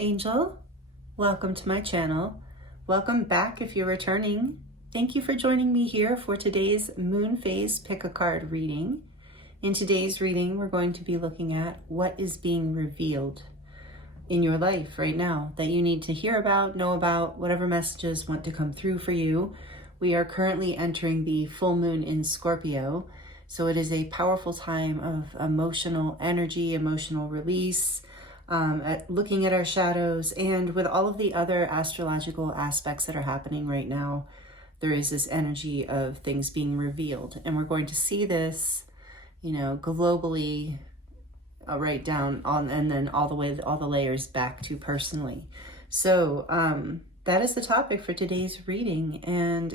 Angel. Welcome to my channel. Welcome back if you're returning. Thank you for joining me here for today's moon phase pick a card reading. In today's reading, we're going to be looking at what is being revealed in your life right now that you need to hear about, know about, whatever messages want to come through for you. We are currently entering the full moon in Scorpio, so it is a powerful time of emotional energy, emotional release, looking at our shadows, and with all of the other astrological aspects that are happening right now, there is this energy of things being revealed, and we're going to see this, globally, right down on, and then all the way, all the layers back to personally. So that is the topic for today's reading, and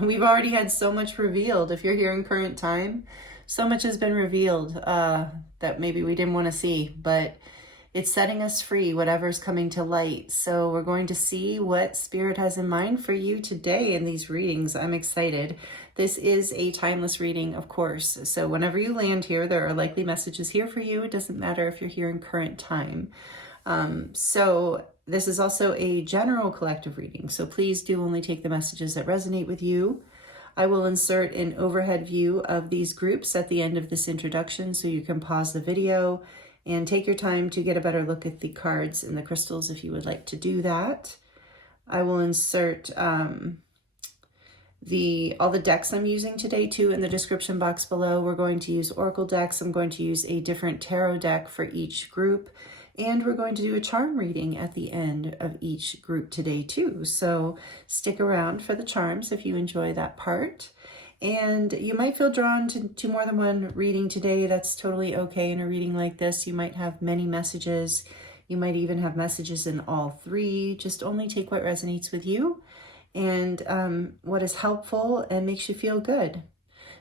we've already had so much revealed. If you're here in current time, so much has been revealed that maybe we didn't want to see, but it's setting us free, whatever's coming to light. So we're going to see what Spirit has in mind for you today in these readings. I'm excited. This is a timeless reading, of course. So whenever you land here, there are likely messages here for you. It doesn't matter if you're here in current time. So this is also a general collective reading. So please do only take the messages that resonate with you. I will insert an overhead view of these groups at the end of this introduction, so you can pause the video and take your time to get a better look at the cards and the crystals if you would like to do that. I will insert all the decks I'm using today too in the description box below. We're going to use Oracle decks. I'm going to use a different tarot deck for each group. And we're going to do a charm reading at the end of each group today too. So stick around for the charms if you enjoy that part. And you might feel drawn to more than one reading today. That's totally okay in a reading like this. You might have many messages. You might even have messages in all three. Just only take what resonates with you and what is helpful and makes you feel good.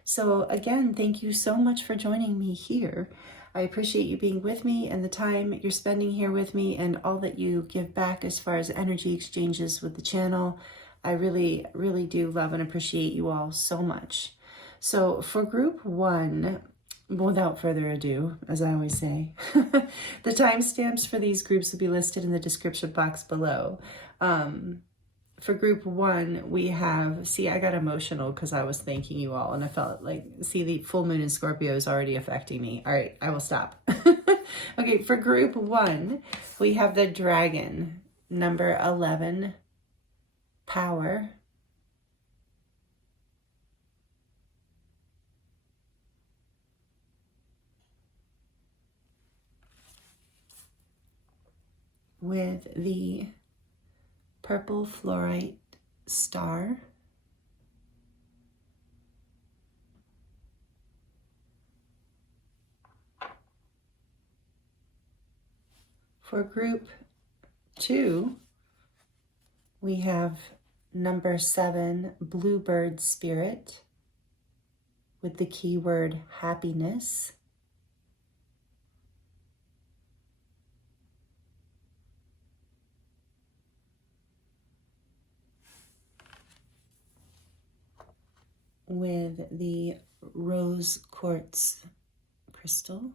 So again, thank you so much for joining me here. I appreciate you being with me and the time you're spending here with me and all that you give back as far as energy exchanges with the channel. I really, really do love and appreciate you all so much. So for group one, without further ado, as I always say, the timestamps for these groups will be listed in the description box below. For group one, we have, I got emotional because I was thanking you all and I felt like, the full moon in Scorpio is already affecting me. All right, I will stop. Okay, for group one, we have the dragon, number 11, power. With the purple fluorite star. For group two, we have number 7, bluebird spirit, with the keyword happiness. With the rose quartz crystal.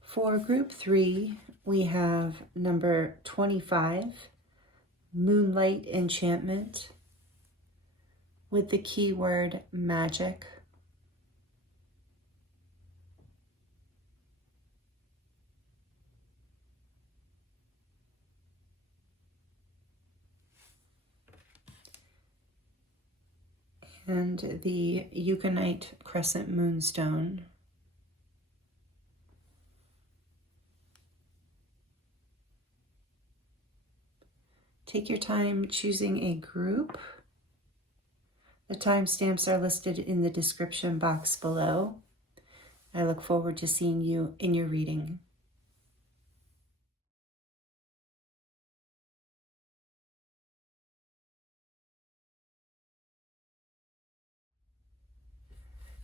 For group 3, we have number 25, moonlight enchantment, with the keyword magic. And the Unakite Crescent moonstone. Take your time choosing a group. The timestamps are listed in the description box below. I look forward to seeing you in your reading.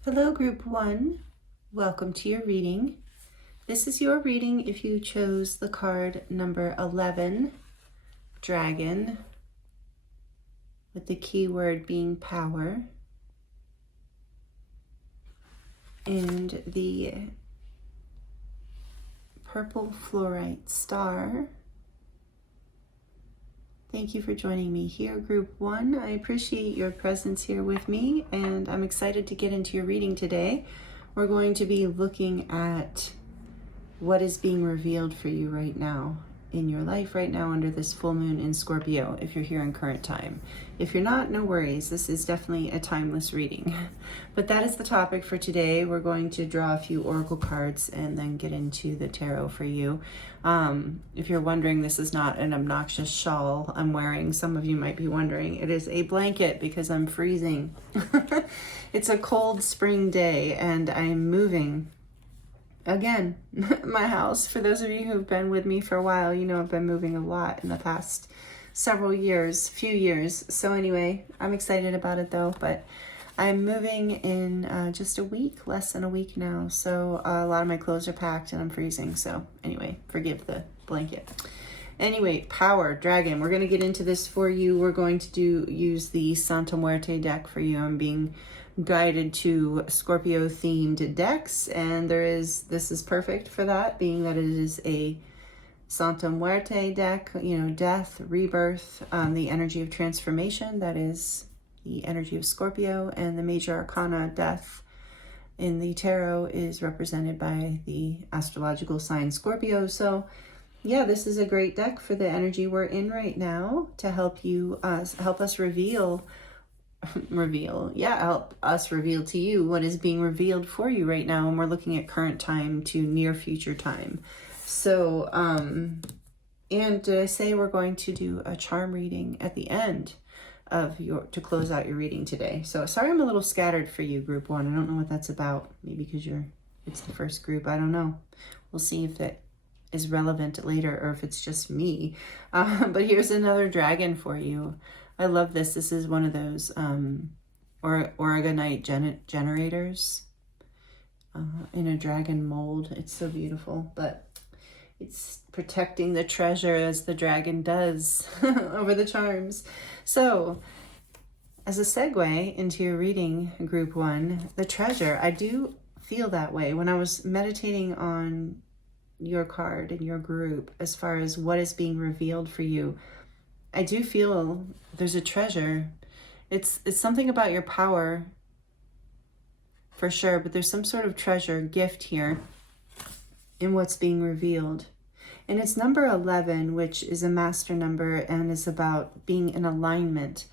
Hello, group 1. Welcome to your reading. This is your reading if you chose the card number 11, dragon, with the keyword being power. And the purple fluorite star. Thank you for joining me here, Group 1. I appreciate your presence here with me, and I'm excited to get into your reading today. We're going to be looking at what is being revealed for you right now in your life right now under this full moon in Scorpio, if you're here in current time. If you're not, no worries. This is definitely a timeless reading. But that is the topic for today. We're going to draw a few oracle cards and then get into the tarot for you. If you're wondering, this is not an obnoxious shawl I'm wearing. Some of you might be wondering. It is a blanket because I'm freezing. It's a cold spring day and I'm moving. Again, my house. For those of you who've been with me for a while, you know I've been moving a lot in the past few years. So anyway, I'm excited about it though, but I'm moving in just a week, less than a week now. So a lot of my clothes are packed and I'm freezing. So anyway, forgive the blanket. Anyway, power, dragon. We're going to get into this for you. We're going to use the Santa Muerte deck for you. I'm being guided to Scorpio themed decks, and this is perfect for that, being that it is a Santa Muerte deck, you know, death, rebirth, the energy of transformation, that is the energy of Scorpio, and the major arcana, death, in the tarot is represented by the astrological sign Scorpio. So yeah, this is a great deck for the energy we're in right now to help us reveal to you what is being revealed for you right now. And we're looking at current time to near future time. So, and did I say we're going to do a charm reading at the end of to close out your reading today? So sorry, I'm a little scattered for you, Group 1. I don't know what that's about. Maybe because it's the first group. I don't know. We'll see if that is relevant later or if it's just me. But here's another dragon for you. I love this. This is one of those Oragonite generators in a dragon mold. It's so beautiful, but it's protecting the treasure as the dragon does over the charms. So as a segue into your reading, Group 1, the treasure, I do feel that way when I was meditating on your card and your group as far as what is being revealed for you. I do feel there's a treasure. It's something about your power for sure, but there's some sort of treasure gift here in what's being revealed. And it's number 11, which is a master number and is about being in alignment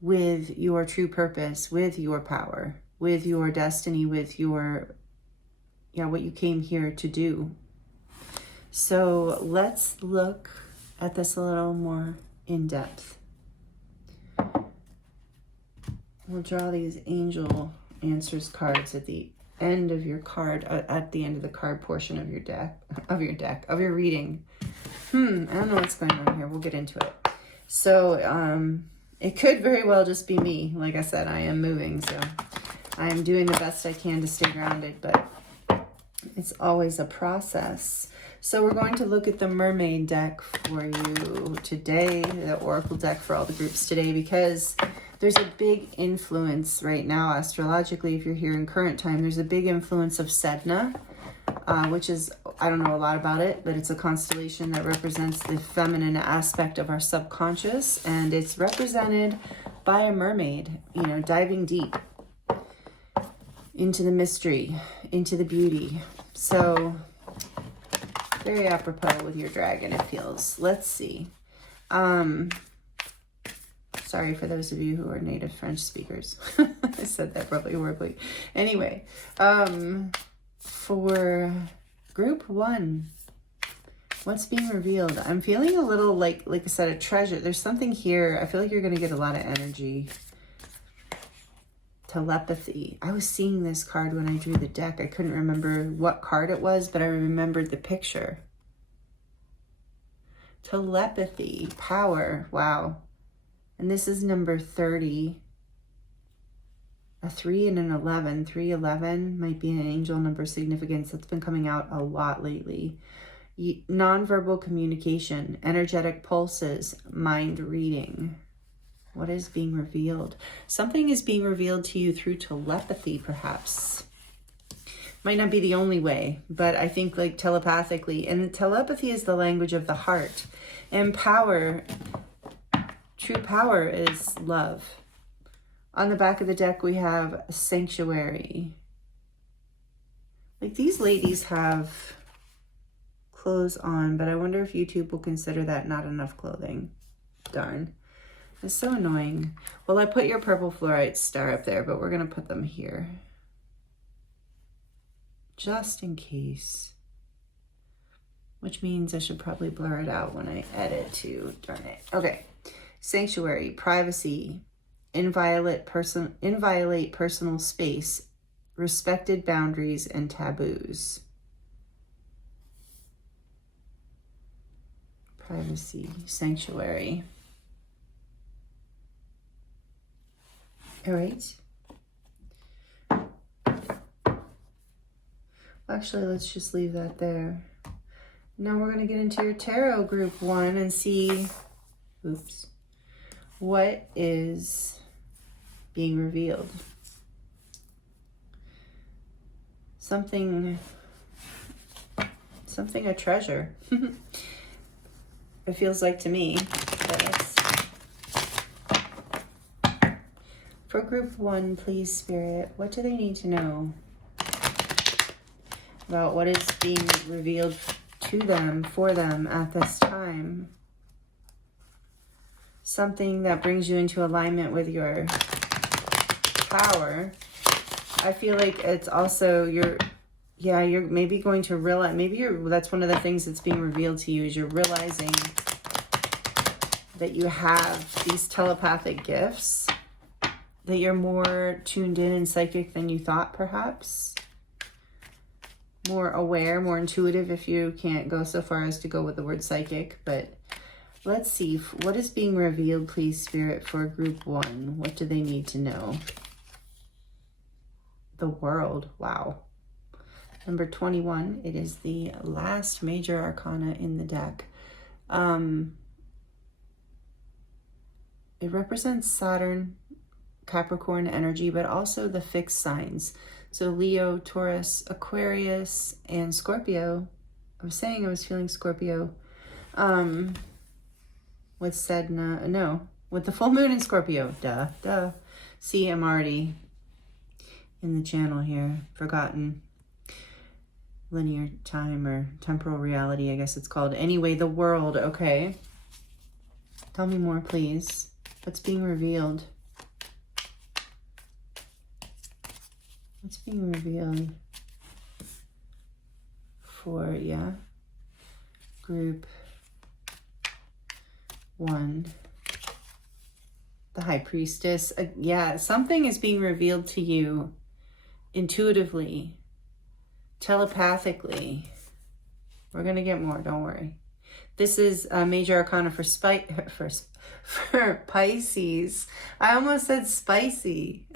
with your true purpose, with your power, with your destiny, with your, what you came here to do. So let's look at this a little more in depth. We'll draw these angel answers cards at the end of your card, at the end of the card portion of your your reading. I don't know what's going on here. We'll get into it. So it could very well just be me. Like I said, I am moving, so I am doing the best I can to stay grounded, but it's always a process. So we're going to look at the mermaid deck for you today, the oracle deck for all the groups today, because there's a big influence right now astrologically. If you're here in current time, there's a big influence of Sedna, which is, I don't know a lot about it, but it's a constellation that represents the feminine aspect of our subconscious, and it's represented by a mermaid, diving deep into the mystery, into the beauty. So very apropos with your dragon, it feels. Let's see. Sorry for those of you who are native French speakers. I said that probably horribly. Anyway, for Group 1, what's being revealed? I'm feeling a little like I said, a treasure. There's something here. I feel like you're going to get a lot of energy. Telepathy. I was seeing this card when I drew the deck. I couldn't remember what card it was, but I remembered the picture. Telepathy, power. Wow. And this is number 30. A 3 and an 11. 311 might be an angel number significance. That's been coming out a lot lately. Nonverbal communication, energetic pulses, mind reading. What is being revealed? Something is being revealed to you through telepathy, perhaps. Might not be the only way, but I think like telepathically. And telepathy is the language of the heart. And power, true power is love. On the back of the deck, we have sanctuary. Like these ladies have clothes on, but I wonder if YouTube will consider that not enough clothing. Darn. It's so annoying. Well, I put your purple fluorite star up there, but we're going to put them here. Just in case. Which means I should probably blur it out when I edit too. Darn it. Okay. Sanctuary, privacy, inviolate personal space, respected boundaries and taboos. Privacy, sanctuary. All right. Actually, let's just leave that there. Now we're going to get into your tarot group 1 and see, what is being revealed. Something a treasure. It feels like to me. For group 1, please, Spirit, what do they need to know about what is being revealed to them, for them at this time? Something that brings you into alignment with your power. I feel like it's also you're maybe going to realize, that's one of the things that's being revealed to you, is you're realizing that you have these telepathic gifts, that you're more tuned in and psychic than you thought, perhaps. More aware, more intuitive, if you can't go so far as to go with the word psychic. But let's see, what is being revealed, please, Spirit, for group 1? What do they need to know? The World. Wow. Number 21. It is the last major arcana in the deck. It represents Saturn, Capricorn energy, but also the fixed signs. So Leo, Taurus, Aquarius, and Scorpio. I was saying I was feeling Scorpio. With Sedna, no, with the full moon in Scorpio. Duh. See, I'm already in the channel here. Forgotten. Linear time or temporal reality, I guess it's called. Anyway, the world. Okay. Tell me more, please. What's being revealed? What's being revealed for, group 1? The High Priestess. Something is being revealed to you intuitively, telepathically. We're going to get more, don't worry. This is a major arcana for Pisces. I almost said spicy.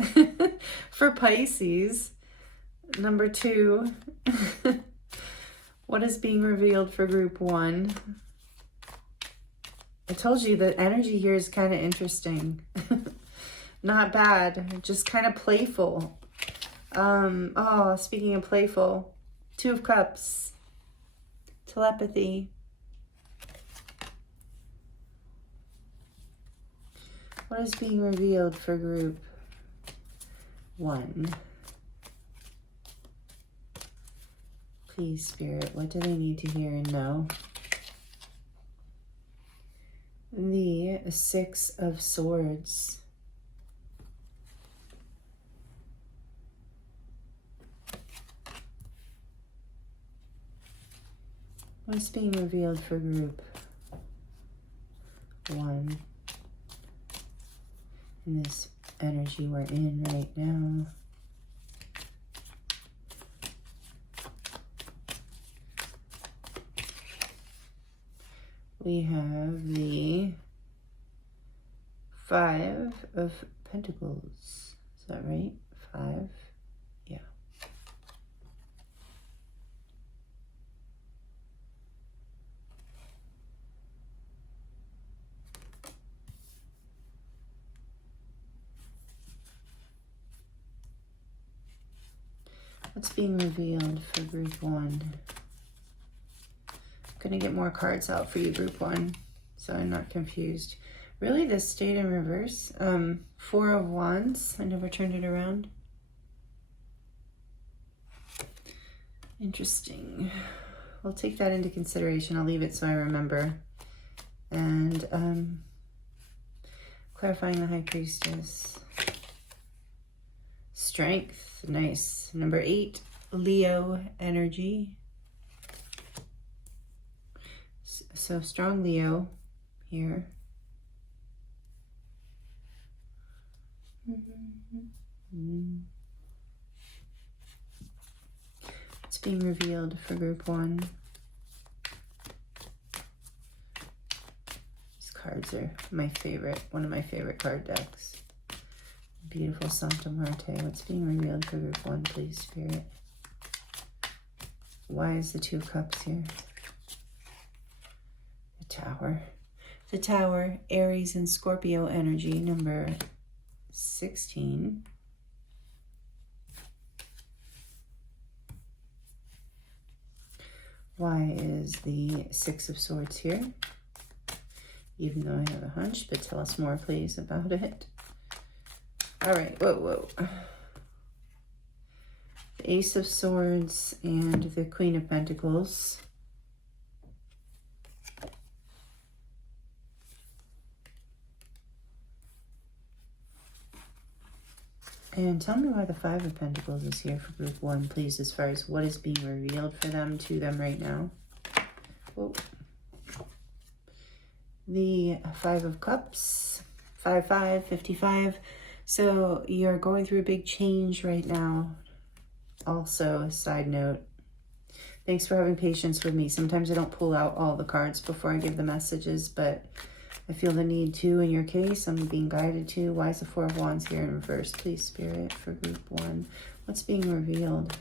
For Pisces. Number 2. What is being revealed for group 1? I told you the energy here is kind of interesting. Not bad, just kind of playful. Speaking of playful, 2 of Cups. Telepathy. What is being revealed for group 1? Please, Spirit, what do they need to hear and know? The 6 of Swords. What's being revealed for group 1? In this energy we're in right now. We have the 5 of Pentacles. Is that right? 5? Yeah. What's being revealed for group 1? I'm going to get more cards out for you, group 1, so I'm not confused. Really, this stayed in reverse. 4 of Wands. I never turned it around. Interesting. We'll take that into consideration. I'll leave it so I remember. And clarifying the High Priestess. Strength. Nice. Number 8, Leo energy. So strong Leo here. It's being revealed for group 1. These cards are my favorite, one of my favorite card decks. Beautiful Santa Marte. What's being revealed for group 1, please, Spirit? Why is the 2 of Cups here? The Tower. The Tower, Aries and Scorpio energy, number 16. Why is the 6 of Swords here? Even though I have a hunch, but tell us more, please, about it. All right, whoa. The Ace of Swords and the Queen of Pentacles. And tell me why the 5 of Pentacles is here for group 1, please, as far as what is being revealed for them, to them right now. Whoa. The 5 of Cups, 5, 55. So you're going through a big change right now. Also, side note, thanks for having patience with me. Sometimes I don't pull out all the cards before I give the messages, but I feel the need to in your case. I'm being guided to. Why is the 4 of Wands here in reverse, please, Spirit, for group 1? What's being revealed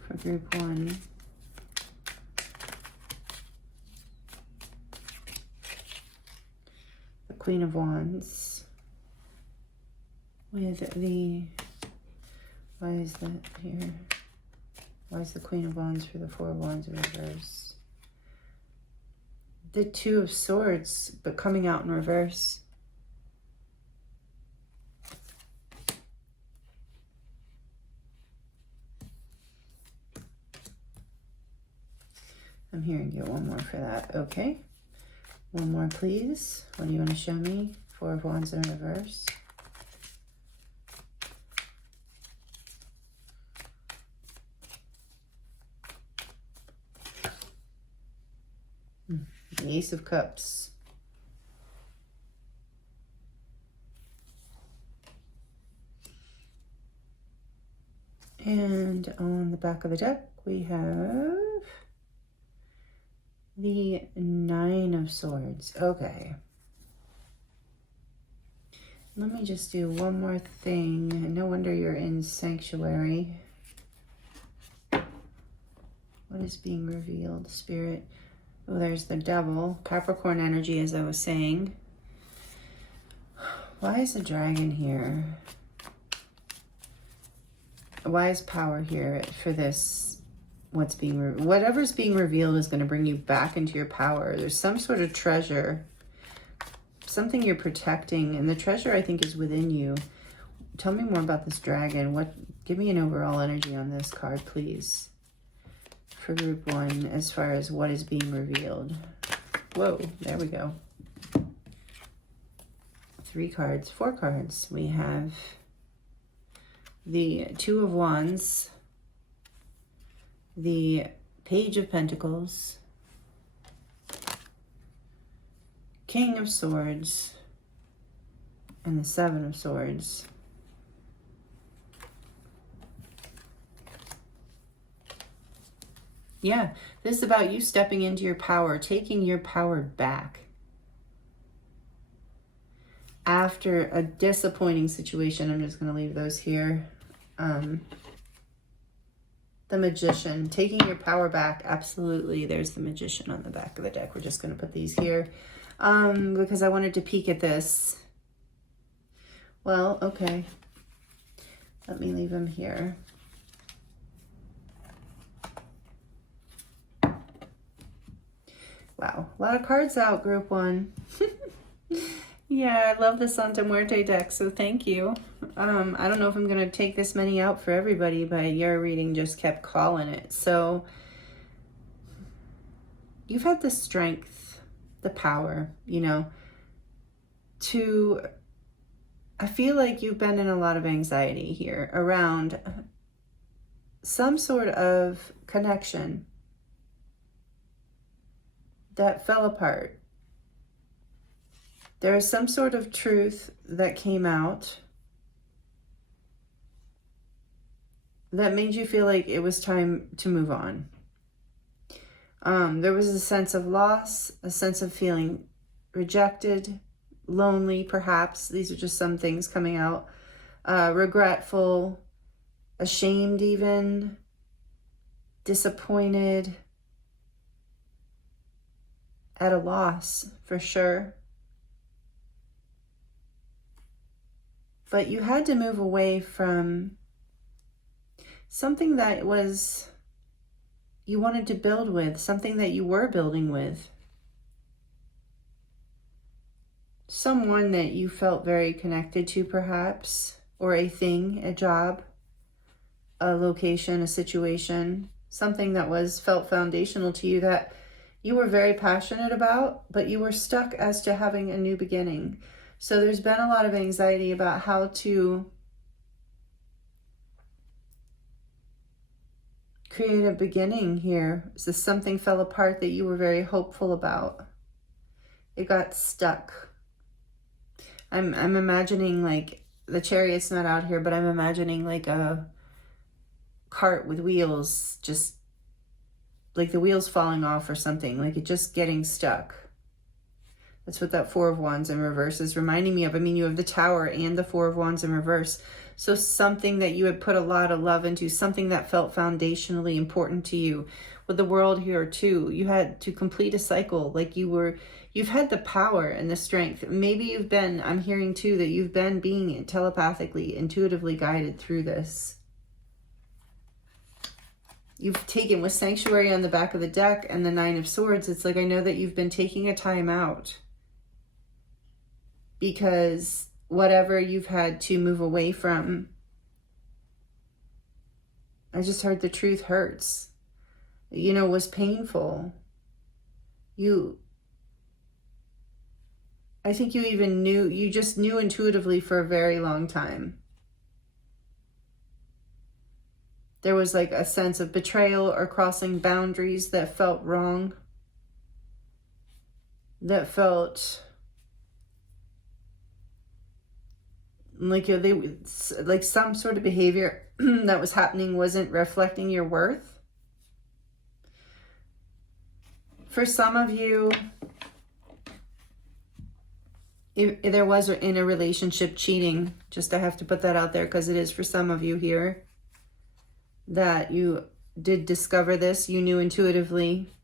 for group 1? The Queen of Wands with the, why is that here? Why is the Queen of Wands for the 4 of Wands in reverse? The 2 of Swords, but coming out in reverse. I'm hearing you. One more for that. Okay. One more, please. What do you want to show me? 4 of Wands in reverse. The Ace of Cups. And on the back of the deck, we have the 9 of Swords. Okay. Let me just do one more thing. No wonder you're in Sanctuary. What is being revealed, Spirit? Oh, there's the Devil. Capricorn energy, as I was saying. Why is the Dragon here? Why is power here for this? What's being whatever's being revealed is going to bring you back into your power. There's some sort of treasure, something you're protecting, and the treasure, I think, is within you. Tell me more about this Dragon. Give me an overall energy on this card, please, for group 1, as far as what is being revealed. Whoa, there we go. 3 cards, 4 cards. We have the 2 of Wands, the Page of Pentacles, King of Swords, and the 7 of Swords. Yeah, this is about you stepping into your power, taking your power back. After a disappointing situation, I'm just going to leave those here. The Magician, taking your power back. Absolutely. There's the Magician on the back of the deck. We're just going to put these here because I wanted to peek at this. Well, okay. Let me leave them here. Wow, a lot of cards out, group one. Yeah, I love the Santa Muerte deck, so thank you. I don't know if I'm going to take this many out for everybody, but your reading just kept calling it. So you've had the strength, the power, you know, I feel like you've been in a lot of anxiety here around some sort of connection that fell apart. There is some sort of truth that came out that made you feel like it was time to move on. There was a sense of loss, a sense of feeling rejected, lonely, perhaps. These are just some things coming out. Regretful, ashamed even, disappointed, at a loss for sure. But you had to move away from something that was you wanted to build with, something that you were building with. Someone that you felt very connected to perhaps, or a thing, a job, a location, a situation, something that felt foundational to you that you were very passionate about, but you were stuck as to having a new beginning. So there's been a lot of anxiety about how to create a beginning here. So something fell apart that you were very hopeful about. It got stuck. I'm imagining, like, the Chariot's not out here, but I'm imagining like a cart with wheels, just like the wheels falling off or something, like it just getting stuck. That's what that Four of Wands in reverse is reminding me of. I mean, you have the Tower and the Four of Wands in reverse. So something that you had put a lot of love into, something that felt foundationally important to you. With the World here too, you had to complete a cycle. Like you've had the power and the strength. Maybe I'm hearing too that you've been being telepathically, intuitively guided through this. You've taken, with Sanctuary on the back of the deck and the Nine of Swords, it's like, I know that you've been taking a time out because whatever you've had to move away from, I just heard the truth hurts, was painful. I think you just knew intuitively for a very long time. There was like a sense of betrayal or crossing boundaries that felt wrong. That felt like some sort of behavior that was happening wasn't reflecting your worth. For some of you, if there was in a relationship cheating, just I have to put that out there because it is for some of you here. That you did discover this, you knew intuitively,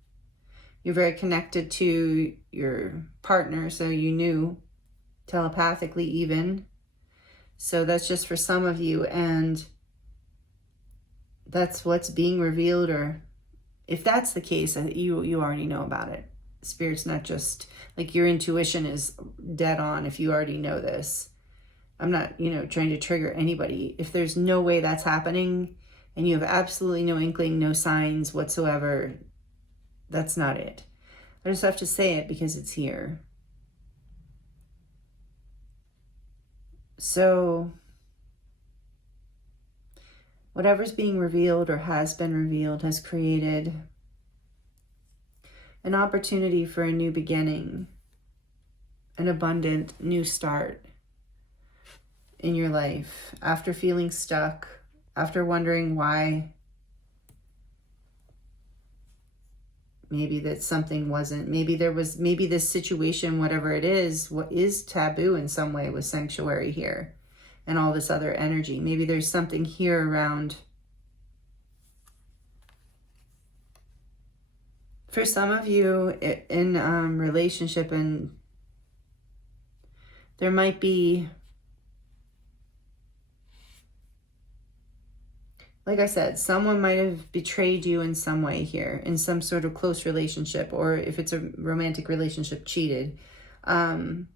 you're very connected to your partner, so you knew telepathically even. So that's just for some of you, and that's what's being revealed, or if that's the case, you already know about it. Spirit's not just, like, your intuition is dead on if you already know this. I'm not, trying to trigger anybody. If there's no way that's happening, and you have absolutely no inkling, no signs whatsoever, that's not it. I just have to say it because it's here. So, whatever's being revealed or has been revealed has created an opportunity for a new beginning, an abundant new start in your life after feeling stuck, after wondering why maybe that something wasn't, maybe this situation, whatever it is, what is taboo in some way with Sanctuary here and all this other energy. Maybe there's something here around, for some of you in relationship, and there might be like I said, someone might have betrayed you in some way here, in some sort of close relationship, or if it's a romantic relationship, cheated. There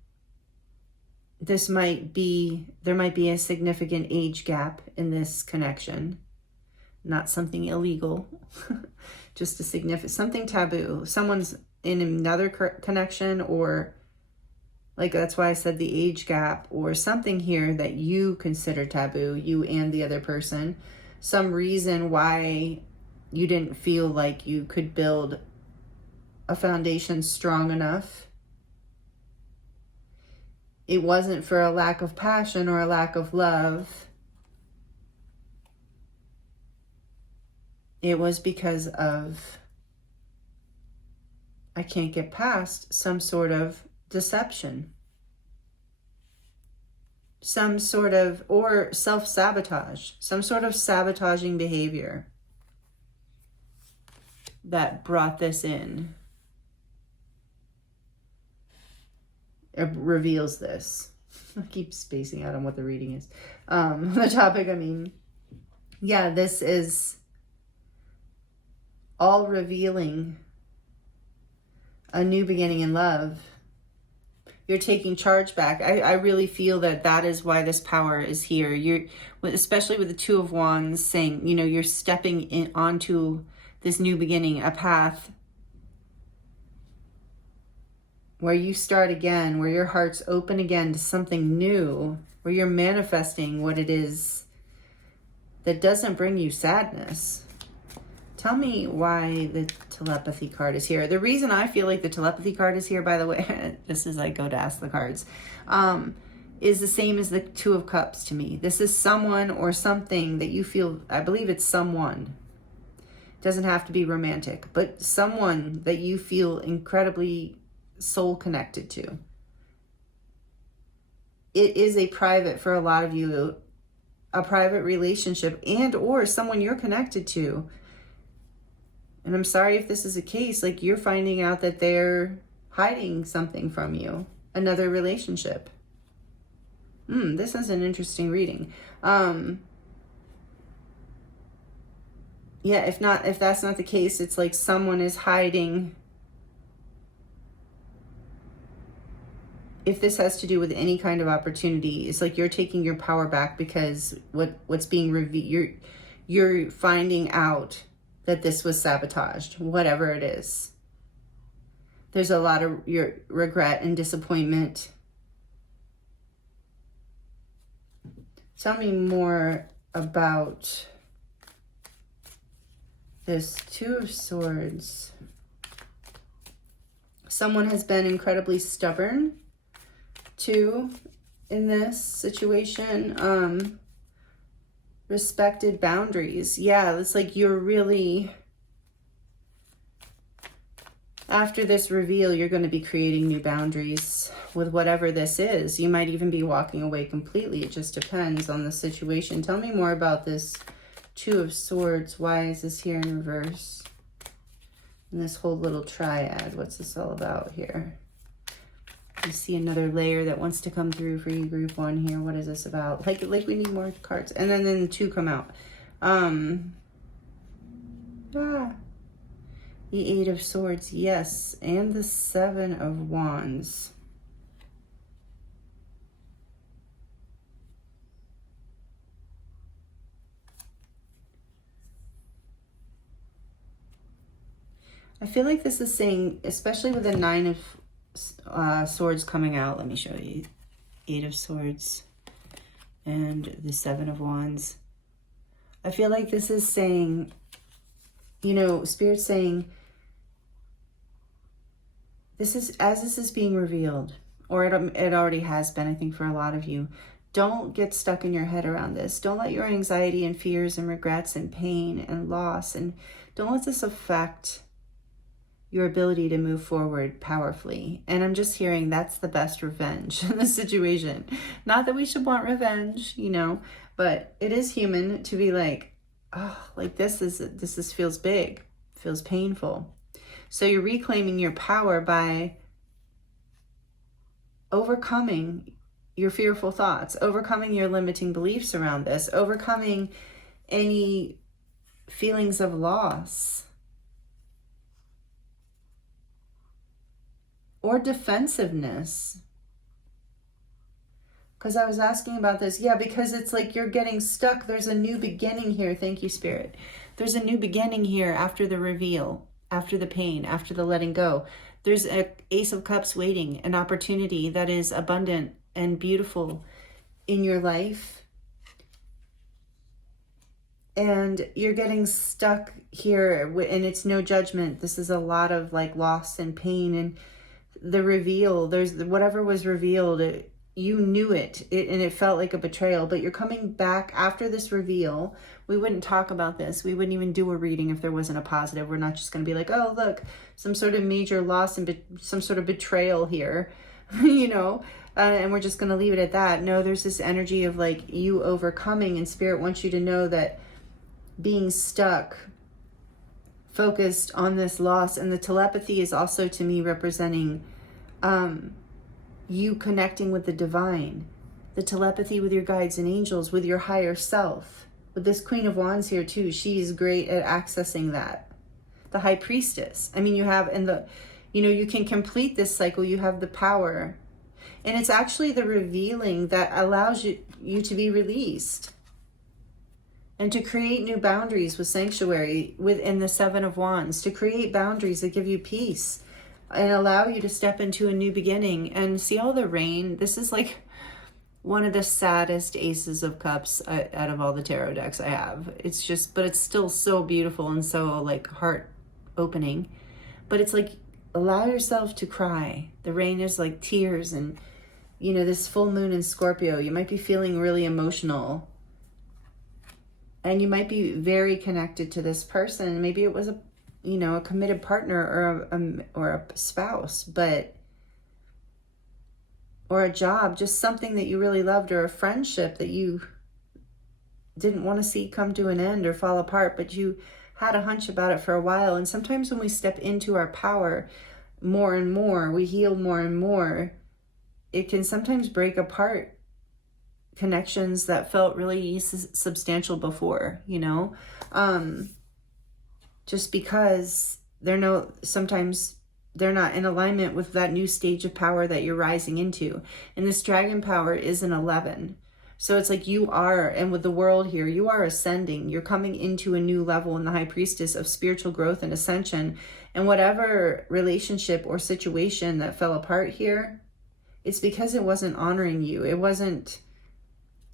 might be a significant age gap in this connection. Not something illegal, just a significant, something taboo. Someone's in another connection, or like, that's why I said the age gap, or something here that you consider taboo, you and the other person. Some reason why you didn't feel like you could build a foundation strong enough. It wasn't for a lack of passion or a lack of love. It was because of, I can't get past some sort of deception. Some sort of, or self-sabotage. Some sort of sabotaging behavior that brought this in. It reveals this. I keep spacing out on what the reading is. The topic, I mean, yeah, this is all revealing a new beginning in love. You're taking charge back. I really feel that is why this power is here. You're, especially with the Two of Wands, saying, you know, you're stepping in onto this new beginning, a path where you start again, where your heart's open again to something new, where you're manifesting what it is that doesn't bring you sadness. Tell me why the telepathy card is here. The reason I feel like the telepathy card is here, by the way, this is, I go to ask the cards, is the same as the Two of Cups to me. This is someone or something that you feel, I believe it's someone. It doesn't have to be romantic, but someone that you feel incredibly soul connected to. It is a private, for a lot of you, a private relationship, and or someone you're connected to. And I'm sorry if this is a case, like you're finding out that they're hiding something from you, another relationship. This is an interesting reading. Yeah, if that's not the case, it's like someone is hiding. If this has to do with any kind of opportunity, it's like you're taking your power back because what's being revealed, you're finding out that this was sabotaged, whatever it is. There's a lot of your regret and disappointment. Tell me more about this Two of Swords. Someone has been incredibly stubborn too in this situation. Respected boundaries. Yeah, it's like you're really, after this reveal, you're going to be creating new boundaries with whatever this is. You might even be walking away completely. It just depends on the situation. Tell me more about this Two of Swords. Why is this here in reverse? And this whole little triad. What's this all about here? You see another layer that wants to come through for you, group one here. What is this about? Like we need more cards. And then the two come out. The Eight of Swords, yes. And the Seven of Wands. I feel like this is saying, especially with the Nine of Swords coming out. Let me show you. Eight of Swords and the Seven of Wands. I feel like this is saying, you know, Spirit's saying, this is being revealed, or it already has been, I think, for a lot of you. Don't get stuck in your head around this. Don't let your anxiety and fears and regrets and pain and loss, and don't let this affect your ability to move forward powerfully. And I'm just hearing that's the best revenge in this situation. Not that we should want revenge, you know, but it is human to be like, oh, like this feels big, feels painful. So you're reclaiming your power by overcoming your fearful thoughts, overcoming your limiting beliefs around this, overcoming any feelings of loss or defensiveness. Because I was asking about this. Yeah, because it's like you're getting stuck. There's a new beginning here. Thank you, Spirit. There's a new beginning here after the reveal, after the pain, after the letting go. There's an Ace of Cups waiting, an opportunity that is abundant and beautiful in your life. And you're getting stuck here, and it's no judgment. This is a lot of like loss and pain, and the reveal, there's whatever was revealed, you knew it, and it felt like a betrayal, but you're coming back after this reveal. We wouldn't talk about this. We wouldn't even do a reading if there wasn't a positive. We're not just going to be like, oh, look, some sort of major loss and some sort of betrayal here, you know, and we're just going to leave it at that. No, there's this energy of like you overcoming, and Spirit wants you to know that being stuck, focused on this loss, and the telepathy is also to me representing you connecting with the divine, the telepathy with your guides and angels, with your higher self. With this Queen of Wands here too, she's great at accessing that. The High Priestess. I mean, you have, and the, you know, you can complete this cycle. You have the power, and it's actually the revealing that allows you to be released and to create new boundaries with Sanctuary within the Seven of Wands, to create boundaries that give you peace and allow you to step into a new beginning. And see all the rain. This is like one of the saddest Aces of Cups out of all the tarot decks I have. It's just, but it's still so beautiful and so like heart opening. But it's like, allow yourself to cry. The rain is like tears, and you know, this full moon in Scorpio, you might be feeling really emotional, and you might be very connected to this person. Maybe it was a, you know, a committed partner or a spouse, but, or a job, just something that you really loved, or a friendship that you didn't want to see come to an end or fall apart, but you had a hunch about it for a while. And sometimes when we step into our power more and more, we heal more and more, it can sometimes break apart connections that felt really substantial before, you know, just because sometimes they're not in alignment with that new stage of power that you're rising into. And this dragon power is an 11. So it's like you are, and with the world here, you are ascending. You're coming into a new level in the High Priestess of spiritual growth and ascension. And whatever relationship or situation that fell apart here, it's because it wasn't honoring you. It wasn't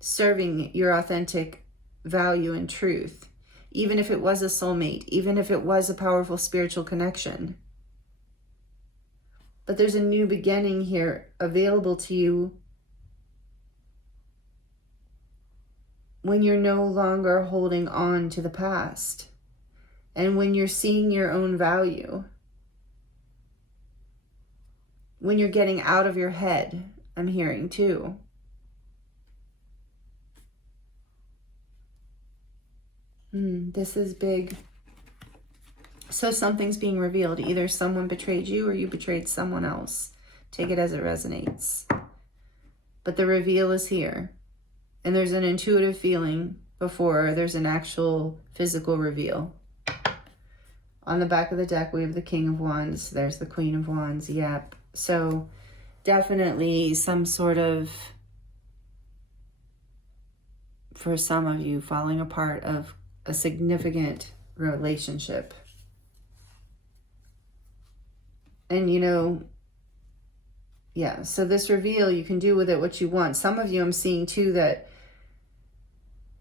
serving your authentic value and truth. Even if it was a soulmate, even if it was a powerful spiritual connection. But there's a new beginning here available to you when you're no longer holding on to the past, and when you're seeing your own value, when you're getting out of your head, I'm hearing too. This is big. So something's being revealed. Either someone betrayed you or you betrayed someone else. Take it as it resonates. But the reveal is here. And there's an intuitive feeling before there's an actual physical reveal. On the back of the deck, we have the King of Wands. There's the Queen of Wands. Yep. So definitely some sort of, for some of you, falling apart of a significant relationship. And you know, yeah, so this reveal, you can do with it what you want. Some of you, I'm seeing too that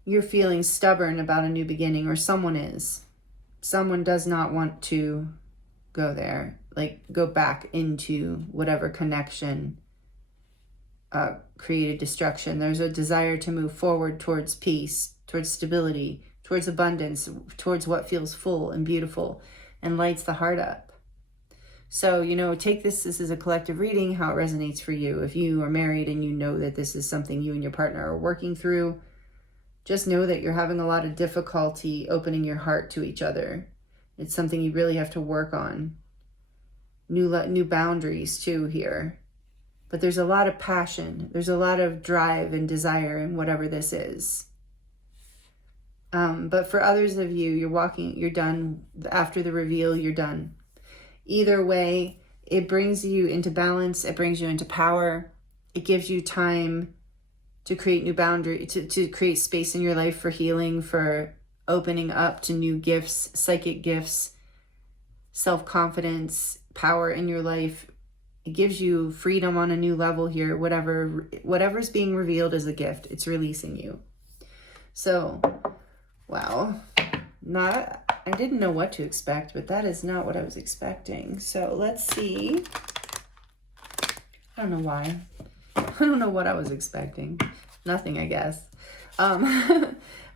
you're feeling stubborn about a new beginning, or someone is. Someone does not want to go there, like go back into whatever connection created destruction. There's a desire to move forward towards peace, towards stability, towards abundance, towards what feels full and beautiful and lights the heart up. So, you know, take this is a collective reading, how it resonates for you. If you are married and you know that this is something you and your partner are working through, just know that you're having a lot of difficulty opening your heart to each other. It's something you really have to work on. New boundaries too here. But there's a lot of passion. There's a lot of drive and desire in whatever this is. But for others of you, you're done. After the reveal, you're done. Either way, it brings you into balance. It brings you into power. It gives you time to create new boundaries, to create space in your life for healing, for opening up to new gifts, psychic gifts, self-confidence, power in your life. It gives you freedom on a new level here. Whatever's being revealed is a gift. It's releasing you. So, wow. I didn't know what to expect, but that is not what I was expecting. So let's see. I don't know why. I don't know what I was expecting. Nothing, I guess.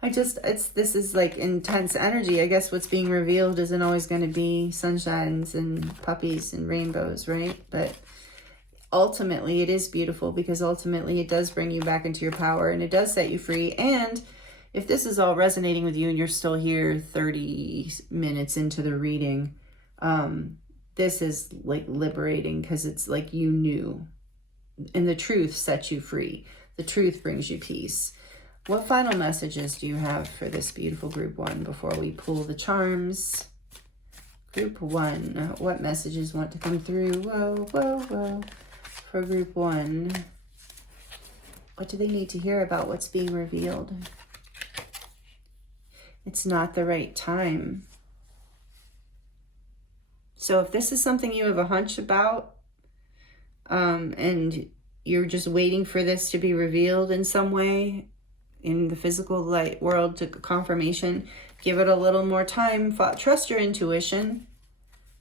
This is like intense energy. I guess what's being revealed isn't always going to be sunshines and puppies and rainbows, right? But ultimately it is beautiful, because ultimately it does bring you back into your power and it does set you free. And if this is all resonating with you and you're still here 30 minutes into the reading, this is like liberating, because it's like you knew. And the truth sets you free. The truth brings you peace. What final messages do you have for this beautiful group 1 before we pull the charms? Group 1, what messages want to come through? Whoa, whoa, whoa. For group 1, what do they need to hear about what's being revealed? It's not the right time. So if this is something you have a hunch about, and you're just waiting for this to be revealed in some way in the physical light world to confirmation, give it a little more time. Trust your intuition.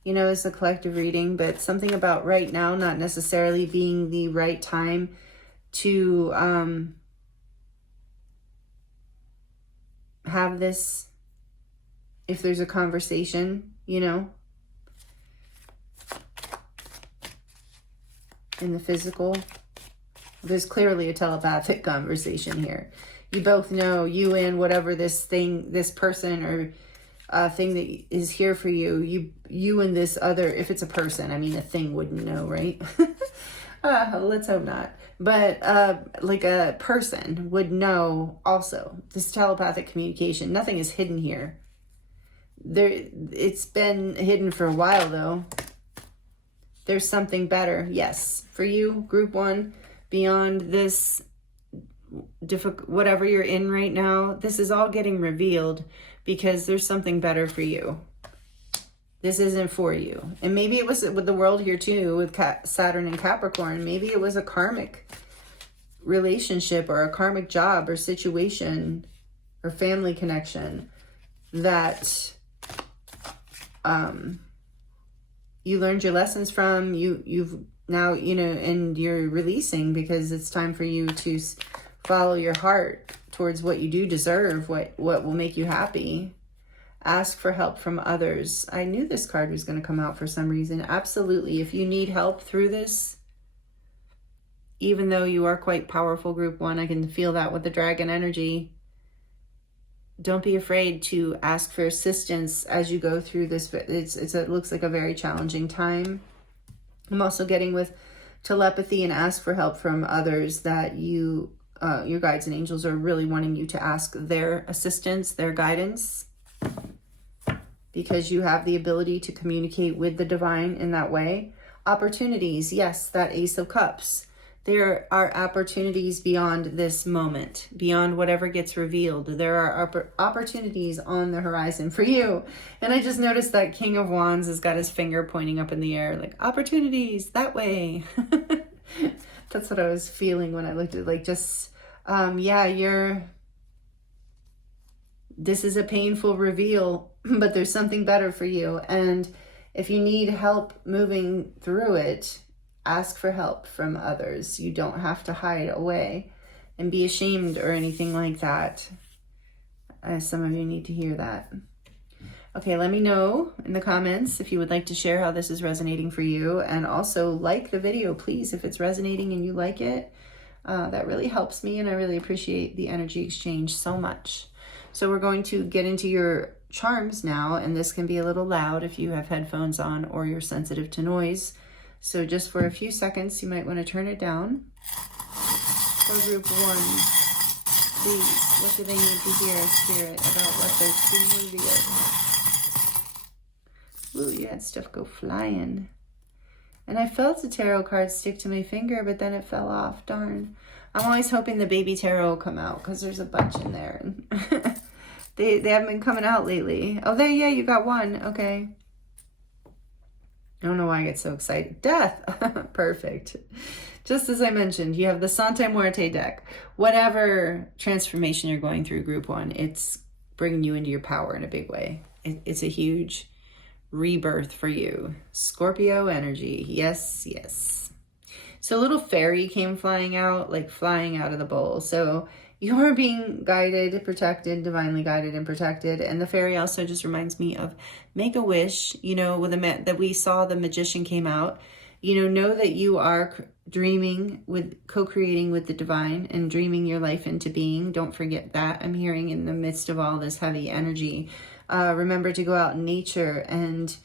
You know, it's a collective reading, but something about right now not necessarily being the right time to have this, if there's a conversation, you know, in the physical. There's clearly a telepathic conversation here. You both know, you and whatever this thing, this person or thing that is here for you, you and this other, if it's a person, I mean, a thing wouldn't know, right? Let's hope not. But like a person would know also. This telepathic communication, nothing is hidden here. It's been hidden for a while though. There's something better, yes, for you, group 1, beyond this whatever you're in right now. This is all getting revealed because there's something better for you. This isn't for you. And maybe it was with the world here too, with Saturn and Capricorn. Maybe it was a karmic relationship or a karmic job or situation or family connection that you learned your lessons from. You've now, you know, and you're releasing because it's time for you to follow your heart towards what you do deserve, what will make you happy. Ask for help from others. I knew this card was going to come out for some reason. Absolutely. If you need help through this, even though you are quite powerful, group 1, I can feel that with the dragon energy. Don't be afraid to ask for assistance as you go through this. It looks like a very challenging time. I'm also getting with telepathy and ask for help from others that your guides and angels are really wanting you to ask their assistance, their guidance, because you have the ability to communicate with the divine in that way. Opportunities, yes, that Ace of Cups. There are opportunities beyond this moment, beyond whatever gets revealed. There are opportunities on the horizon for you. And I just noticed that King of Wands has got his finger pointing up in the air, like opportunities that way. That's what I was feeling when I looked at it, like just, this is a painful reveal, but there's something better for you. And if you need help moving through it, ask for help from others. You don't have to hide away and be ashamed or anything like that. Some of you need to hear that. Okay, let me know in the comments if you would like to share how this is resonating for you. And also like the video, please, if it's resonating and you like it. That really helps me, and I really appreciate the energy exchange so much. So we're going to get into your charms now, and this can be a little loud if you have headphones on or you're sensitive to noise. So just for a few seconds, you might want to turn it down. For group 1, please. What do they need to hear, Spirit, about what they're being revealed? Ooh, you had stuff go flying. And I felt the tarot card stick to my finger, but then it fell off. Darn. I'm always hoping the baby tarot will come out because there's a bunch in there. They haven't been coming out lately. Oh, there, yeah, you got one. Okay. I don't know why I get so excited. Death. Perfect. Just as I mentioned, you have the Santa Muerte deck. Whatever transformation you're going through, group one, it's bringing you into your power in a big way. It's a huge rebirth for you. Scorpio energy. Yes, yes. So a little fairy came flying out, like flying out of the bowl. So you are being guided, protected, divinely guided and protected. And the fairy also just reminds me of make a wish, you know, with that we saw the magician came out. You know that you are dreaming with, co-creating with the divine and dreaming your life into being. Don't forget that. I'm hearing in the midst of all this heavy energy. Remember to go out in nature and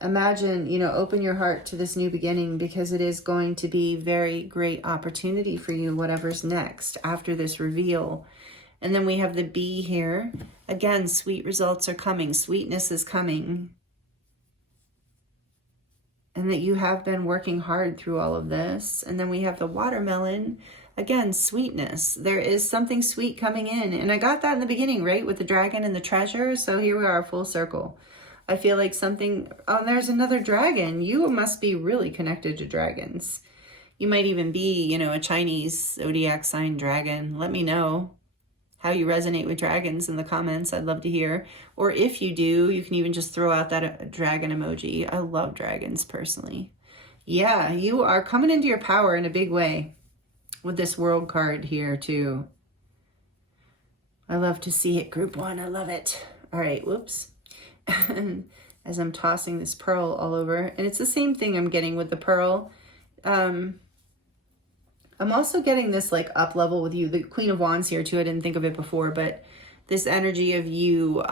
imagine, you know, open your heart to this new beginning because it is going to be very great opportunity for you, whatever's next after this reveal. And then we have the bee here. Again, sweet results are coming. Sweetness is coming. And that you have been working hard through all of this. And then we have the watermelon. Again, sweetness. There is something sweet coming in. And I got that in the beginning, right? With the dragon and the treasure. So here we are, full circle. I feel like something, oh, there's another dragon. You must be really connected to dragons. You might even be, you know, a Chinese zodiac sign dragon. Let me know how you resonate with dragons in the comments. I'd love to hear. Or if you do, you can even just throw out that dragon emoji. I love dragons personally. Yeah, you are coming into your power in a big way with this world card here too. I love to see it, group one. I love it. All right, whoops. As I'm tossing this pearl all over, and it's the same thing I'm getting with the pearl. I'm also getting this like up level with you, the Queen of Wands here too. I didn't think of it before, but this energy of you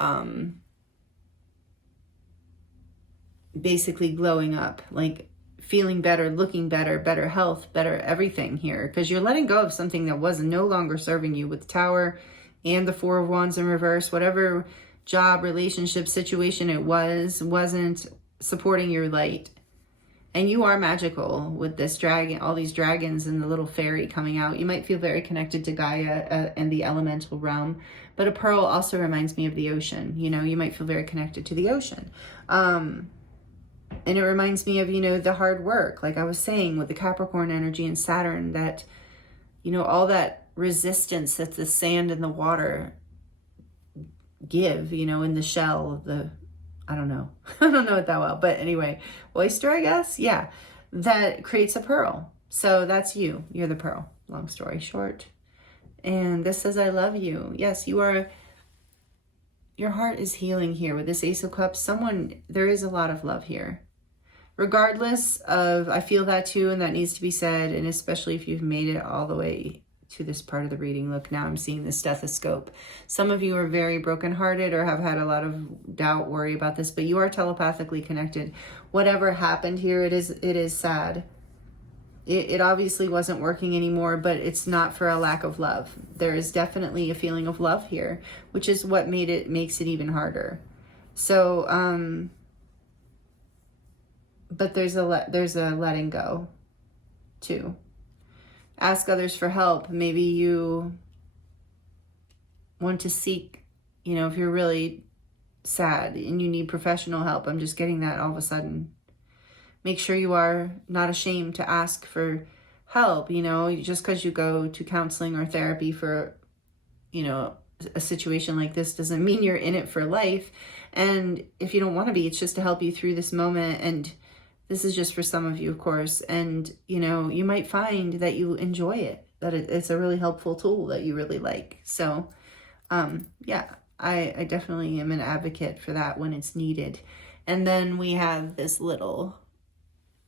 basically glowing up, like feeling better, looking better, better health, better everything here, because you're letting go of something that was no longer serving you with the Tower and the Four of Wands in reverse. Whatever job, relationship, situation it wasn't supporting your light. And you are magical with this dragon, all these dragons and the little fairy coming out. You might feel very connected to Gaia and the elemental realm, but a pearl also reminds me of the ocean. You know, you might feel very connected to the ocean. And it reminds me of, you know, the hard work, like I was saying with the Capricorn energy and Saturn, that, you know, all that resistance that the sand and the water give, you know, in the shell of the, I don't know. I don't know it that well, but anyway, oyster, I guess. Yeah, that creates a pearl. So that's you. You're the pearl. Long story short. And this says, I love you. Yes, you are. Your heart is healing here with this Ace of Cups. There is a lot of love here. Regardless of, I feel that too, and that needs to be said. And especially if you've made it all the way to this part of the reading. Look, now I'm seeing the stethoscope. Some of you are very brokenhearted or have had a lot of doubt, worry about this, but you are telepathically connected. Whatever happened here, it is sad. It obviously wasn't working anymore, but it's not for a lack of love. There is definitely a feeling of love here, which is what makes it even harder. So, but there's a letting go too. Ask others for help. Maybe you want to seek, you know, if you're really sad and you need professional help. I'm just getting that all of a sudden. Make sure you are not ashamed to ask for help. You know, just because you go to counseling or therapy for, you know, a situation like this doesn't mean you're in it for life. And if you don't want to be, it's just to help you through this moment. And this is just for some of you, of course. And, you know, you might find that you enjoy it, that it's a really helpful tool that you really like. So, yeah, I definitely am an advocate for that when it's needed. And then we have this little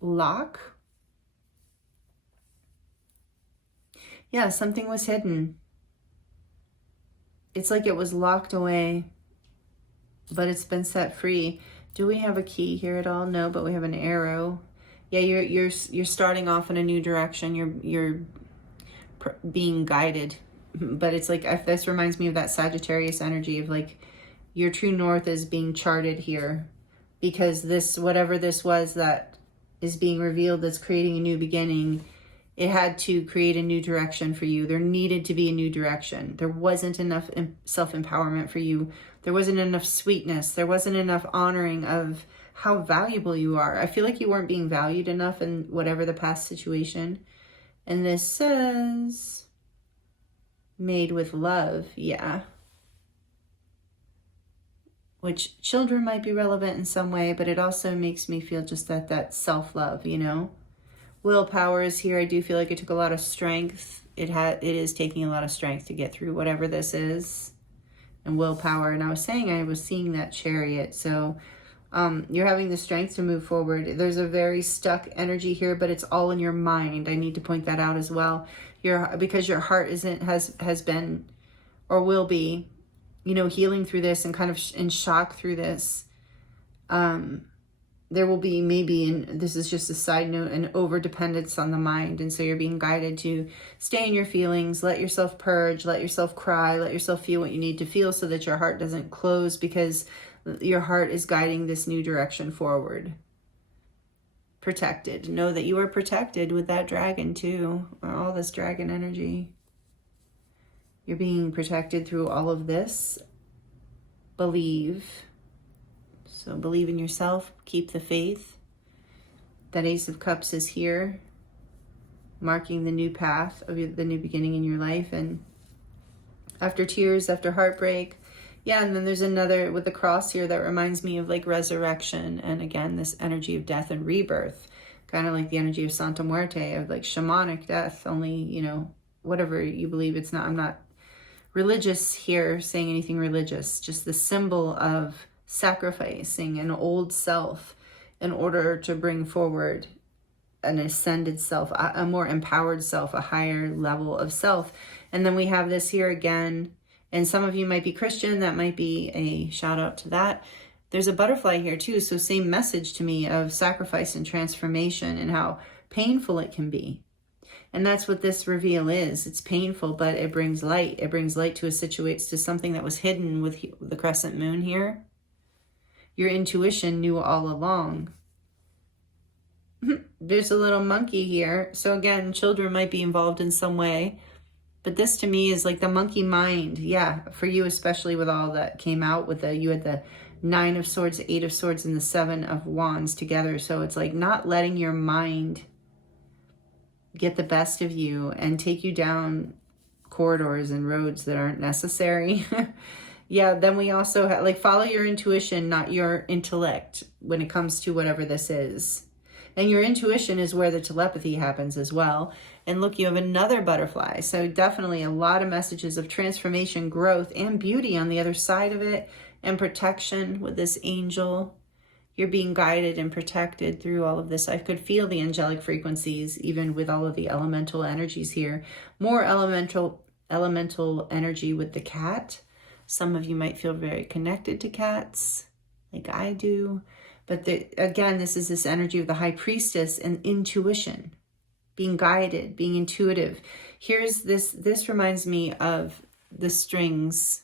lock. Yeah, something was hidden. It's like it was locked away, but it's been set free. Do we have a key here at all? No, but we have an arrow. Yeah, you're starting off in a new direction. You're being guided but it's like, if this reminds me of that Sagittarius energy of like your true north is being charted here, because this, whatever this was that is being revealed, that's creating a new beginning, it had to create a new direction for you. There needed to be a new direction. There wasn't enough self-empowerment for you. There wasn't enough sweetness. There wasn't enough honoring of how valuable you are. I feel like you weren't being valued enough in whatever the past situation. And this says, made with love, yeah. Which children might be relevant in some way, but it also makes me feel just that self-love, you know? Willpower is here. I do feel like it took a lot of strength. It is taking a lot of strength to get through whatever this is. And willpower. And I was seeing that Chariot. So you're having the strength to move forward. There's a very stuck energy here, but it's all in your mind. I need to point that out as well. Because your heart has been or will be, you know, healing through this and kind of in shock through this. There will be maybe, and this is just a side note, an over-dependence on the mind. And so you're being guided to stay in your feelings, let yourself purge, let yourself cry, let yourself feel what you need to feel so that your heart doesn't close, because your heart is guiding this new direction forward. Protected. Know that you are protected with that dragon too, or all this dragon energy. You're being protected through all of this. Believe. So believe in yourself, keep the faith. That Ace of Cups is here, marking the new path of the new beginning in your life. And after tears, after heartbreak, yeah, and then there's another with the cross here that reminds me of like resurrection. And again, this energy of death and rebirth, kind of like the energy of Santa Muerte, of like shamanic death, only, you know, whatever you believe. It's not, I'm not religious here saying anything religious, just the symbol of sacrificing an old self in order to bring forward an ascended self, a more empowered self, a higher level of self. And then we have this here again, and some of you might be Christian, that might be a shout out to that. There's a butterfly here too, so same message to me of sacrifice and transformation and how painful it can be. And that's what this reveal is. It's painful, but it brings light. It brings light to to something that was hidden with the crescent moon here. Your intuition knew all along. There's a little monkey here. So again, children might be involved in some way. But this to me is like the monkey mind. Yeah, for you, especially with all that came out with you had the 9 of Swords, 8 of Swords, and the 7 of Wands together. So it's like not letting your mind get the best of you and take you down corridors and roads that aren't necessary. Yeah, then we also have, like, follow your intuition, not your intellect when it comes to whatever this is. And your intuition is where the telepathy happens as well. And look, you have another butterfly. So definitely a lot of messages of transformation, growth, and beauty on the other side of it, and protection with this angel. You're being guided and protected through all of this. I could feel the angelic frequencies, even with all of the elemental energies here. More elemental energy with the cat. Some of you might feel very connected to cats, like I do. But again, this is this energy of the high priestess and intuition, being guided, being intuitive. Here's this reminds me of the strings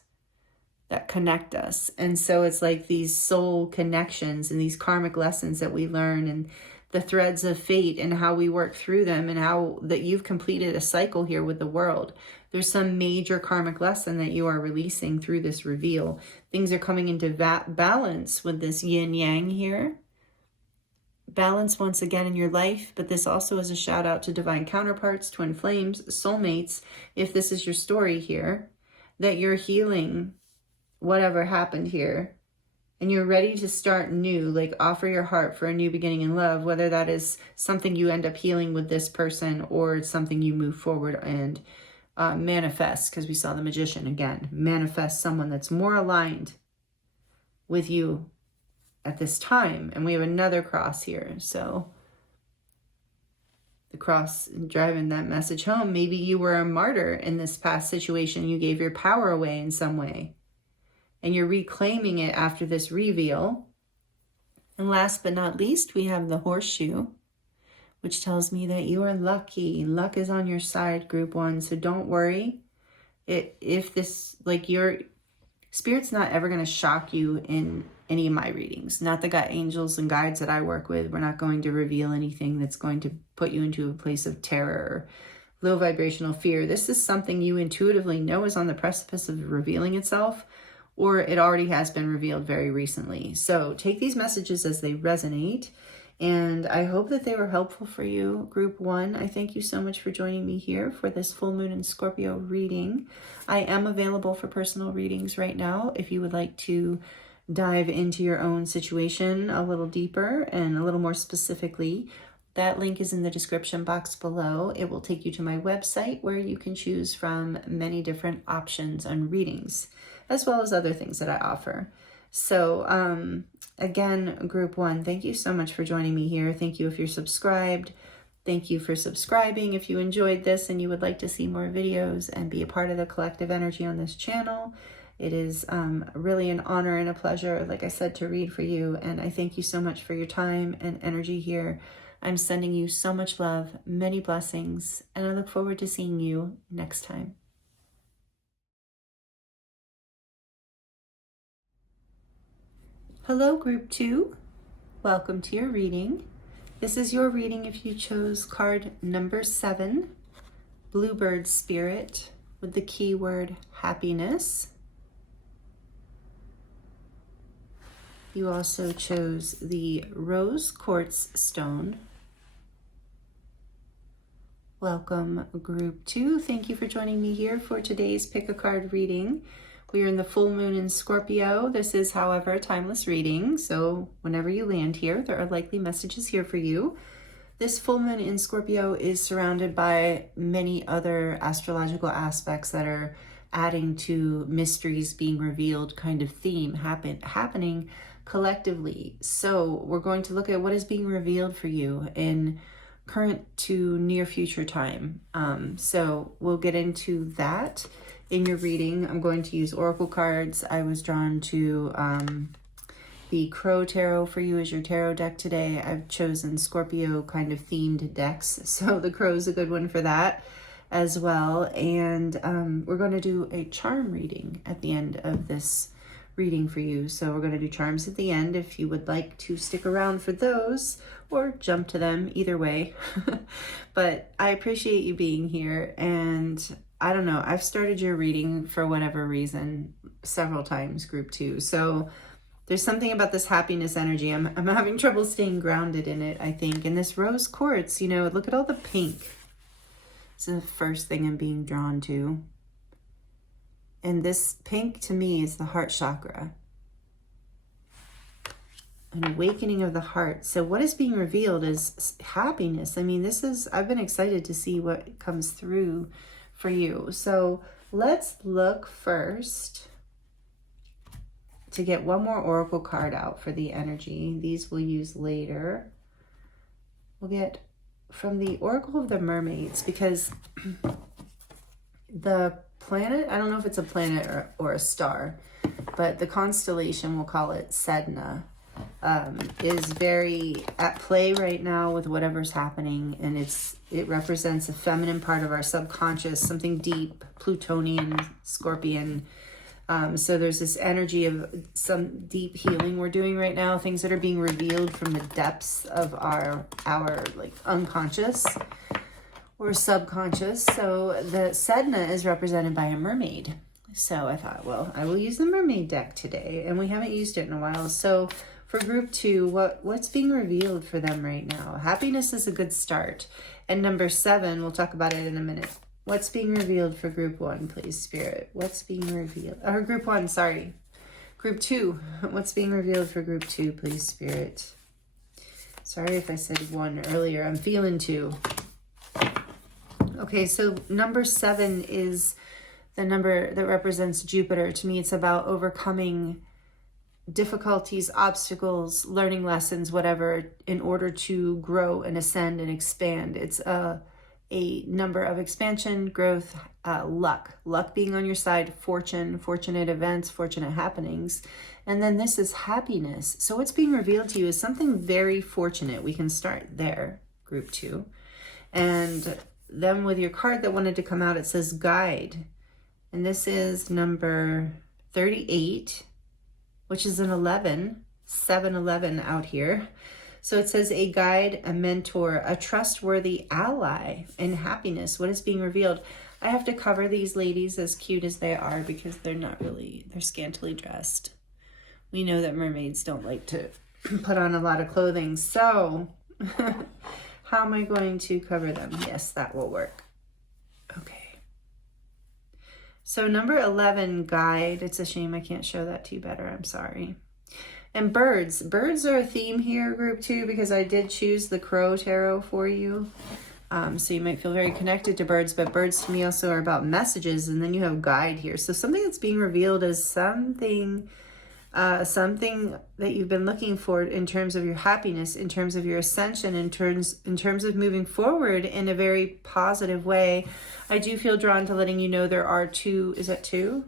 that connect us. And so it's like these soul connections and these karmic lessons that we learn, and the threads of fate and how we work through them, and how that you've completed a cycle here with the world. There's some major karmic lesson that you are releasing through this reveal. Things are coming into balance with this yin yang here. Balance once again in your life, but this also is a shout out to divine counterparts, twin flames, soulmates. If this is your story here, that you're healing whatever happened here, and you're ready to start new, like offer your heart for a new beginning in love, whether that is something you end up healing with this person or it's something you move forward and manifest, because we saw the Magician again, manifest someone that's more aligned with you at this time. And we have another cross here. So the cross driving that message home. Maybe you were a martyr in this past situation. You gave your power away in some way, and you're reclaiming it after this reveal. And last but not least, we have the horseshoe, which tells me that you are lucky. Luck is on your side, group 1. So don't worry. if this, like, your Spirit's not ever going to shock you in any of my readings. Not the angels and guides that I work with. We're not going to reveal anything that's going to put you into a place of terror or low vibrational fear. This is something you intuitively know is on the precipice of revealing itself, or it already has been revealed very recently. So take these messages as they resonate, and I hope that they were helpful for you. Group 1, I thank you so much for joining me here for this full moon in Scorpio reading. I am available for personal readings right now if you would like to dive into your own situation a little deeper and a little more specifically. That link is in the description box below. It will take you to my website where you can choose from many different options on readings, as well as other things that I offer. So again, group 1, thank you so much for joining me here. Thank you if you're subscribed. Thank you for subscribing if you enjoyed this and you would like to see more videos and be a part of the collective energy on this channel. It is really an honor and a pleasure, like I said, to read for you. And I thank you so much for your time and energy here. I'm sending you so much love, many blessings, and I look forward to seeing you next time. Hello, Group 2. Welcome to your reading. This is your reading if you chose card number 7, Bluebird Spirit, with the keyword happiness. You also chose the Rose Quartz Stone. Welcome, Group 2. Thank you for joining me here for today's Pick a Card reading. We are in the full moon in Scorpio. This is, however, a timeless reading, so whenever you land here, there are likely messages here for you. This full moon in Scorpio is surrounded by many other astrological aspects that are adding to mysteries being revealed kind of theme happening collectively. So we're going to look at what is being revealed for you in current to near future time. So we'll get into that in your reading. I'm going to use oracle cards. I was drawn to the Crow Tarot for you as your tarot deck today. I've chosen Scorpio kind of themed decks, so the Crow is a good one for that as well. And we're going to do a charm reading at the end of this reading for you. So we're going to do charms at the end if you would like to stick around for those or jump to them, either way. But I appreciate you being here, and I don't know, I've started your reading for whatever reason several times, Group 2. So there's something about this happiness energy. I'm having trouble staying grounded in it, I think. And this rose quartz, you know, look at all the pink. It's the first thing I'm being drawn to. And this pink to me is the heart chakra. An awakening of the heart. So what is being revealed is happiness. I mean, I've been excited to see what comes through for you. So let's look first to get one more oracle card out for the energy. These we'll use later. We'll get from the Oracle of the Mermaids, because the planet, I don't know if it's a planet or a star, but the constellation, we'll call it Sedna, is very at play right now with whatever's happening, and it represents a feminine part of our subconscious, something deep, Plutonian, Scorpion. So there's this energy of some deep healing we're doing right now, things that are being revealed from the depths of our like unconscious or subconscious. So the Sedna is represented by a mermaid. So I thought, well, I will use the mermaid deck today, and we haven't used it in a while. So for Group 2, what's being revealed for them right now? Happiness is a good start. And number 7, we'll talk about it in a minute. What's being revealed for Group 1, please, Spirit? What's being revealed? Or Group 1, sorry. Group 2. What's being revealed for Group 2, please, Spirit? Sorry if I said 1 earlier. I'm feeling 2. Okay, so number 7 is the number that represents Jupiter. To me, it's about overcoming difficulties, obstacles, learning lessons, whatever, in order to grow and ascend and expand. It's a number of expansion, growth, luck being on your side, fortune, fortunate events, fortunate happenings. And then this is happiness. So what's being revealed to you is something very fortunate. We can start there, Group 2. And then with your card that wanted to come out, it says guide. And this is number 38, which is an 11, 7-11 out here. So it says a guide, a mentor, a trustworthy ally in happiness. What is being revealed? I have to cover these ladies, as cute as they are, because they're not really, they're scantily dressed. We know that mermaids don't like to put on a lot of clothing. So how am I going to cover them? Yes, that will work. Okay. So number 11, guide. It's a shame I can't show that to you better. I'm sorry. And birds. Birds are a theme here, group 2, because I did choose the Crow Tarot for you. So you might feel very connected to birds, but birds to me also are about messages. And then you have guide here. So something that's being revealed is something that you've been looking for in terms of your happiness, in terms of your ascension, in terms of moving forward in a very positive way. I do feel drawn to letting you know there are 2. Is that 2?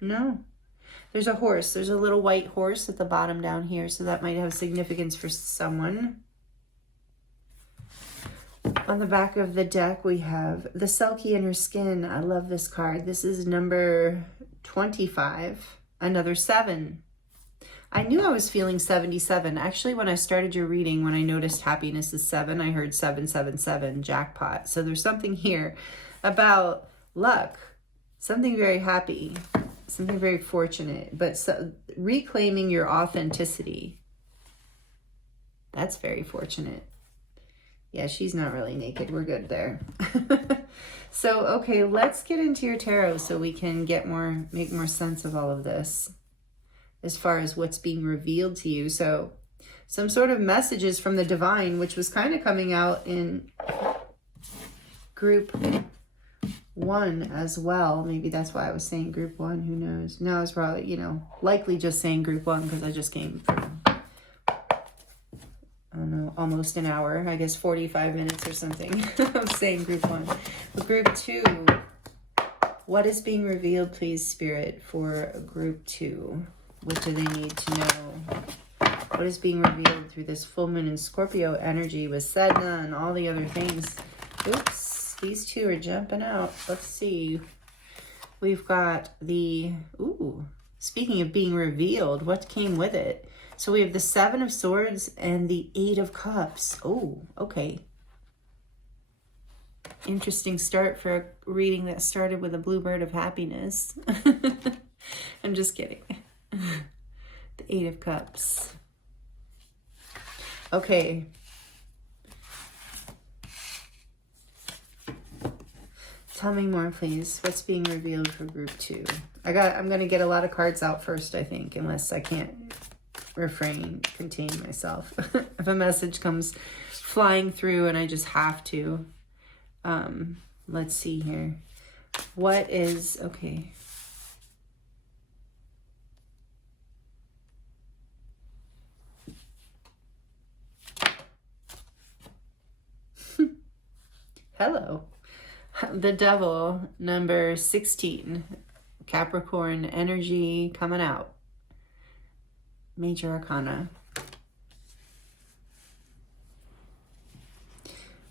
No. There's a horse. There's a little white horse at the bottom down here, so that might have significance for someone. On the back of the deck, we have the Selkie in her skin. I love this card. This is number 25, another 7. I knew I was feeling 77. Actually, when I started your reading, when I noticed happiness is 7, I heard 777, jackpot. So there's something here about luck, something very happy, something very fortunate, but reclaiming your authenticity. That's very fortunate. Yeah, she's not really naked. We're good there. So, okay, let's get into your tarot so we can make more sense of all of this as far as what's being revealed to you. So, some sort of messages from the divine, which was kind of coming out in group 1 as well. Maybe that's why I was saying group 1. Who knows? No, I was probably, likely just saying group 1 because I just came from, I don't know, almost an hour, I guess 45 minutes or something of saying group 1. But group 2, what is being revealed, please, Spirit, for group 2? What do they need to know? What is being revealed through this full moon in Scorpio energy with Sedna and all the other things? Oops, these 2 are jumping out. Let's see. We've got speaking of being revealed, what came with it? So we have the 7 of Swords and the 8 of Cups. Oh, okay. Interesting start for a reading that started with a bluebird of happiness. I'm just kidding. The 8 of Cups. Okay. Tell me more, please. What's being revealed for group 2? I'm going to get a lot of cards out first, I think, unless I can't contain myself. If a message comes flying through and I just have to. Let's see here. What is, okay. Hello. The Devil, number 16. Capricorn energy coming out. Major Arcana.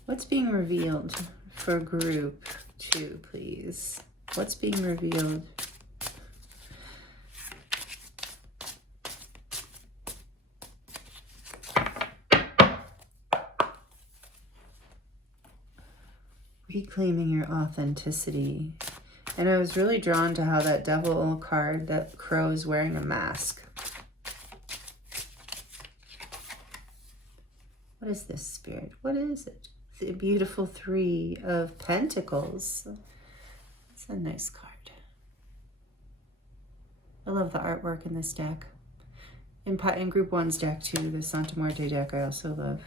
What's being revealed for group 2, please? What's being revealed? Reclaiming your authenticity. And I was really drawn to how that Devil card, that crow, is wearing a mask. What is this, Spirit? What is it? The beautiful 3 of Pentacles. It's a nice card. I love the artwork in this deck. In Group 1's deck too, the Santa Muerte deck I also love.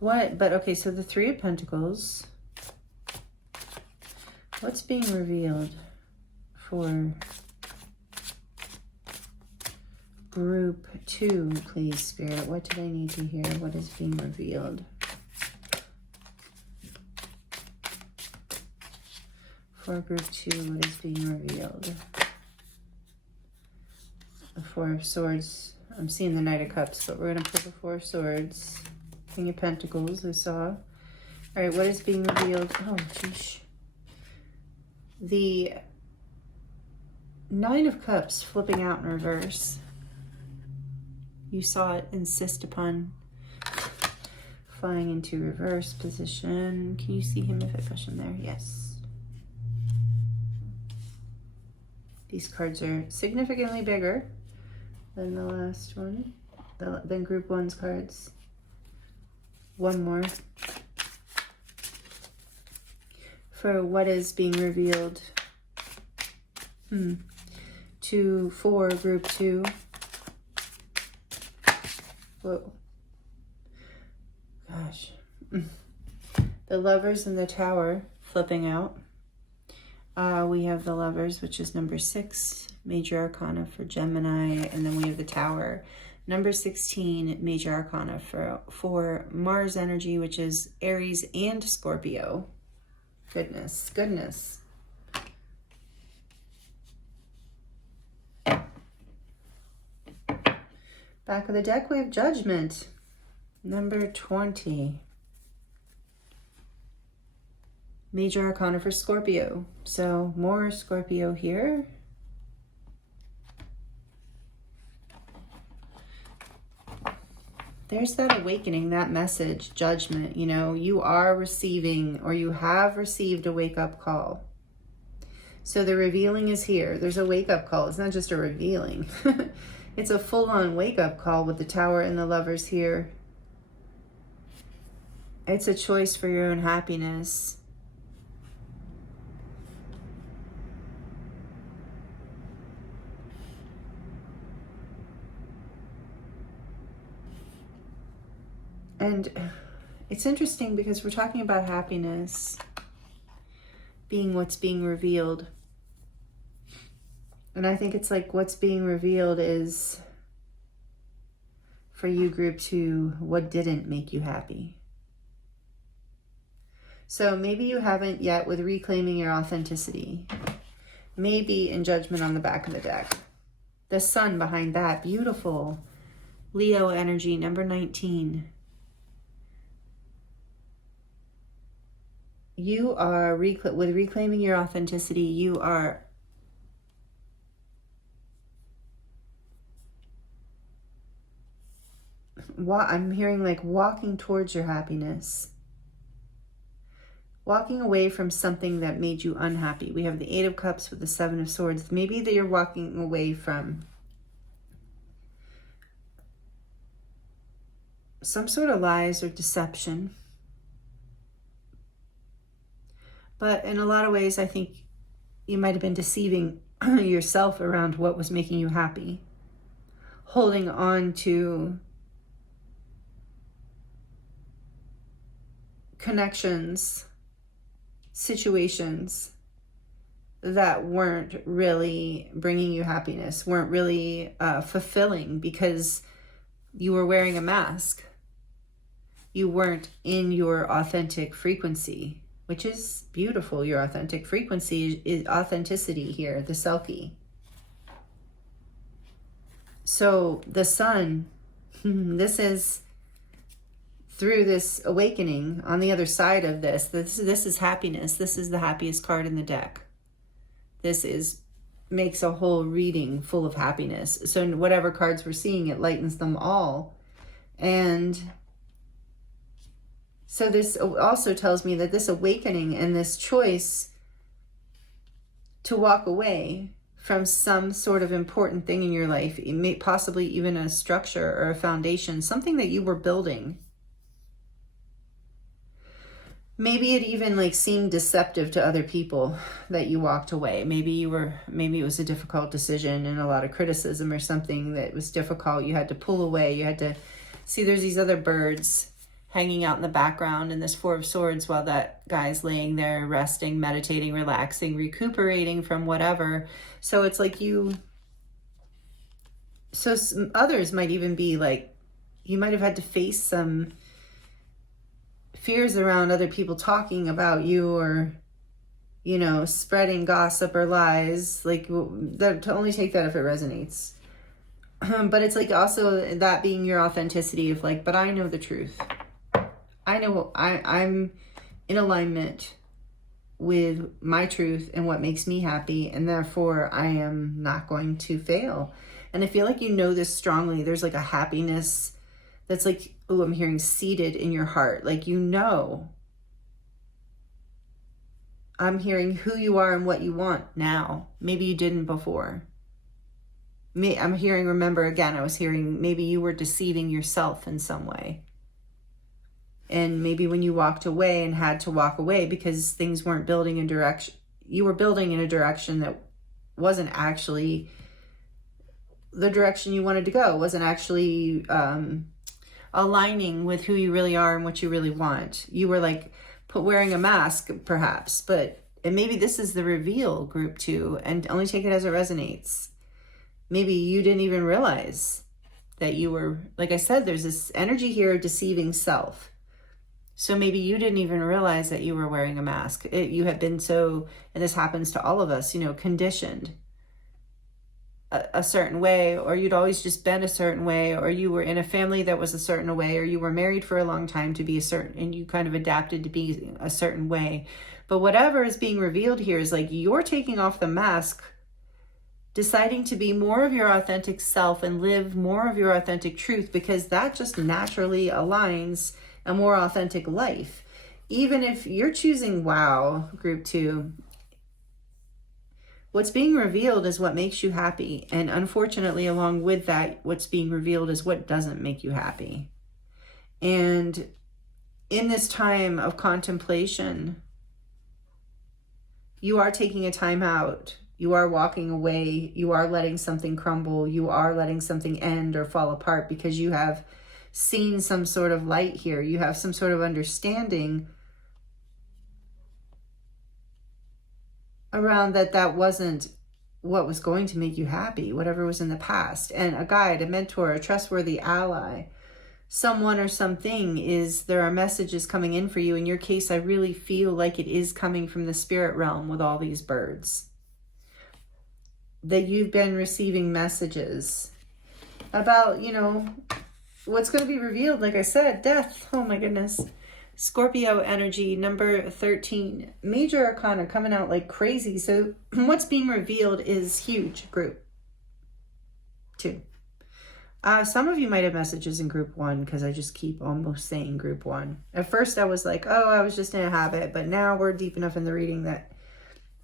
But okay, so the 3 of Pentacles. What's being revealed for group 2, please, Spirit? What do I need to hear? What is being revealed? For group 2, what is being revealed? The 4 of Swords. I'm seeing the Knight of Cups, but we're going to pull the 4 of Swords. King of Pentacles, I saw. All right, what is being revealed? Oh, geez. The Nine of Cups flipping out in reverse. You saw it insist upon flying into reverse position. Can you see him if I push him there? Yes. These cards are significantly bigger than the last one, than Group 1's cards. One more. For what is being revealed. 2, 4, Group 2. Whoa. Gosh. The Lovers and the Tower flipping out. We have the Lovers, which is number 6, Major Arcana for Gemini, and then we have the Tower, number 16, Major Arcana for Mars energy, which is Aries and Scorpio. Goodness, goodness. Back of the deck, we have Judgment, number 20. Major Arcana for Scorpio. So more Scorpio here. There's that awakening, that message, judgment. You know, you are receiving, or you have received, a wake-up call. So the revealing is here. There's a wake-up call. It's not just a revealing. It's a full-on wake-up call with the Tower and the Lovers here. It's a choice for your own happiness. And it's interesting because we're talking about happiness being what's being revealed. And I think it's like what's being revealed is, for you, Group 2, what didn't make you happy. So maybe you haven't yet with reclaiming your authenticity. Maybe in Judgment on the back of the deck. The Sun behind that, beautiful. Leo energy, number 19. You are, with reclaiming your authenticity, you are I'm hearing like walking towards your happiness. Walking away from something that made you unhappy. We have the 8 of Cups with the 7 of Swords. Maybe that you're walking away from some sort of lies or deception. But in a lot of ways, I think you might have been deceiving yourself around what was making you happy. Holding on to connections, situations that weren't really bringing you happiness, weren't really fulfilling, because you were wearing a mask. You weren't in your authentic frequency, which is beautiful. Your authentic frequency is authenticity here, the selfie. So the Sun, this is through this awakening. On the other side of this is happiness. This is the happiest card in the deck. This makes a whole reading full of happiness. So whatever cards we're seeing, it lightens them all. And so this also tells me that this awakening and this choice to walk away from some sort of important thing in your life, possibly even a structure or a foundation, something that you were building. Maybe it even like seemed deceptive to other people that you walked away. Maybe it was a difficult decision and a lot of criticism or something that was difficult. You had to pull away. You had to see there's these other birds hanging out in the background and this 4 of Swords while that guy's laying there resting, meditating, relaxing, recuperating from whatever. So it's like some others might even be like, you might have had to face some fears around other people talking about you, or, you know, spreading gossip or lies. Like, that, to only take that if it resonates. But it's like also that being your authenticity of like, but I know the truth. I know I'm in alignment with my truth and what makes me happy, and therefore I am not going to fail. And I feel like you know this strongly. There's like a happiness that's like, oh, I'm hearing seated in your heart. Like, you know, I'm hearing who you are and what you want now. Maybe you didn't before. I'm hearing, remember, again, I was hearing maybe you were deceiving yourself in some way. And maybe when you walked away and had to walk away because things weren't building in direction, you were building in a direction that wasn't actually the direction you wanted to go, wasn't actually aligning with who you really are and what you really want. You were like wearing a mask perhaps, and maybe this is the reveal, group 2, and only take it as it resonates. Maybe you didn't even realize that you were, like I said, there's this energy here, deceiving self. So maybe you didn't even realize that you were wearing a mask. You have been so, and this happens to all of us, you know, conditioned a certain way, or you'd always just been a certain way, or you were in a family that was a certain way, or you were married for a long time to be a certain, and you kind of adapted to be a certain way. But whatever is being revealed here is like you're taking off the mask, deciding to be more of your authentic self and live more of your authentic truth, because that just naturally aligns a more authentic life. Even if you're choosing, wow, group 2, what's being revealed is what makes you happy. And unfortunately, along with that, what's being revealed is what doesn't make you happy. And in this time of contemplation, you are taking a time out. You are walking away. You are letting something crumble. You are letting something end or fall apart because you have seen some sort of light here. You have some sort of understanding around that wasn't what was going to make you happy, whatever was in the past. And a guide, a mentor, a trustworthy ally, someone or something there are messages coming in for you. In your case, I really feel like it is coming from the spirit realm with all these birds. That you've been receiving messages about, you know, what's going to be revealed. Like I said, death. Oh my goodness. Scorpio energy, number 13. Major arcana coming out like crazy. So what's being revealed is huge, group 2. Some of you might have messages in group 1 because I just keep almost saying group 1. At first I was like, oh, I was just in a habit. But now we're deep enough in the reading that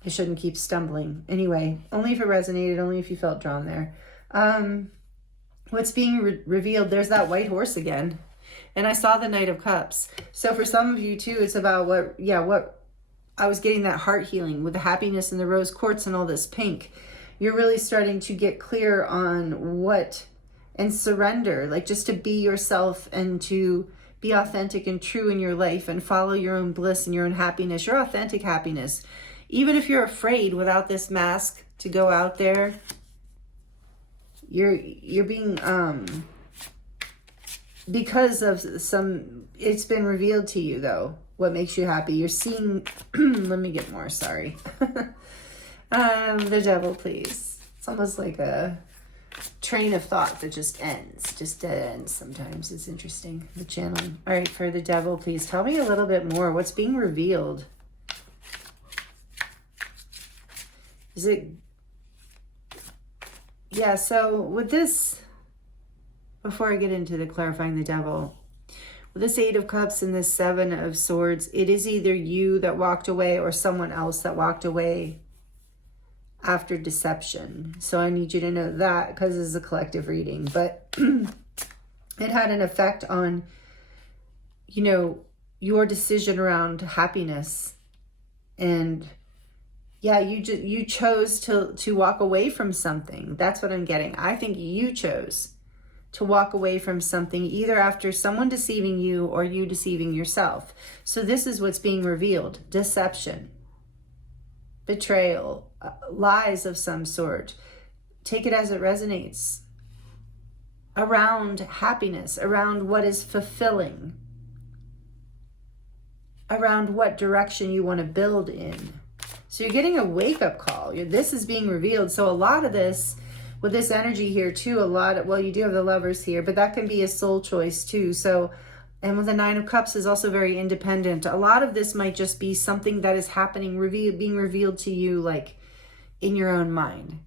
I shouldn't keep stumbling. Anyway, only if it resonated, only if you felt drawn there. What's being revealed, there's that white horse again. And I saw the Knight of Cups. So for some of you too, it's about what I was getting, that heart healing with the happiness and the rose quartz and all this pink. You're really starting to get clear on what, and surrender, like just to be yourself and to be authentic and true in your life and follow your own bliss and your own happiness, your authentic happiness. Even if you're afraid without this mask to go out there, you're being, because of it's been revealed to you though, what makes you happy. You're seeing, let me get more, sorry. The devil, please. It's almost like a train of thought that just ends, just dead ends sometimes. It's interesting, the channeling. All right, for the devil, please tell me a little bit more. What's being revealed? Is it, yeah, so with this, before I get into the clarifying the devil, with this 8 of Cups and this 7 of Swords, it is either you that walked away or someone else that walked away after deception. So I need you to know that because this is a collective reading. But it had an effect on, you know, your decision around happiness. And yeah, you chose to walk away from something. That's what I'm getting. I think you chose to walk away from something, either after someone deceiving you or you deceiving yourself. So this is what's being revealed. Deception, betrayal, lies of some sort. Take it as it resonates. Around happiness, around what is fulfilling, around what direction you want to build in. So you're getting a wake-up call. This is being revealed. So a lot of this, with this energy here too, well, you do have the Lovers here, but that can be a soul choice too. So And with the Nine of Cups is also very independent. A lot of this might just be something that is happening, being revealed to you like in your own mind.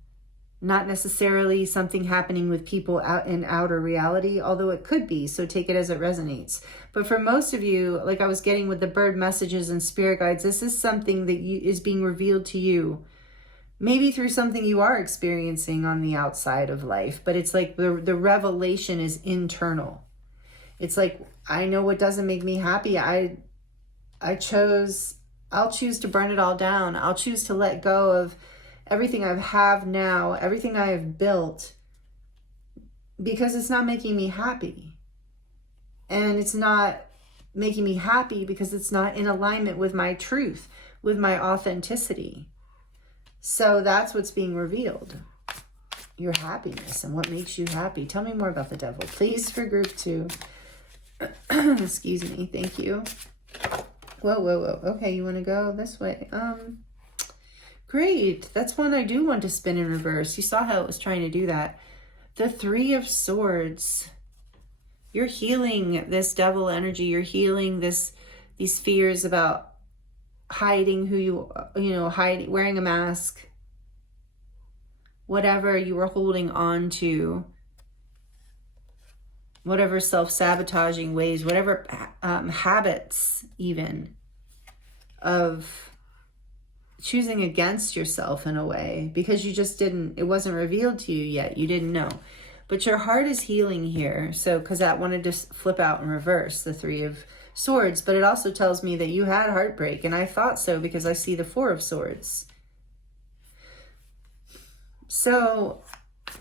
Not necessarily something happening with people out in outer reality, although it could be, so take it as it resonates. But for most of you, like I was getting with the bird messages and spirit guides, this is something that is being revealed to you, maybe through something you are experiencing on the outside of life, but it's like the revelation is internal. It's like, I know what doesn't make me happy. I'll choose to burn it all down. I'll choose to let go of everything I have now, everything I have built, because it's not making me happy. And it's not making me happy because it's not in alignment with my truth, with my authenticity. So that's what's being revealed. Your happiness and what makes you happy. Tell me more about the Devil, please, for group 2. Excuse me. Thank you. Whoa. Okay, you want to go this way? Great. That's one I do want to spin in reverse. You saw how it was trying to do that. The Three of Swords. You're healing this devil energy. You're healing these fears about hiding who hiding, wearing a mask, whatever you were holding on to, whatever self-sabotaging ways, whatever habits even of choosing against yourself in a way, because you just it wasn't revealed to you yet. You didn't know. But your heart is healing here. So, because that wanted to flip out in reverse, the Three of Swords. But it also tells me that you had heartbreak. And I thought so because I see the Four of Swords. So,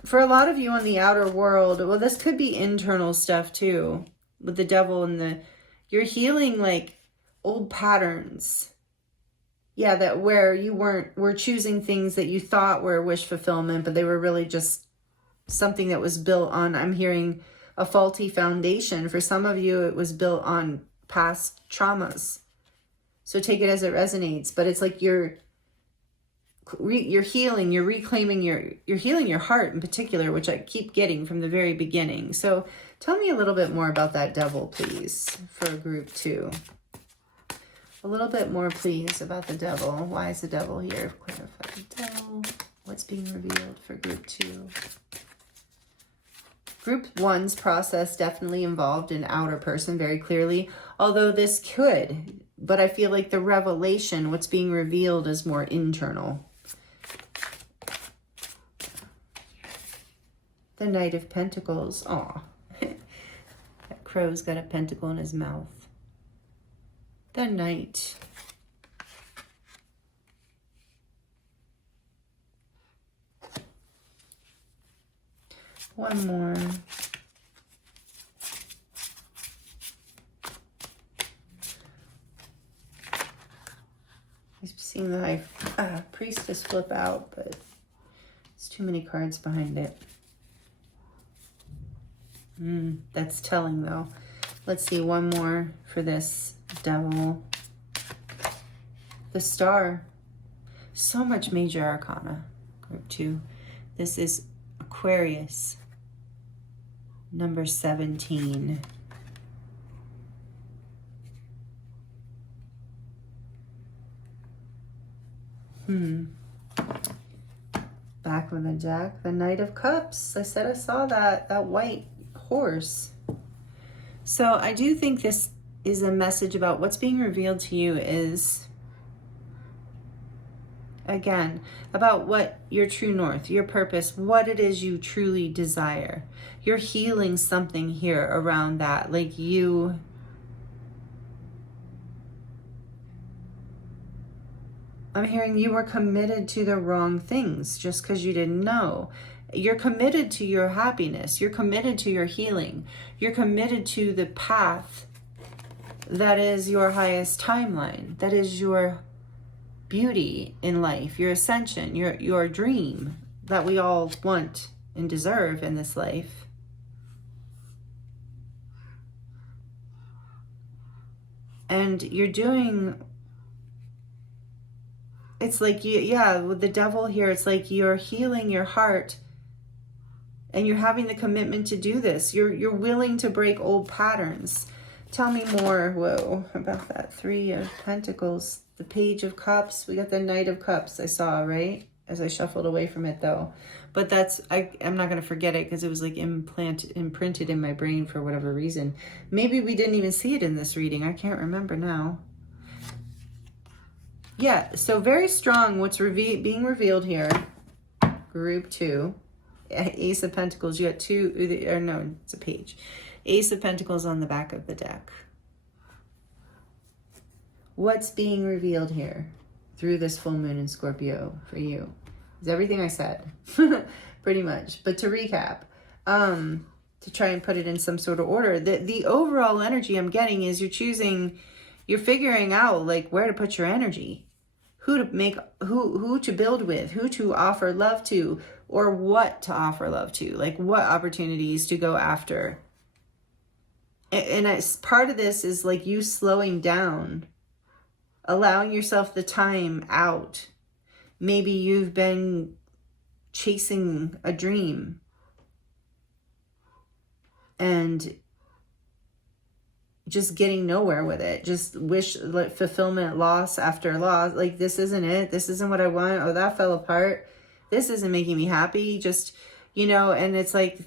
for a lot of you in the outer world, well, this could be internal stuff too. With the Devil and you're healing like old patterns. Yeah, that where you were choosing things that you thought were wish fulfillment, but they were really just something that was built on, I'm hearing, a faulty foundation. For some of you, it was built on past traumas. So take it as it resonates. But it's like you're healing, you're reclaiming you're healing your heart in particular, which I keep getting from the very beginning. So tell me a little bit more about that Devil, please, for group 2. A little bit more, please, about the Devil. Why is the Devil here? Clarify the Devil. What's being revealed for group 2? Group 1's process definitely involved an outer person very clearly, although this could, but I feel like the revelation, what's being revealed, is more internal. The Knight of Pentacles. Aw. That crow's got a pentacle in his mouth. The Knight. One more. I've seen the High Priestess flip out, but it's too many cards behind it. That's telling though. Let's see, one more for this Devil. The Star. So much major arcana. Group 2. This is Aquarius. Number 17. Back with the Jack. The Knight of Cups. I said I saw that white horse. So I do think this is a message about what's being revealed to you is, again, about what your true north, your purpose, what it is you truly desire. You're healing something here around that. Like I'm hearing you were committed to the wrong things just because you didn't know. You're committed to your happiness. You're committed to your healing. You're committed to the path that is your highest timeline. That is your beauty in life, your ascension, your dream that we all want and deserve in this life. And you're doing, it's like, with the Devil here, it's like you're healing your heart and you're having the commitment to do this. You're willing to break old patterns, Tell me more, whoa, about that. 3 of Pentacles, the Page of Cups. We got the Knight of Cups I saw, right? As I shuffled away from it though. But that's, I'm not going to forget it because it was like imprinted in my brain for whatever reason. Maybe we didn't even see it in this reading. I can't remember now. Yeah, so very strong what's being revealed here. Group 2. Ace of Pentacles. You got 2, or no, it's a page. Ace of Pentacles on the back of the deck. What's being revealed here through this full moon in Scorpio for you? Is everything I said, pretty much. But to recap, to try and put it in some sort of order, the overall energy I'm getting is you're figuring out like where to put your energy, who to build with, who to offer love to, or what to offer love to, like what opportunities to go after. And part of this is like you slowing down, allowing yourself the time out. Maybe you've been chasing a dream and just getting nowhere with it. Just wish, like, fulfillment, loss after loss. Like, this isn't it. This isn't what I want. Oh, that fell apart. This isn't making me happy. Just, you know, and it's like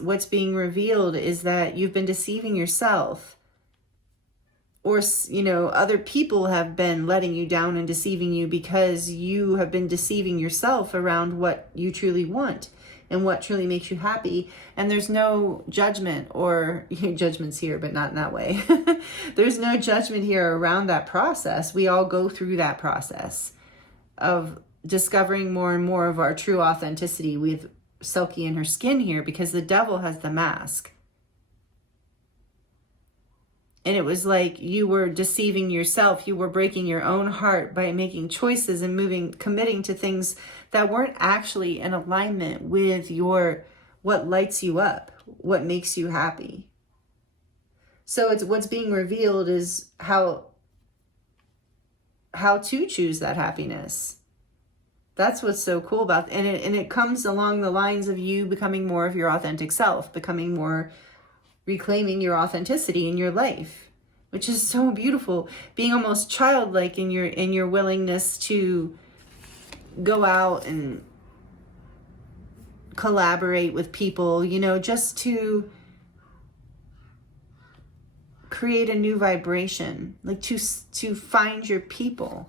what's being revealed is that you've been deceiving yourself. Or, you know, other people have been letting you down and deceiving you because you have been deceiving yourself around what you truly want and what truly makes you happy. And there's no judgment, or judgment's here, but not in that way. There's no judgment here around that process. We all go through that process of discovering more and more of our true authenticity with Selkie in her skin here, because the devil has the mask. And it was like you were deceiving yourself. You were breaking your own heart by making choices and committing to things that weren't actually in alignment with what lights you up, what makes you happy. So what's being revealed is how to choose that happiness. That's what's so cool about it. And it comes along the lines of you becoming more of your authentic self, reclaiming your authenticity in your life, which is so beautiful. Being almost childlike in your willingness to go out and collaborate with people, you know, just to create a new vibration, like to find your people.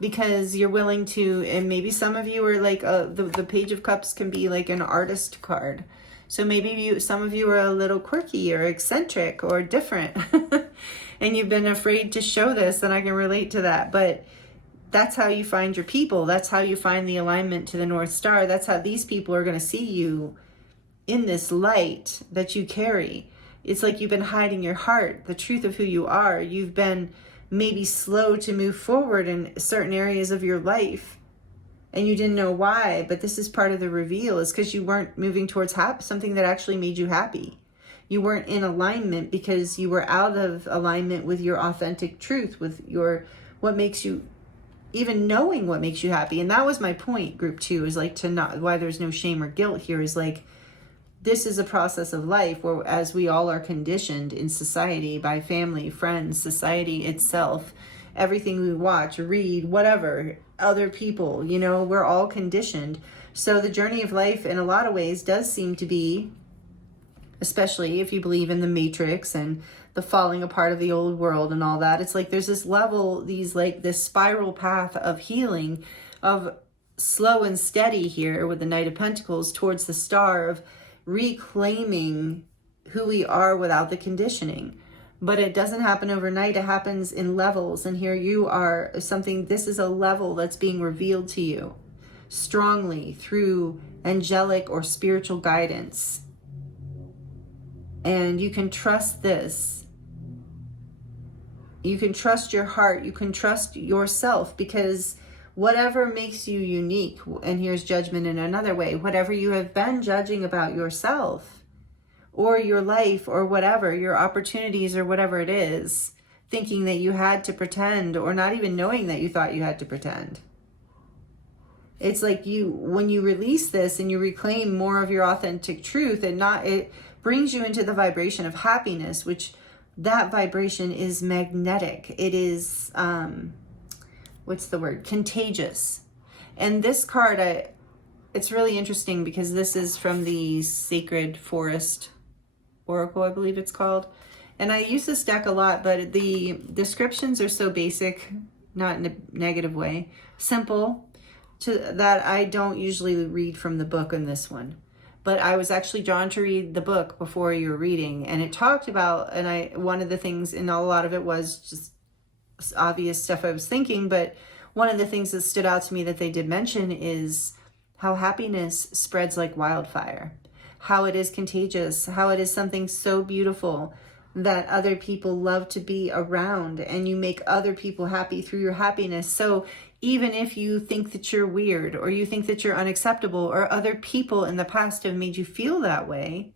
Because you're willing to, and maybe some of you are like, the Page of Cups can be like an artist card. So maybe some of you are a little quirky or eccentric or different. And you've been afraid to show this, and I can relate to that. But that's how you find your people. That's how you find the alignment to the North Star. That's how these people are going to see you in this light that you carry. It's like you've been hiding your heart, the truth of who you are. You've been maybe slow to move forward in certain areas of your life, and you didn't know why. But this is part of the reveal, is because you weren't moving towards something that actually made you happy. You weren't in alignment because you were out of alignment with your authentic truth, with what makes you, even knowing what makes you happy. And that was my point, group 2, is like why there's no shame or guilt here, is like, this is a process of life where, as we all are conditioned in society by family, friends, society itself, everything we watch, read, whatever, other people, you know, we're all conditioned. So the journey of life in a lot of ways does seem to be, especially if you believe in the Matrix and the falling apart of the old world and all that, it's like there's this level, this spiral path of healing, of slow and steady here with the Knight of Pentacles towards the Star, of reclaiming who we are without the conditioning. But it doesn't happen overnight. It happens in levels. And here you are, this is a level that's being revealed to you strongly through angelic or spiritual guidance. And you can trust this. You can trust your heart. You can trust yourself, because whatever makes you unique, and here's judgment in another way, whatever you have been judging about yourself or your life or whatever, your opportunities or whatever it is, thinking that you had to pretend, or not even knowing that you thought you had to pretend. It's like when you release this and you reclaim more of your authentic truth, it brings you into the vibration of happiness, which that vibration is magnetic. It is, what's the word? Contagious. And this card, it's really interesting because this is from the Sacred Forest Oracle, I believe it's called. And I use this deck a lot, but the descriptions are so basic, not in a negative way, simple, that I don't usually read from the book in this one. But I was actually drawn to read the book before you were reading, and it talked about, and one of the things, and a lot of it was just obvious stuff I was thinking, but one of the things that stood out to me that they did mention is how happiness spreads like wildfire, how it is contagious, how it is something so beautiful that other people love to be around, and you make other people happy through your happiness. So even if you think that you're weird, or you think that you're unacceptable, or other people in the past have made you feel that way,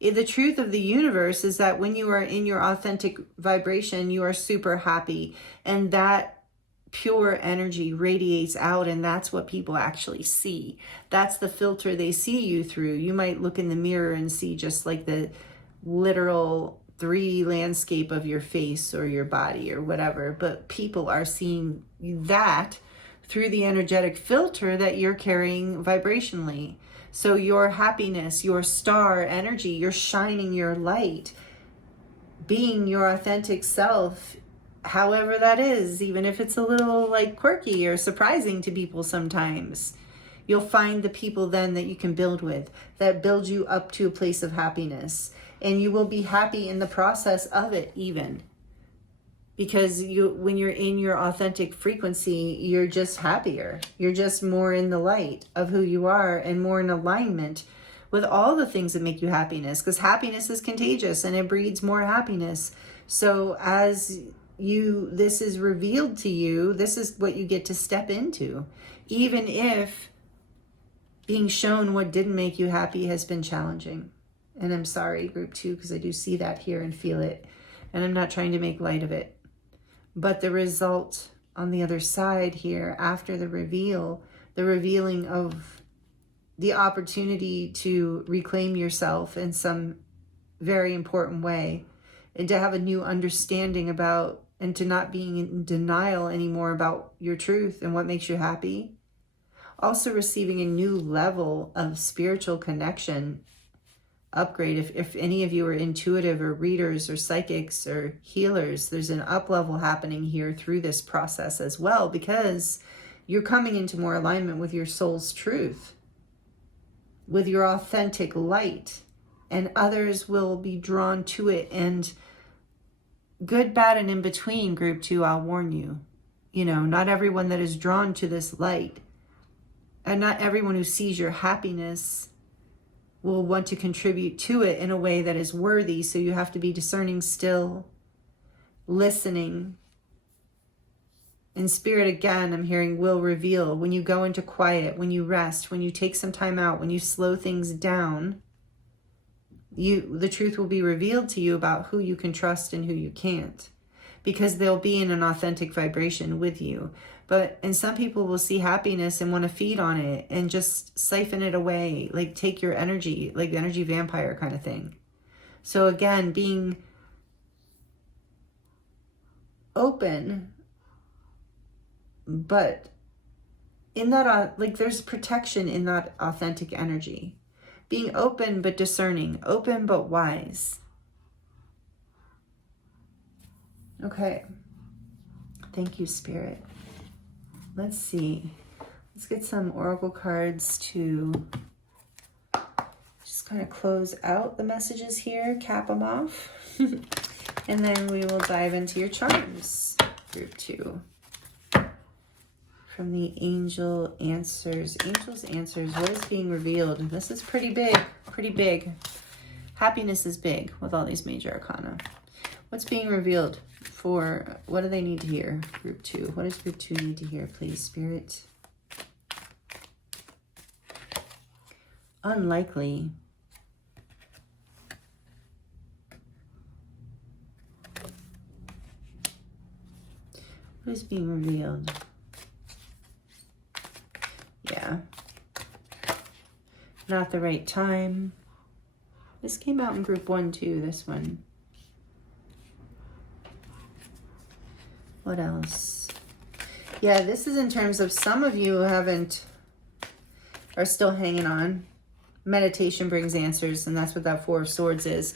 the truth of the universe is that when you are in your authentic vibration, you are super happy, and that pure energy radiates out, and that's what people actually see. That's the filter they see you through. You might look in the mirror and see just like the literal 3D landscape of your face or your body or whatever, but people are seeing that through the energetic filter that you're carrying vibrationally. So your happiness, your star energy, you're shining your light, being your authentic self, however that is, even if it's a little like quirky or surprising to people sometimes, you'll find the people then that you can build with, that build you up to a place of happiness. And you will be happy in the process of it even. Because when you're in your authentic frequency, you're just happier. You're just more in the light of who you are and more in alignment with all the things that make you happiness. Because happiness is contagious and it breeds more happiness. So as this is revealed to you, this is what you get to step into. Even if being shown what didn't make you happy has been challenging. And I'm sorry, group 2, because I do see that here and feel it. And I'm not trying to make light of it. But the result on the other side here, after the revealing of the opportunity to reclaim yourself in some very important way, and to have a new understanding about, and to not being in denial anymore about your truth and what makes you happy. Also receiving a new level of spiritual connection upgrade. If any of you are intuitive or readers or psychics or healers, there's an up level happening here through this process as well, because you're coming into more alignment with your soul's truth, with your authentic light, and others will be drawn to it. And good, bad, and in between, group 2, I'll warn you, not everyone that is drawn to this light, and not everyone who sees your happiness will want to contribute to it in a way that is worthy. So you have to be discerning still, listening. In spirit, again, I'm hearing will reveal. When you go into quiet, when you rest, when you take some time out, when you slow things down, the truth will be revealed to you about who you can trust and who you can't, because they'll be in an authentic vibration with you. And some people will see happiness and want to feed on it and just siphon it away, like take your energy, like energy vampire kind of thing. So again, being open, but in that, like there's protection in that authentic energy. Being open but discerning, open but wise. Okay. Thank you, Spirit. Let's see. Let's get some oracle cards to just kind of close out the messages here, cap them off. And then we will dive into your charms, group 2. From the Angel Answers. Angel's Answers. What is being revealed? This is pretty big. Pretty big. Happiness is big with all these major arcana. What's being revealed for, what do they need to hear? Group 2. What does group 2 need to hear, please, Spirit? Unlikely. What is being revealed? Yeah. Not the right time. This came out in group 1 too, this one. What else? Yeah, this is in terms of some of you who are still hanging on. Meditation brings answers, and that's what that Four of Swords is.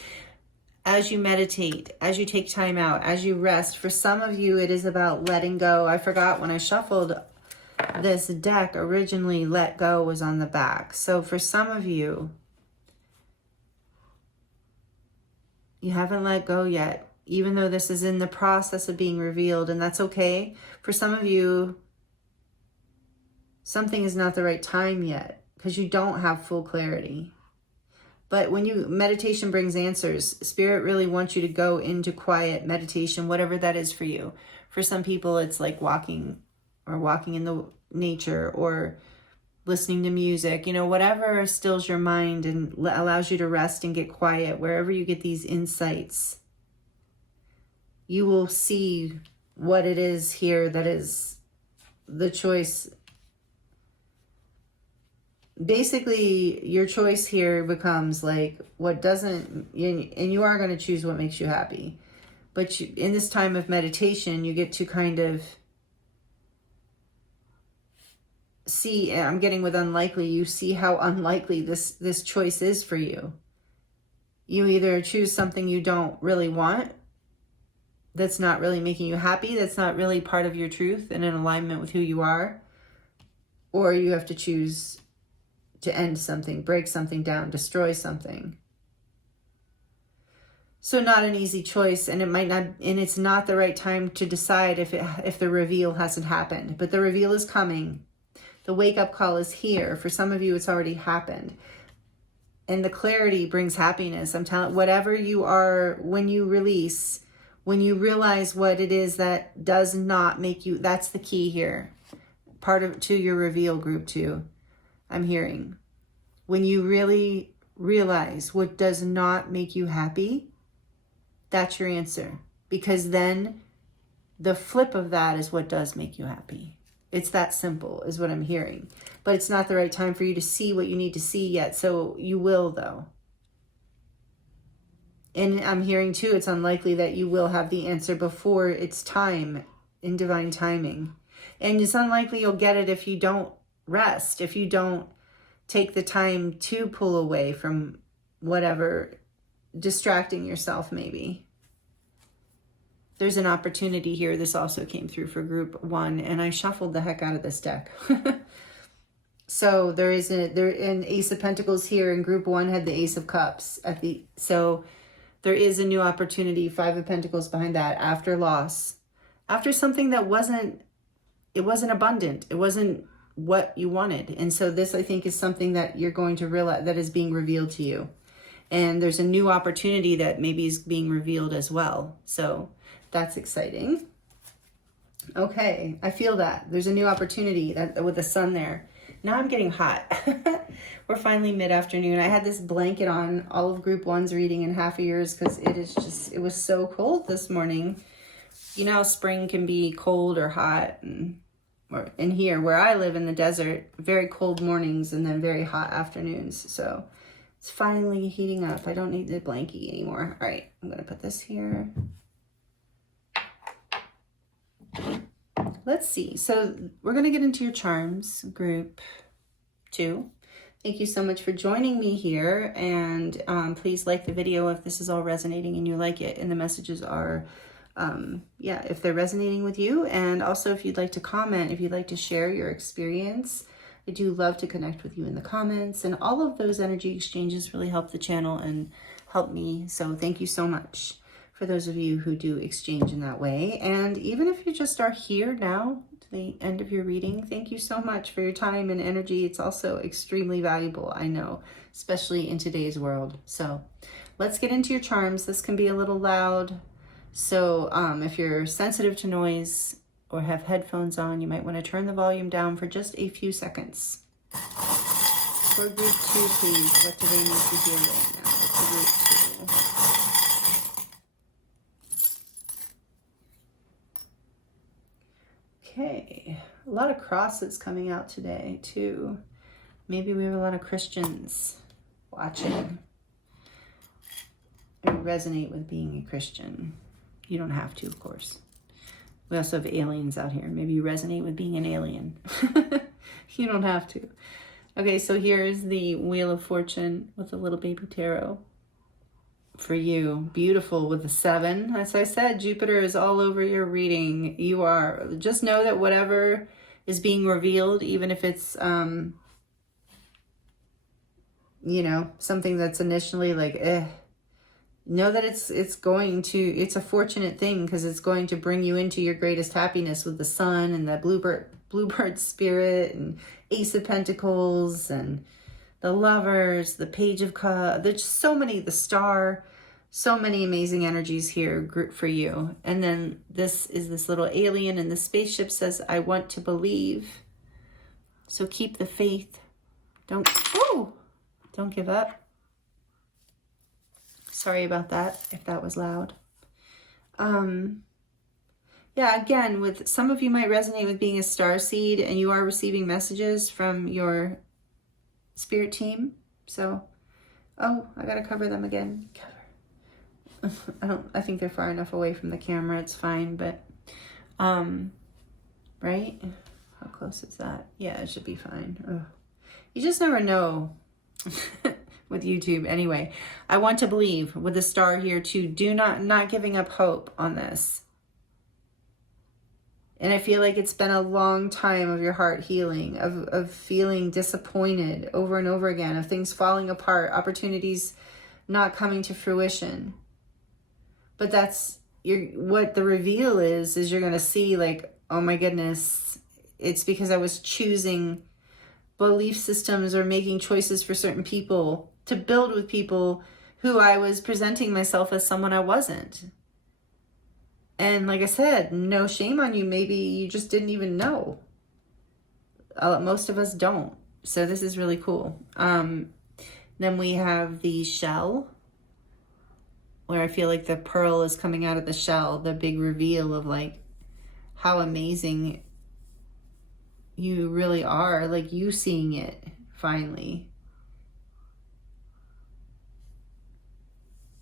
As you meditate, as you take time out, as you rest, for some of you, it is about letting go. I forgot when I shuffled this deck, originally let go was on the back. So for some of you, you haven't let go yet, even though this is in the process of being revealed, and that's okay. For some of you, something is not the right time yet because you don't have full clarity. But when meditation brings answers, Spirit really wants you to go into quiet meditation, whatever that is for you. For some people, it's like walking in the nature or listening to music, whatever stills your mind and allows you to rest and get quiet. Wherever you get these insights, you will see what it is here that is the choice. Basically, your choice here becomes like what doesn't, and you are going to choose what makes you happy. But in this time of meditation, you get to kind of see, I'm getting with unlikely, you see how unlikely this choice is for you. You either choose something you don't really want, that's not really making you happy, that's not really part of your truth and in alignment with who you are, or you have to choose to end something, break something down, destroy something. So not an easy choice, and it's not the right time to decide if the reveal hasn't happened. But the reveal is coming. The wake-up call is here. For some of you, it's already happened. And the clarity brings happiness. I'm telling, whatever you are, when you release, when you realize what it is that does not make you, that's the key here. To your reveal group too. I'm hearing. When you really realize what does not make you happy, that's your answer. Because then the flip of that is what does make you happy. It's that simple is what I'm hearing. But it's not the right time for you to see what you need to see yet. So you will though. And I'm hearing too, it's unlikely that you will have the answer before it's time in divine timing. And it's unlikely you'll get it if you don't rest, if you don't take the time to pull away from whatever, distracting yourself maybe. There's an opportunity here. This also came through for group 1, and I shuffled the heck out of this deck. So there an Ace of Pentacles here, and group 1 had the Ace of Cups so there is a new opportunity, 5 of Pentacles behind that, after loss, after something that wasn't abundant. It wasn't what you wanted. And so this, I think, is something that you're going to realize that is being revealed to you. And there's a new opportunity that maybe is being revealed as well. So that's exciting. Okay, I feel that. There's a new opportunity with the sun there. Now I'm getting hot. We're finally mid-afternoon. I had this blanket on all of group 1's reading and half of yours because it was so cold this morning. You know how spring can be cold or hot, or in here where I live in the desert, very cold mornings and then very hot afternoons. So it's finally heating up. I don't need the blankie anymore. All right, I'm gonna put this here. Let's see. So we're gonna get into your charms, group 2. Thank you so much for joining me here. And please like the video if this is all resonating and you like it. And the messages are, if they're resonating with you. And also if you'd like to comment, if you'd like to share your experience, I do love to connect with you in the comments. And all of those energy exchanges really help the channel and help me. So thank you so much for those of you who do exchange in that way. And even if you just are here now to the end of your reading, thank you so much for your time and energy. It's also extremely valuable, I know, especially in today's world. So let's get into your charms. This can be a little loud. So if you're sensitive to noise or have headphones on, you might want to turn the volume down for just a few seconds. For group 2, please, what do they need to hear right now? For group 2. Okay, a lot of crosses coming out today too. Maybe we have a lot of Christians watching. I resonate with being a Christian. You don't have to, of course. We also have aliens out here. Maybe you resonate with being an alien. You don't have to. Okay, so here's the Wheel of Fortune with a little baby tarot for you. Beautiful with the 7. As I said, Jupiter is all over your reading. You are, just know that whatever is being revealed, even if it's, you know, something that's initially like, know that it's a fortunate thing, because it's going to bring you into your greatest happiness with the Sun and the bluebird spirit and Ace of Pentacles and the Lovers, the Page of Cups. There's so many, the Star, so many amazing energies here for you. And then this is this little alien, and the spaceship says, I want to believe. So keep the faith. Don't give up. Sorry about that, if that was loud. Yeah, again, with some of you might resonate with being a star seed, and you are receiving messages from your spirit team. So, I gotta cover them again. I think they're far enough away from the camera. It's fine, but, right? How close is that? Yeah, it should be fine. Ugh. You just never know. With YouTube. Anyway, I want to believe with the star here too. Do not giving up hope on this. And I feel like it's been a long time of your heart healing, of feeling disappointed over and over again, of things falling apart, opportunities not coming to fruition. But that's what the reveal is you're going to see, like, oh my goodness, it's because I was choosing belief systems or making choices for certain people to build with people who I was presenting myself as someone I wasn't. And like I said, no shame on you. Maybe you just didn't even know. Most of us don't. So this is really cool. Then we have the shell, where I feel like the pearl is coming out of the shell, the big reveal of like how amazing you really are, like you seeing it finally.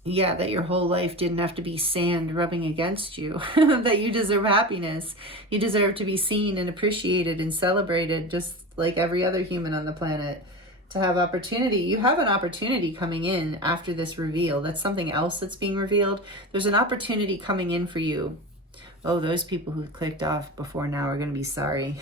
Yeah, that your whole life didn't have to be sand rubbing against you, that you deserve happiness. You deserve to be seen and appreciated and celebrated just like every other human on the planet. To have opportunity. You have an opportunity coming in after this reveal. That's something else that's being revealed. There's an opportunity coming in for you. Oh, those people who clicked off before now are going to be sorry.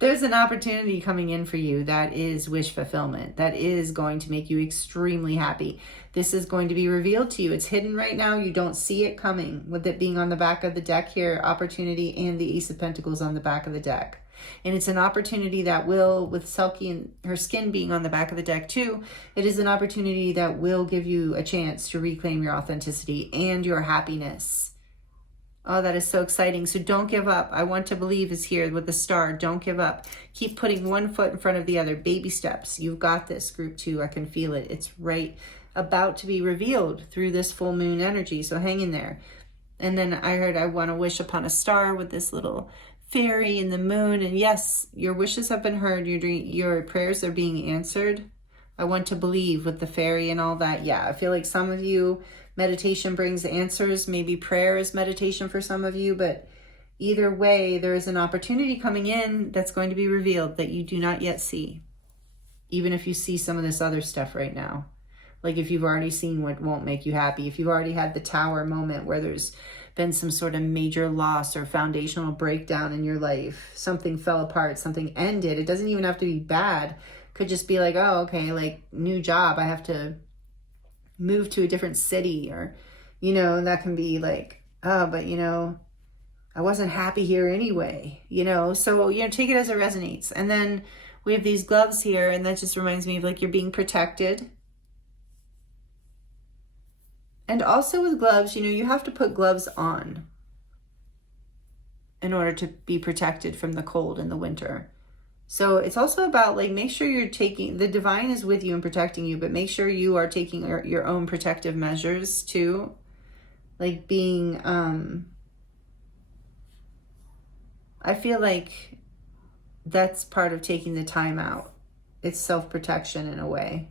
There's an opportunity coming in for you that is wish fulfillment. That is going to make you extremely happy. This is going to be revealed to you. It's hidden right now. You don't see it coming, with it being on the back of the deck here, opportunity, and the Ace of Pentacles on the back of the deck. And it's an opportunity that will, with Selkie and her skin being on the back of the deck too, it is an opportunity that will give you a chance to reclaim your authenticity and your happiness. Oh, that is so exciting. So don't give up. I want to believe is here with the star. Don't give up. Keep putting one foot in front of the other. Baby steps. You've got this, group 2. I can feel it. It's right about to be revealed through this full moon energy. So hang in there. And then I heard I want to wish upon a star with this little fairy in the moon. And yes, your wishes have been heard. Your prayers are being answered. I want to believe with the fairy and all that. Yeah, I feel like some of you, meditation brings answers. Maybe prayer is meditation for some of you, but either way, there is an opportunity coming in that's going to be revealed that you do not yet see. Even if you see some of this other stuff right now. Like if you've already seen what won't make you happy, if you've already had the tower moment where there's been some sort of major loss or foundational breakdown in your life, something fell apart, something ended. It doesn't even have to be bad. Could just be like, oh, okay, like new job, I have to move to a different city, or, you know, that can be like, oh, but you know, I wasn't happy here anyway, you know, so, you know, take it as it resonates. And then we have these gloves here, and that just reminds me of like you're being protected. And also with gloves, you know, you have to put gloves on in order to be protected from the cold in the winter. So it's also about like, make sure you're taking, the divine is with you and protecting you, but make sure you are taking your own protective measures too. Like being, I feel like that's part of taking the time out. It's self-protection in a way.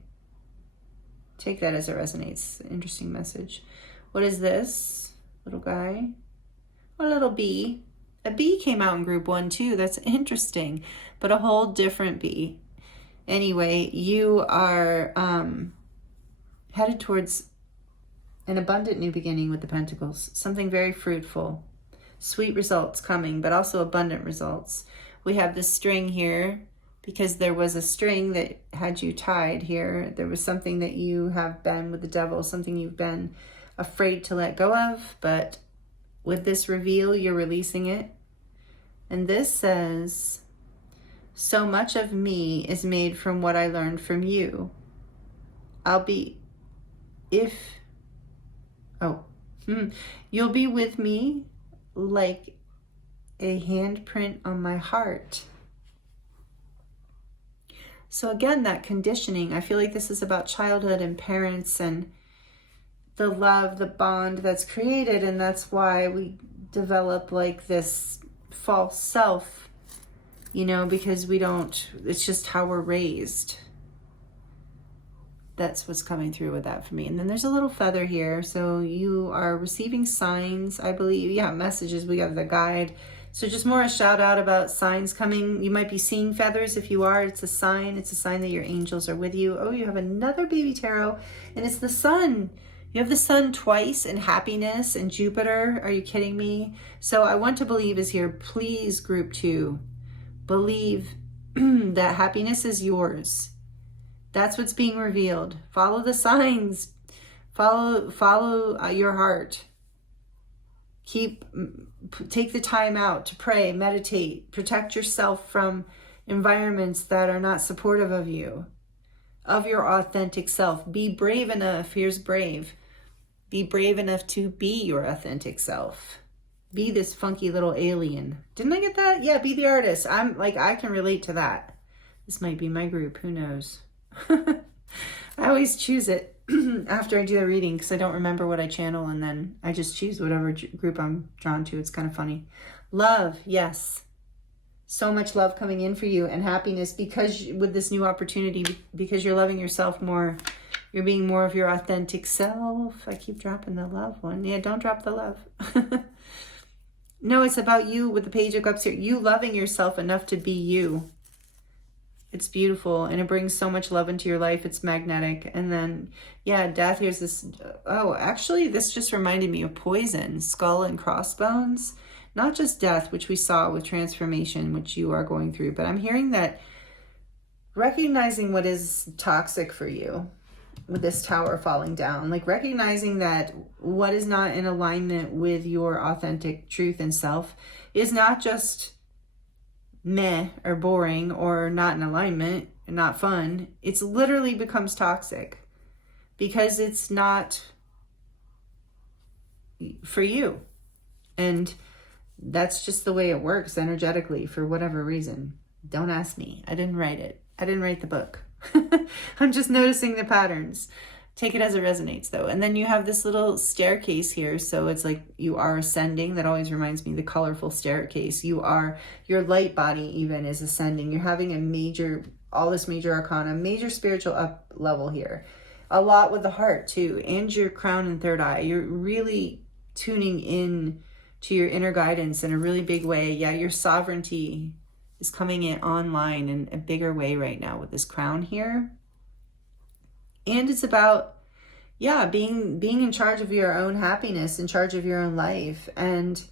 Take that as it resonates. Interesting message. What is this? Little guy? A little bee. A bee came out in group 1 too. That's interesting, but a whole different bee. Anyway, you are headed towards an abundant new beginning with the Pentacles. Something very fruitful. Sweet results coming, but also abundant results. We have this string here because there was a string that had you tied here. There was something that you have been with the devil, something you've been afraid to let go of, but with this reveal, you're releasing it. And this says, so much of me is made from what I learned from you. You'll be with me like a handprint on my heart. So again, that conditioning, I feel like this is about childhood and parents and the love, the bond that's created, and that's why we develop like this false self, you know, because it's just how we're raised. That's what's coming through with that for me. And then there's a little feather here. So you are receiving signs, I believe. Yeah, messages. We got the guide. So just more a shout out about signs coming. You might be seeing feathers. If you are, it's a sign. It's a sign that your angels are with you. Oh, you have another baby tarot, and it's the sun. You have the sun twice in happiness and Jupiter. Are you kidding me? So I want to believe is here. Please, group 2, believe that happiness is yours. That's what's being revealed. Follow the signs. Follow your heart. Take the time out to pray, meditate, protect yourself from environments that are not supportive of you, of your authentic self. Be brave enough. Here's brave. Be brave enough to be your authentic self. Be this funky little alien. Didn't I get that? Yeah, be the artist. I can relate to that. This might be my group. Who knows? I always choose it after I do the reading because I don't remember what I channel, and then I just choose whatever group I'm drawn to. It's kind of funny. Love, yes. So much love coming in for you, and happiness because with this new opportunity, because you're loving yourself more. You're being more of your authentic self. I keep dropping the love one. Yeah, don't drop the love. No, it's about you with the Page of Cups here. You loving yourself enough to be you. It's beautiful, and it brings so much love into your life. It's magnetic. And then, yeah, death. Here's this. Oh, actually, this just reminded me of poison, skull and crossbones. Not just death, which we saw with transformation, which you are going through. But I'm hearing that recognizing what is toxic for you with this tower falling down, like recognizing that what is not in alignment with your authentic truth and self is not just meh or boring or not in alignment and not fun. It's literally becomes toxic because it's not for you. And that's just the way it works energetically for whatever reason. Don't ask me. I didn't write it. I didn't write the book. I'm just noticing the patterns. Take it as it resonates though. And then you have this little staircase here. So it's like you are ascending. That always reminds me of the colorful staircase. Your light body even is ascending. You're having all this major arcana, major spiritual up level here. A lot with the heart too, and your crown and third eye. You're really tuning in to your inner guidance in a really big way. Yeah, your sovereignty is coming in online in a bigger way right now with this crown here. And it's about, yeah, being in charge of your own happiness, in charge of your own life. And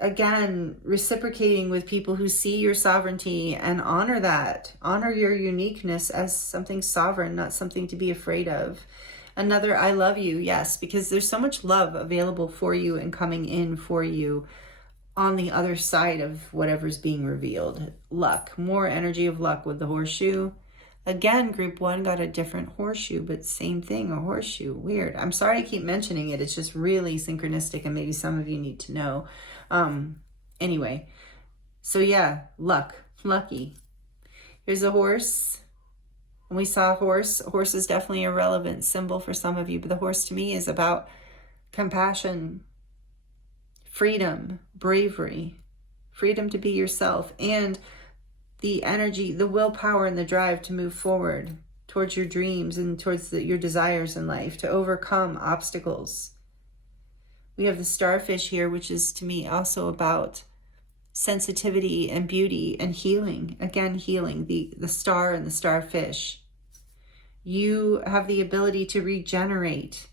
again, reciprocating with people who see your sovereignty and honor that. Honor your uniqueness as something sovereign, not something to be afraid of. Another, I love you, yes, because there's so much love available for you and coming in for you on the other side of whatever's being revealed. Luck, more energy of luck with the horseshoe. Again, group 1 got a different horseshoe, but same thing, a horseshoe. Weird. I'm sorry I keep mentioning it. It's just really synchronistic, and maybe some of you need to know. Anyway, so yeah, luck, lucky. Here's a horse. When we saw a horse, horse is definitely a relevant symbol for some of you, but the horse to me is about compassion, freedom, bravery, freedom to be yourself, and the energy, the willpower, and the drive to move forward towards your dreams and towards your desires in life, to overcome obstacles. We have the starfish here, which is to me also about sensitivity and beauty and healing. Again, healing, the star and the starfish. You have the ability to regenerate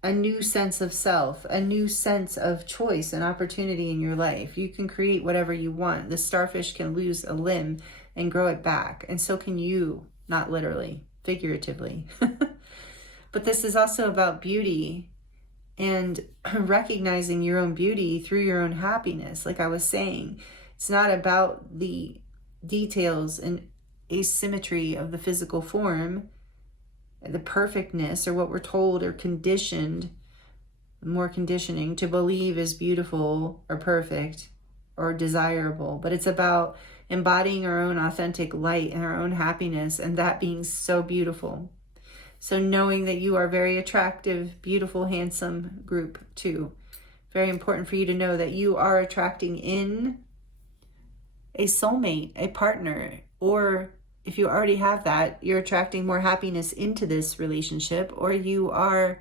a new sense of self, a new sense of choice and opportunity in your life. You can create whatever you want. The starfish can lose a limb and grow it back. And so can you, not literally, figuratively. But this is also about beauty and recognizing your own beauty through your own happiness. Like I was saying, it's not about the details and asymmetry of the physical form, the perfectness, or what we're told or conditioned, more conditioning to believe is beautiful or perfect or desirable. But it's about embodying our own authentic light and our own happiness, and that being so beautiful. So knowing that you are very attractive, beautiful, handsome group too. Very important for you to know that you are attracting in a soulmate, a partner, or if you already have that, you're attracting more happiness into this relationship, or you are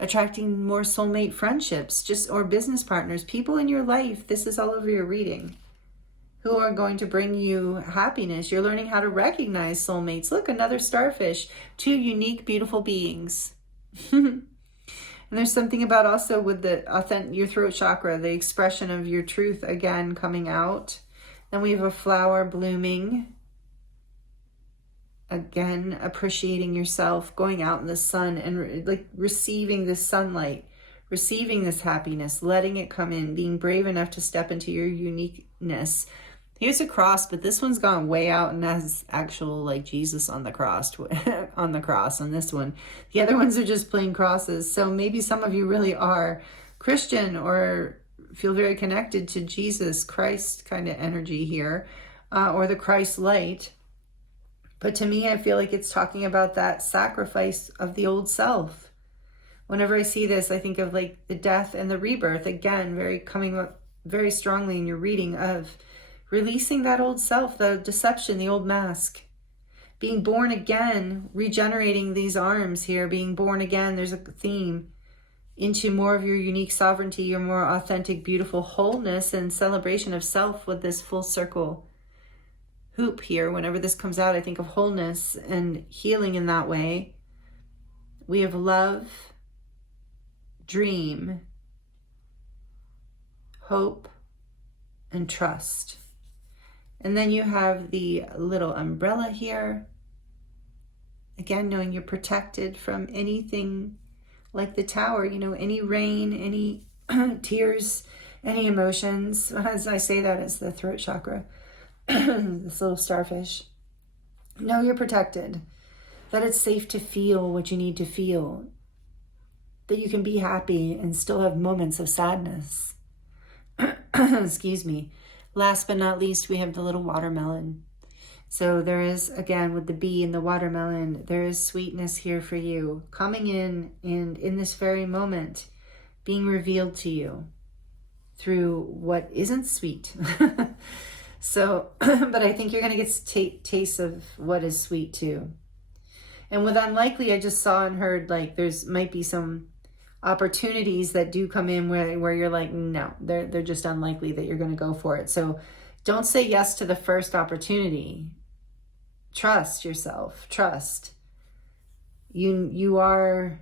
attracting more soulmate friendships, or business partners, people in your life. This is all over your reading, who are going to bring you happiness. You're learning how to recognize soulmates. Look, another starfish, two unique, beautiful beings. And there's something about also with your throat chakra, the expression of your truth again coming out. Then we have a flower blooming. Again, appreciating yourself, going out in the sun and like receiving this sunlight, receiving this happiness, letting it come in, being brave enough to step into your uniqueness. Here's a cross, but this one's gone way out and has actual like Jesus on the cross on this one. The other ones are just plain crosses. So maybe some of you really are Christian or feel very connected to Jesus Christ kind of energy here, or the Christ light. But to me, I feel like it's talking about that sacrifice of the old self. Whenever I see this, I think of like the death and the rebirth, again, coming up very strongly in your reading of releasing that old self, the deception, the old mask, being born again, regenerating these arms here, being born again. There's a theme into more of your unique sovereignty, your more authentic, beautiful wholeness and celebration of self with this full circle hoop here. Whenever this comes out, I think of wholeness and healing in that way. We have love, dream, hope, and trust. And then you have the little umbrella here. Again, knowing you're protected from anything like the tower, any rain, any tears, any emotions. As I say that, it's the throat chakra. This little starfish. Know you're protected, that it's safe to feel what you need to feel, that you can be happy and still have moments of sadness. Excuse me. Last but not least, we have the little watermelon. So there is, again, with the bee and the watermelon, there is sweetness here for you coming in, and in this very moment being revealed to you through what isn't sweet. So, but I think you're going to get taste of what is sweet too. And with unlikely, I just saw and heard like there's might be some opportunities that do come in where you're like, no, they're just unlikely that you're going to go for it. So don't say yes to the first opportunity. Trust yourself. Trust. You are,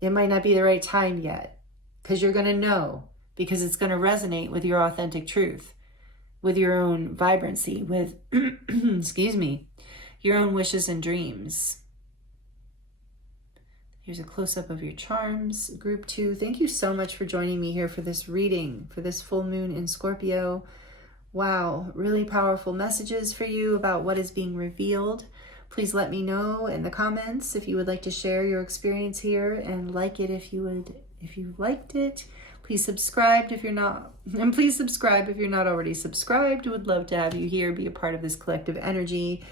it might not be the right time yet, because you're going to know, because it's going to resonate with your authentic truth, with your own vibrancy, with, excuse me, your own wishes and dreams. Here's a close-up of your charms, group 2. Thank you so much for joining me here for this reading, for this full moon in Scorpio. Wow, really powerful messages for you about what is being revealed. Please let me know in the comments if you would like to share your experience here, and like it if you liked it. Please subscribe if you're not, and please subscribe if you're not already subscribed. Would love to have you here, be a part of this collective energy,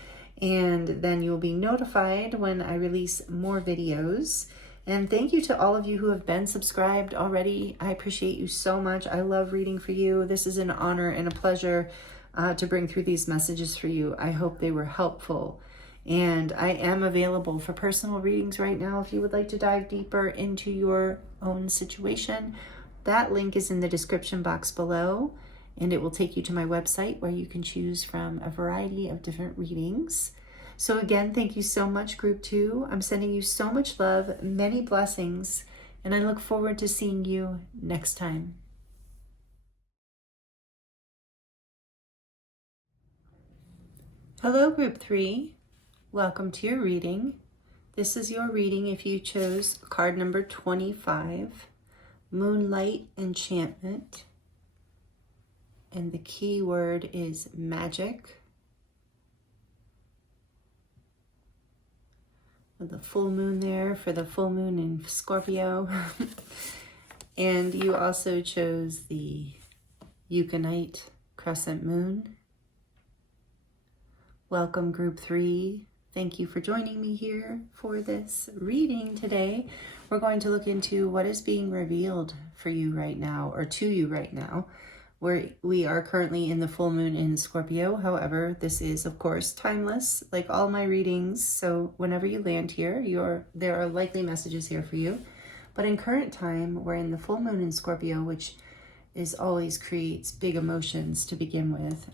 and then you'll be notified when I release more videos. And thank you to all of you who have been subscribed already. I appreciate you so much. I love reading for you. This is an honor and a pleasure to bring through these messages for you. I hope they were helpful. And I am available for personal readings right now if you would like to dive deeper into your own situation. that link is in the description box below, and it will take you to my website where you can choose from a variety of different readings. So again, thank you so much, Group 2. I'm sending you so much love, many blessings, and I look forward to seeing you next time. Hello, Group 3. Welcome to your reading. This is your reading if you chose card number 25, Moonlight Enchantment. And the key word is magic. With the full moon there for the full moon in Scorpio. And you also chose the Unakite Crescent moon. Welcome, Group 3. Thank you for joining me here for this reading today. We're going to look into what is being revealed for you right now, or to you right now. We are currently in the full moon in Scorpio. However, this is, of course, timeless, like all my readings. So whenever you land here, there are likely messages here for you. But in current time, we're in the full moon in Scorpio, which always creates big emotions to begin with.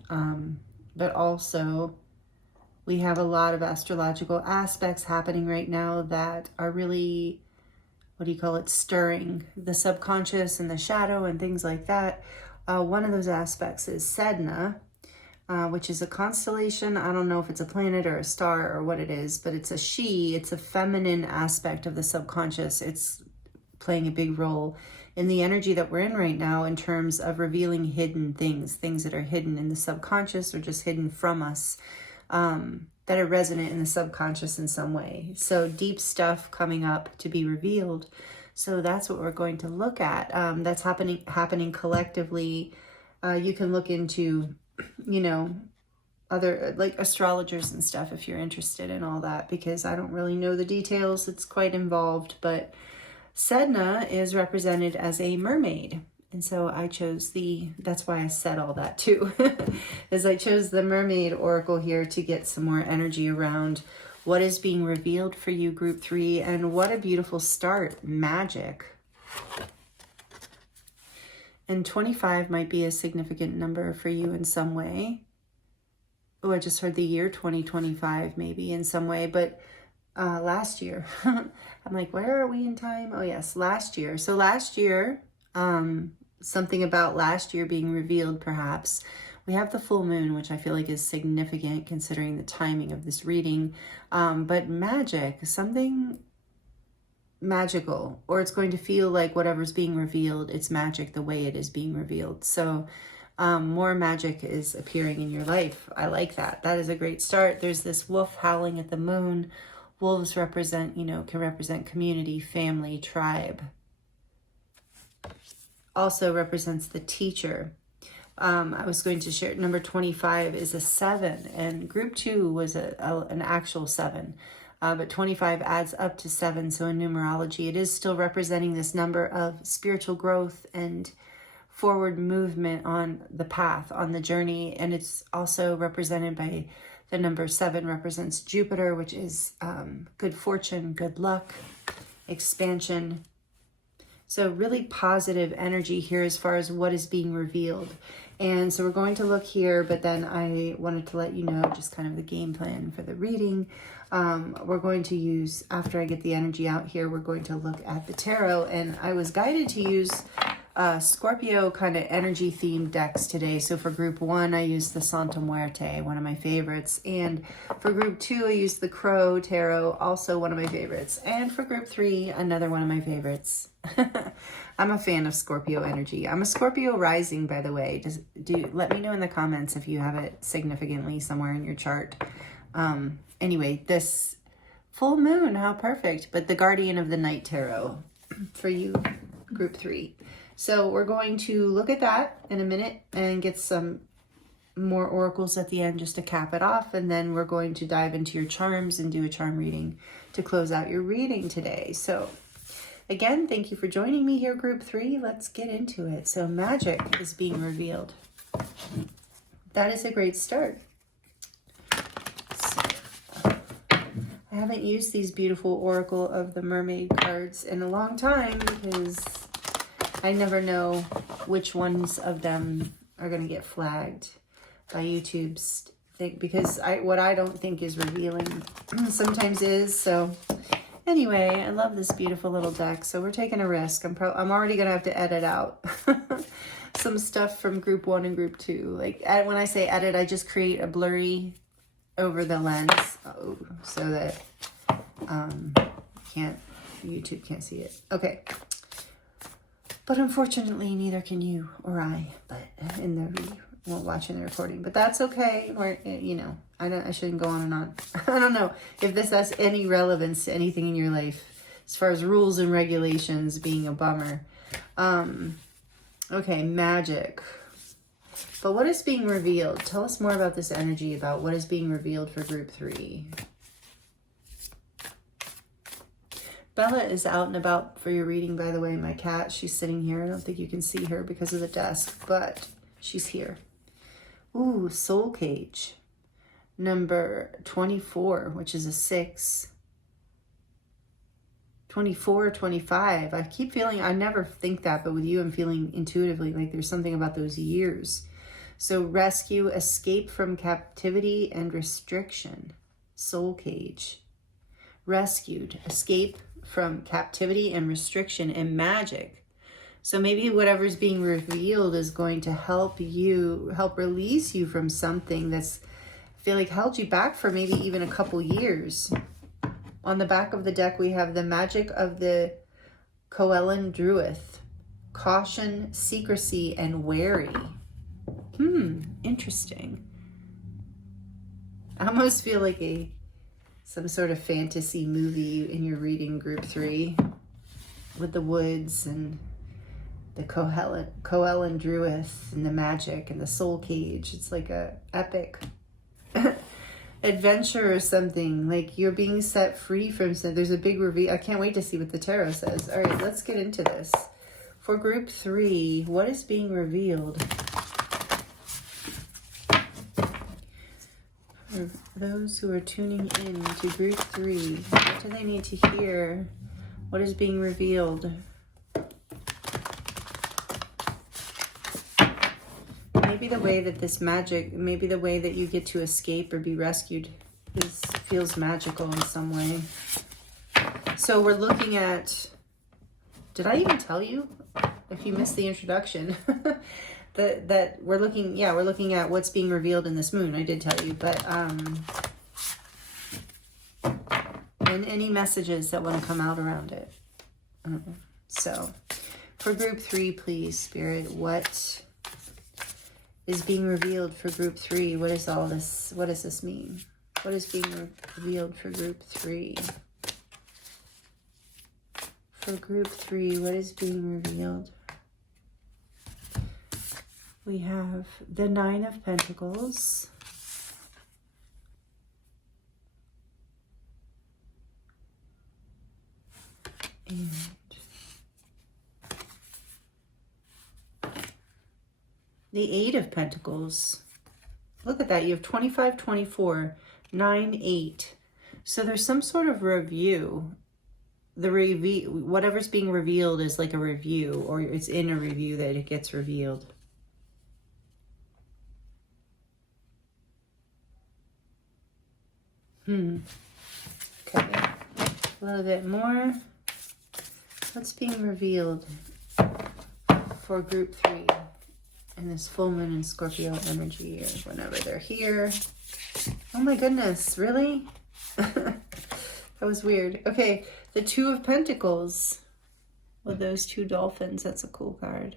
But also, we have a lot of astrological aspects happening right now that are really, stirring the subconscious and the shadow and things like that. One of those aspects is Sedna, which is a constellation. I don't know if it's a planet or a star or what it is, but it's a feminine aspect of the subconscious. It's playing a big role in the energy that we're in right now in terms of revealing hidden things that are hidden in the subconscious or just hidden from us, that are resonant in the subconscious in some way. So deep stuff coming up to be revealed. So that's what we're going to look at. That's happening collectively. You can look into, other like astrologers and stuff if you're interested in all that, because I don't really know the details. It's quite involved, but Sedna is represented as a mermaid. And so I chose that's why I said all that too, is I chose the mermaid oracle here to get some more energy around what is being revealed for you, Group 3, and what a beautiful start, magic. And 25 might be a significant number for you in some way. Oh, I just heard the year 2025 maybe in some way, but last year, I'm like, where are we in time? Oh yes, last year. So last year, something about last year being revealed perhaps. We have the full moon, which I feel like is significant considering the timing of this reading. But magic, something magical, or it's going to feel like whatever's being revealed, it's magic the way it is being revealed. So more magic is appearing in your life. I like that. That is a great start. There's this wolf howling at the moon. Wolves represent, can represent community, family, tribe. Also represents the teacher. I was going to share number 25 is a 7, and Group 2 was an actual 7, but 25 adds up to 7. So in numerology, it is still representing this number of spiritual growth and forward movement on the path, on the journey. And it's also represented by the number 7 represents Jupiter, which is good fortune, good luck, expansion. So really positive energy here as far as what is being revealed. And so we're going to look here, but then I wanted to let you know just kind of the game plan for the reading. We're going to use, after I get the energy out here, we're going to look at the tarot. And I was guided to use Scorpio kind of energy themed decks today. So for Group 1, I used the Santa Muerte, one of my favorites. And for Group 2, I used the Crow Tarot, also one of my favorites. And for Group 3, another one of my favorites. I'm a fan of Scorpio energy. I'm a Scorpio rising, by the way. Let me know in the comments if you have it significantly somewhere in your chart. Anyway, this full moon, how perfect. But the Guardian of the Night Tarot for you, Group 3. So we're going to look at that in a minute and get some more oracles at the end just to cap it off. And then we're going to dive into your charms and do a charm reading to close out your reading today. So again, thank you for joining me here, Group 3. Let's get into it. So magic is being revealed. That is a great start. So, I haven't used these beautiful Oracle of the Mermaid cards in a long time because I never know which ones of them are going to get flagged by YouTube's thing, because what I don't think is revealing sometimes is. So anyway, I love this beautiful little deck. So we're taking a risk. I'm already going to have to edit out some stuff from group 1 and group 2. Like when I say edit, I just create a blurry over the lens so that YouTube can't see it. Okay. But unfortunately, neither can you or I, but won't watch in the recording, but that's okay. Or, you know, I shouldn't go on and on. I don't know if this has any relevance to anything in your life as far as rules and regulations being a bummer. Okay, magic. But what is being revealed? Tell us more about this energy, about what is being revealed for group 3. Bella is out and about for your reading, by the way. My cat, she's sitting here. I don't think you can see her because of the desk, but she's here. Ooh, soul cage. Number 24, which is a 6. 24 or 25. I keep feeling, I never think that, but with you, I'm feeling intuitively like there's something about those years. So rescue, escape from captivity and restriction. Soul cage. Rescued, escape from captivity and restriction, and magic. So maybe whatever's being revealed is going to help release you from something that's, I feel like, held you back for maybe even a couple years. On the back of the deck, we have the magic of the Coelen Druith. Caution, secrecy, and wary. Interesting. I almost feel like some sort of fantasy movie in your reading, group 3, with the woods and the Coelen Druith and the magic and the soul cage. It's like a epic adventure or something. Like you're being set free from something. There's a big reveal. I can't wait to see what the tarot says. All right, let's get into this. For group 3, what is being revealed? For those who are tuning in to group 3, what do they need to hear? What is being revealed? Maybe the way that this magic, maybe the way that you get to escape or be rescued feels magical in some way. So we're looking at, did I even tell you? If you missed the introduction, that we're looking at what's being revealed in this moon. I did tell you, but and any messages that want to come out around it. So for group 3, please, Spirit, what is being revealed for group 3? What is all this? What does this mean? What is being revealed for group 3? For group 3, what is being revealed? We have the 9 of Pentacles. And the 8 of Pentacles. Look at that. You have 25, 24, 9, 8. So there's some sort of review. The review, whatever's being revealed is like a review, or it's in a review that it gets revealed. Okay. A little bit more. What's being revealed for group 3 in this full moon in Scorpio energy, or whenever they're here? Oh my goodness, really? That was weird. Okay, the 2 of Pentacles with those 2 dolphins. That's a cool card.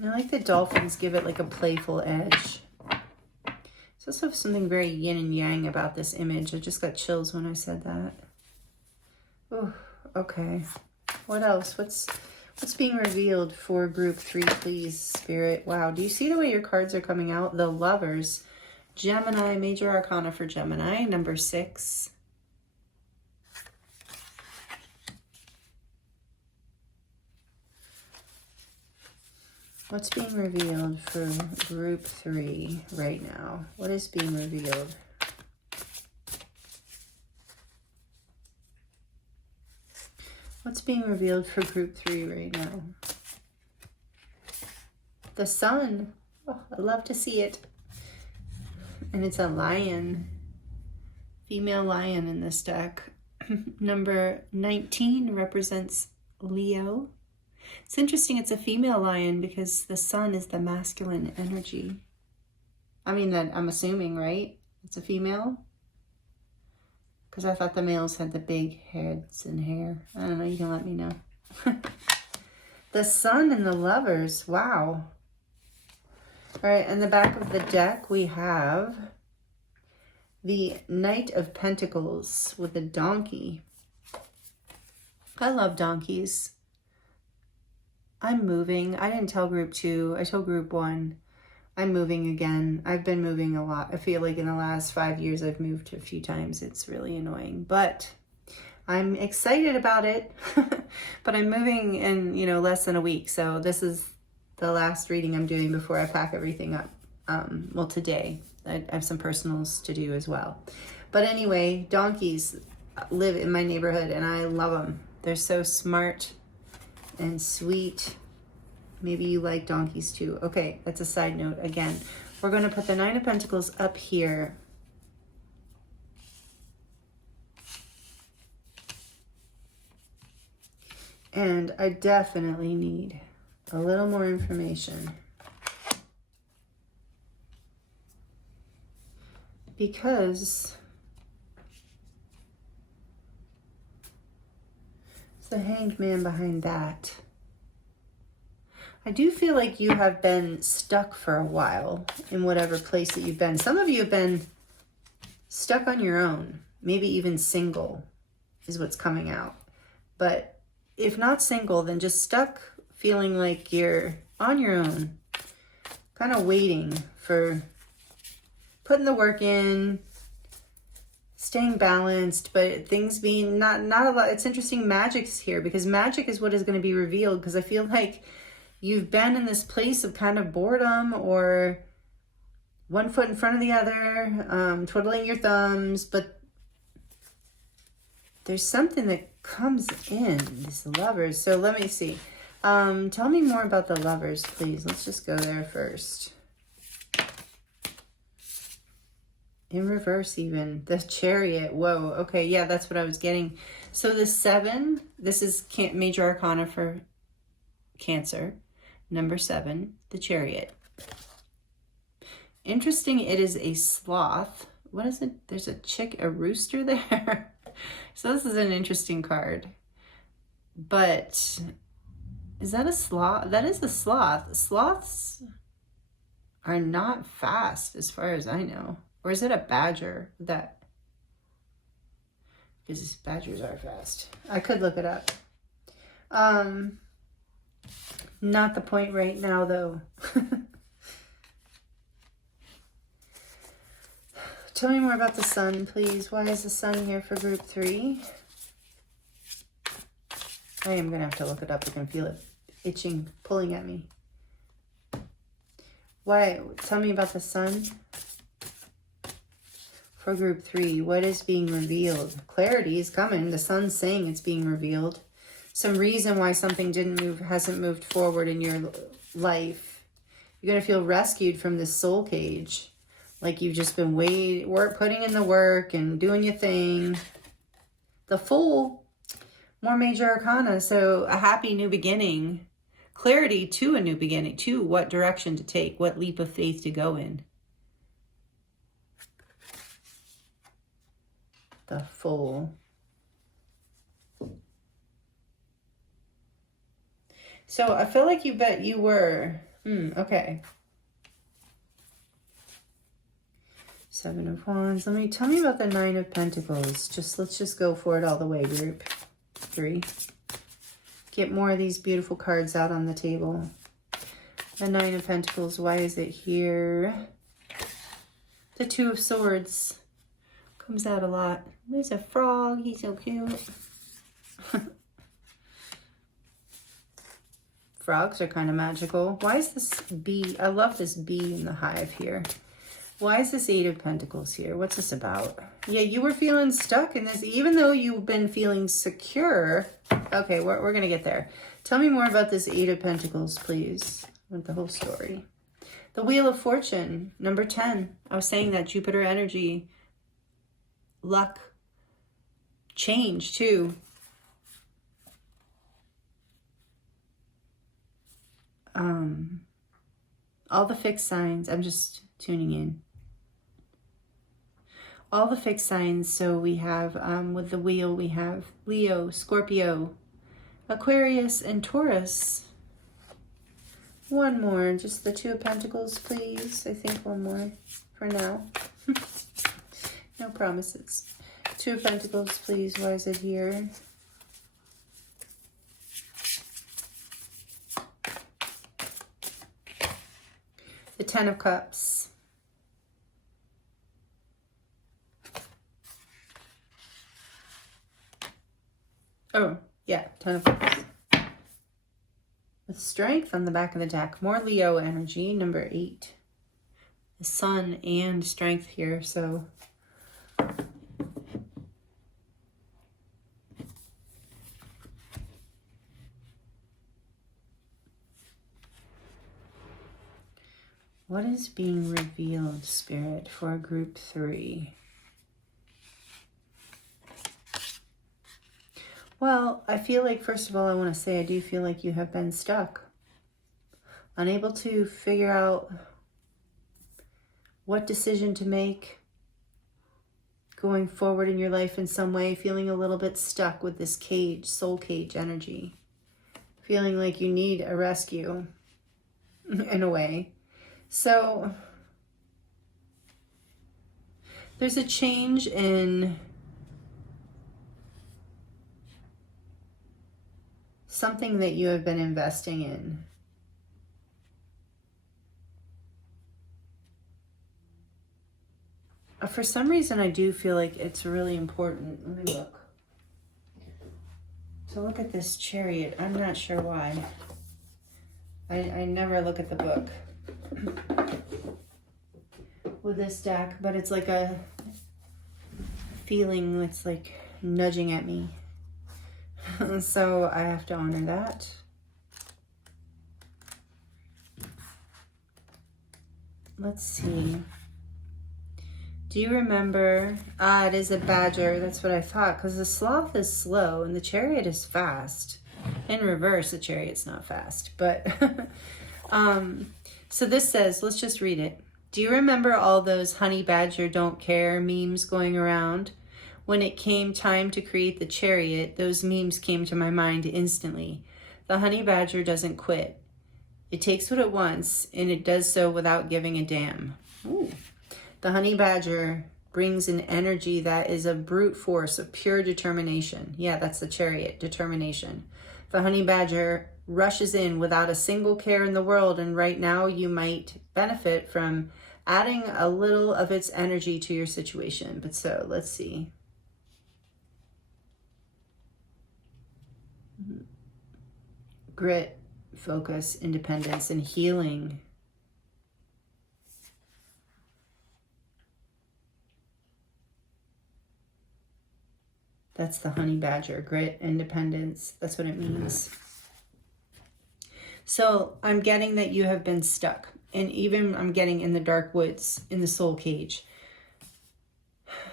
I like the dolphins, give it like a playful edge. There's also something very yin and yang about this image. I just got chills when I said that. Oh, okay. What else? What's being revealed for group 3, please, Spirit? Wow, do you see the way your cards are coming out? The Lovers. Gemini, major arcana for Gemini, number 6. What's being revealed for group 3 right now? What is being revealed? What's being revealed for group 3 right now? The sun. Oh, I love to see it. And it's a lion. Female lion in this deck. Number 19 represents Leo. It's interesting, it's a female lion because the sun is the masculine energy. I mean, that I'm assuming, right? It's a female? Because I thought the males had the big heads and hair. I don't know, you can let me know. The sun and the lovers, wow. All right, in the back of the deck, we have the Knight of Pentacles with a donkey. I love donkeys. I'm moving. I didn't tell group 2. I told group 1. I'm moving again. I've been moving a lot. I feel like in the last 5 years, I've moved a few times. It's really annoying, but I'm excited about it. But I'm moving in, you know, less than a week. So this is the last reading I'm doing before I pack everything up. Well, today. I have some personals to do as well. But anyway, donkeys live in my neighborhood and I love them. They're so smart and sweet. Maybe you like donkeys too. Okay, that's a side note. Again, we're going to put the Nine of Pentacles up here. And I definitely need a little more information. Because it's the Hanged Man behind that. I do feel like you have been stuck for a while in whatever place that you've been. Some of you have been stuck on your own, maybe even single is what's coming out. But if not single, then just stuck feeling like you're on your own, kind of waiting for putting the work in, staying balanced, but things being not a lot. It's interesting, magic's here because magic is what is going to be revealed, because I feel like you've been in this place of kind of boredom or one foot in front of the other, twiddling your thumbs, but there's something that comes in, these lovers. So let me see. Tell me more about the lovers, please. Let's just go there first. In reverse even. The Chariot. Whoa. Okay. Yeah, that's what I was getting. So the 7, this is major arcana for Cancer. Number 7, the Chariot. Interesting. It is a sloth. What is it? There's a rooster there. So this is an interesting card. But is that a sloth? That is a sloth. Sloths are not fast as far as I know. Or is it a badger? Because badgers are fast. I could look it up. Not the point right now, though. Tell me more about the sun, please. Why is the sun here for group 3? I am going to have to look it up. I can feel it itching, pulling at me. Why? Tell me about the sun. For group 3, what is being revealed? Clarity is coming. The sun's saying it's being revealed. Some reason why something hasn't moved forward in your life. You're going to feel rescued from this soul cage. Like you've just been putting in the work and doing your thing. The Fool, more major arcana. So a happy new beginning. Clarity to a new beginning. To what direction to take. What leap of faith to go in. The Fool. So I feel like you were. Okay. 7 of Wands. Tell me about the 9 of Pentacles. Let's just go for it all the way, group 3. Get more of these beautiful cards out on the table. The 9 of Pentacles. Why is it here? The 2 of Swords. Comes out a lot. There's a frog. He's so cute. Frogs are kind of magical. Why is this bee? I love this bee in the hive here. Why is this 8 of Pentacles here? What's this about? Yeah, you were feeling stuck in this. Even though you've been feeling secure, Okay, we're going to get there. Tell me more about this Eight of Pentacles, please. I want the whole story. The Wheel of Fortune, number 10. I was saying that Jupiter energy, luck, change too. All the fixed signs. I'm just tuning in. All the fixed signs. So we have, with the wheel, we have Leo, Scorpio, Aquarius, and Taurus. One more, just the Two of Pentacles, please. I think one more for now. No promises. Two of Pentacles, please. Why is it here? The Ten of Cups. Oh, yeah, Ten of Cups. With Strength on the back of the deck. More Leo energy, number 8. The Sun and Strength here, so... What is being revealed, Spirit, for group 3? Well, I feel like, first of all, I want to say I do feel like you have been stuck. Unable to figure out what decision to make going forward in your life in some way. Feeling a little bit stuck with this cage, soul cage energy. Feeling like you need a rescue in a way. So there's a change in something that you have been investing in. For some reason, I do feel like it's really important. Let me look. To look at this Chariot. I'm not sure why. I never look at the book with this deck, but it's like a feeling that's like nudging at me. So I have to honor that. Let's see. Do you remember? It is a badger. That's what I thought, because the sloth is slow and the Chariot is fast. In reverse, the Chariot's not fast, but so this says, let's just read it. Do you remember all those honey badger don't care memes going around? When it came time to create the Chariot, those memes came to my mind instantly. The honey badger doesn't quit. It takes what it wants, and it does so without giving a damn. Ooh. The honey badger brings an energy that is a brute force of pure determination. Yeah, that's the Chariot, determination. The honey badger rushes in without a single care in the world, and right now you might benefit from adding a little of its energy to your situation. But so, let's see. Grit, focus, independence, and healing. That's the honey badger, grit, independence. That's what it means. So I'm getting that you have been stuck. And even I'm getting in the dark woods, in the soul cage.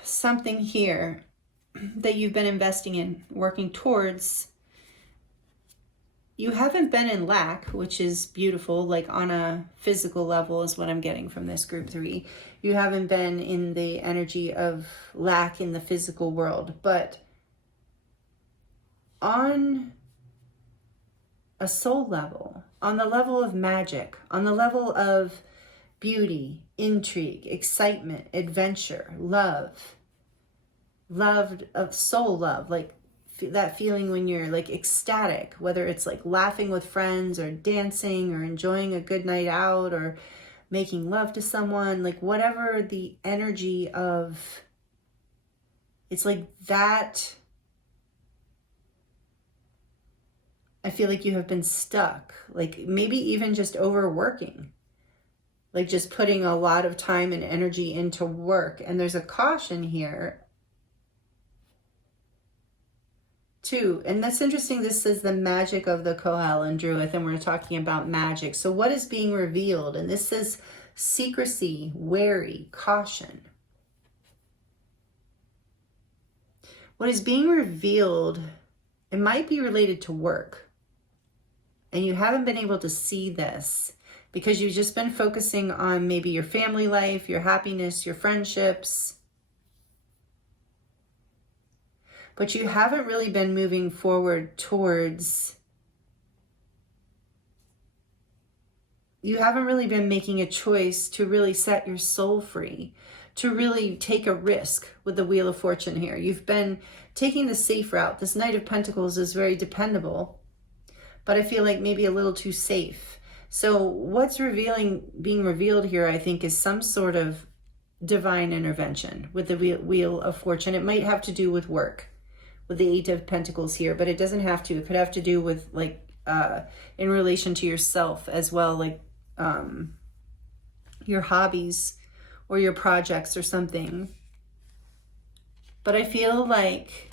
Something here that you've been investing in, working towards. You haven't been in lack, which is beautiful, like on a physical level is what I'm getting from this group 3. You haven't been in the energy of lack in the physical world, but on a soul level, on the level of magic, on the level of beauty, intrigue, excitement, adventure, love of soul love, like that feeling when you're like ecstatic, whether it's like laughing with friends or dancing or enjoying a good night out or making love to someone, like whatever the energy of, it's like that. I feel like you have been stuck, like maybe even just overworking, like just putting a lot of time and energy into work. And there's a caution here too. And that's interesting. This says the magic of the Kohal and Druid, and we're talking about magic. So what is being revealed? And this says secrecy, wary, caution. What is being revealed, it might be related to work. And you haven't been able to see this because you've just been focusing on maybe your family life, your happiness, your friendships. But you haven't really been moving forward towards, you haven't really been making a choice to really set your soul free, to really take a risk with the Wheel of Fortune here. You've been taking the safe route. This Knight of Pentacles is very dependable, but I feel like maybe a little too safe. So what's being revealed here, I think, is some sort of divine intervention with the Wheel of Fortune. It might have to do with work, with the Eight of Pentacles here, but it doesn't have to. It could have to do with like in relation to yourself as well, like your hobbies or your projects or something. But I feel like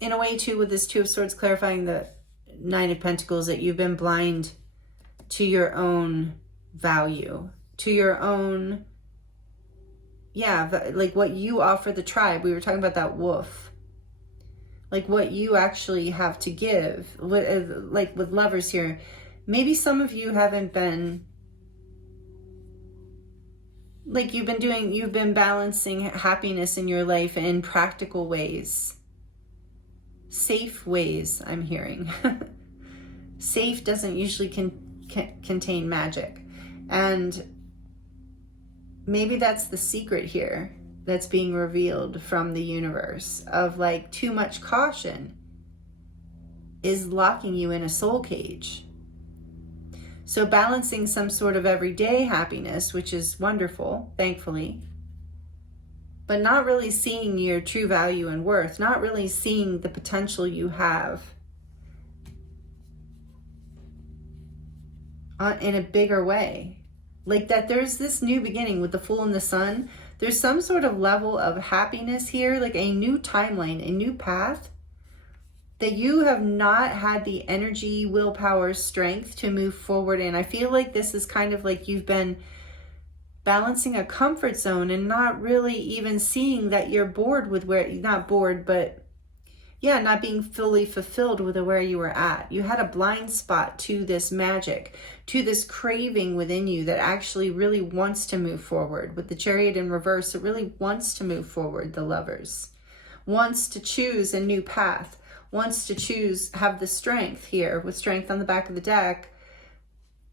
in a way too, with this Two of Swords clarifying the Nine of Pentacles, that you've been blind to your own value, to your own, like what you offer the tribe. We were talking about that wolf, like what you actually have to give. Like with lovers here, maybe some of you haven't been, like you've been balancing happiness in your life in practical ways, safe ways, I'm hearing. Safe doesn't usually contain magic. And maybe that's the secret here that's being revealed from the universe, of like too much caution is locking you in a soul cage. So balancing some sort of everyday happiness, which is wonderful, thankfully, but not really seeing your true value and worth, not really seeing the potential you have in a bigger way. Like that there's this new beginning with the Fool and the Sun. There's some sort of level of happiness here, like a new timeline, a new path that you have not had the energy, willpower, strength to move forward in. I feel like this is kind of like you've been balancing a comfort zone and not really even seeing that you're bored with where, not bored, but yeah, not being fully fulfilled with where you were at. You had a blind spot to this magic, to this craving within you that actually really wants to move forward. With the Chariot in reverse, it really wants to move forward, the Lovers. Wants to choose a new path, wants to choose, have the strength here, with Strength on the back of the deck,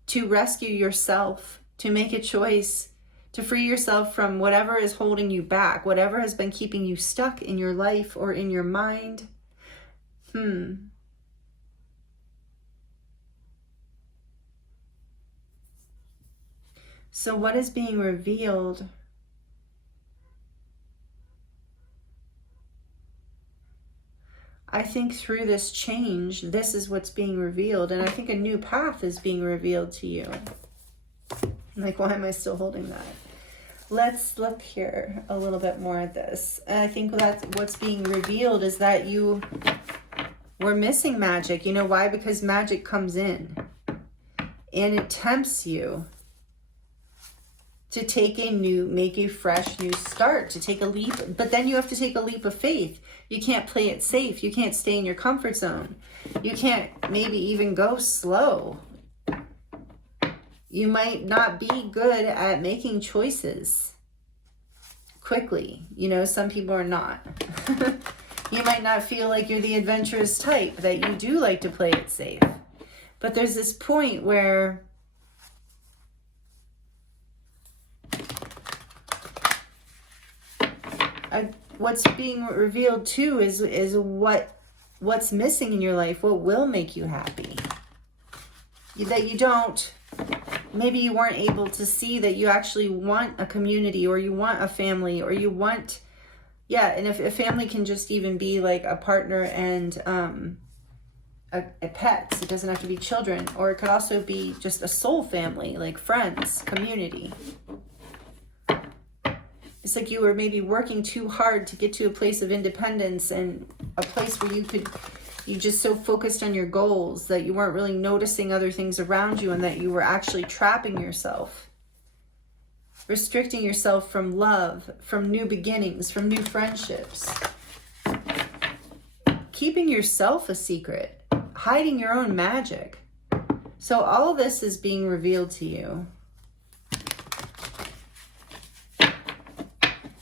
to rescue yourself, to make a choice, to free yourself from whatever is holding you back, whatever has been keeping you stuck in your life or in your mind. So what is being revealed? I think through this change, this is what's being revealed. And I think a new path is being revealed to you. Like, why am I still holding that? Let's look here a little bit more at this. And I think that's what's being revealed is that you were missing magic. You know why? Because magic comes in and it tempts you to take make a fresh new start, to take a leap. But then you have to take a leap of faith. You can't play it safe. You can't stay in your comfort zone. You can't maybe even go slow. You might not be good at making choices quickly. You know, some people are not. You might not feel like you're the adventurous type, that you do like to play it safe. But there's this point where what's being revealed too is what's missing in your life, what will make you happy. That you don't, maybe you weren't able to see that you actually want a community, or you want a family, or you want, and if a family can just even be like a partner and a pet. It doesn't have to be children, or it could also be just a soul family, like friends, community. It's like you were maybe working too hard to get to a place of independence, and a place where you just so focused on your goals that you weren't really noticing other things around you, and that you were actually trapping yourself, restricting yourself from love, from new beginnings, from new friendships, keeping yourself a secret, hiding your own magic. So all this is being revealed to you.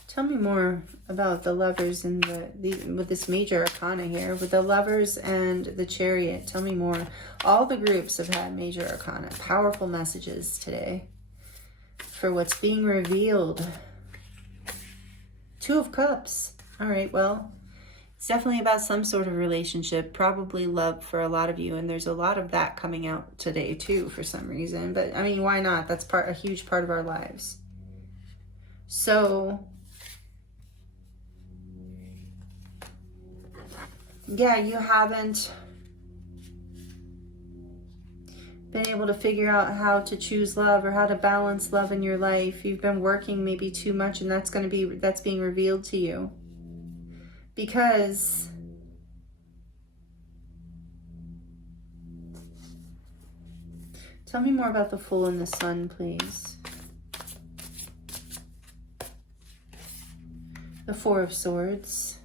Tell me more about the Lovers and with this major arcana here, with the Lovers and the Chariot. Tell me more. All the groups have had major arcana. Powerful messages today for what's being revealed. Two of Cups. All right, well, it's definitely about some sort of relationship, probably love for a lot of you, and there's a lot of that coming out today too for some reason. But I mean, why not? That's a huge part of our lives. So yeah, you haven't been able to figure out how to choose love or how to balance love in your life. You've been working maybe too much, and that's being revealed to you. Because tell me more about the Fool and the Sun, please. The Four of Swords.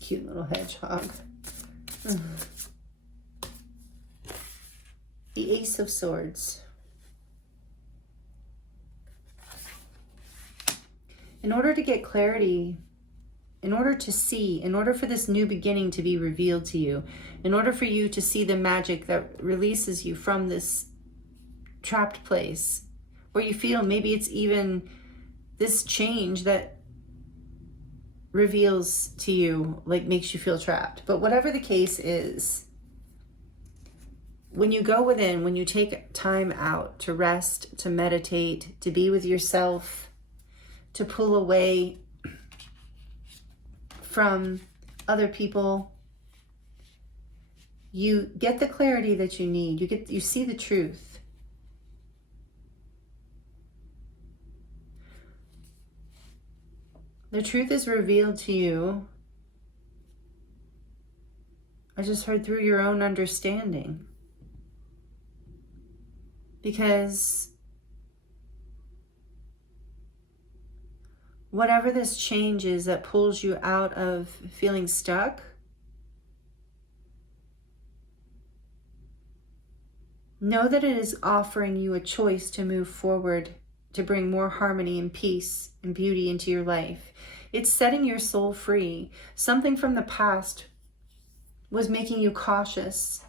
Cute little hedgehog. The Ace of Swords. In order to get clarity, in order to see, in order for this new beginning to be revealed to you, in order for you to see the magic that releases you from this trapped place, where you feel maybe it's even this change that reveals to you, like makes you feel trapped. But whatever the case is, when you go within, when you take time out to rest, to meditate, to be with yourself, to pull away from other people, you get the clarity that you need. You see the truth. The truth is revealed to you. I just heard through your own understanding. Because whatever this change is that pulls you out of feeling stuck, know that it is offering you a choice to move forward, to bring more harmony and peace and beauty into your life. It's setting your soul free. Something from the past was making you cautious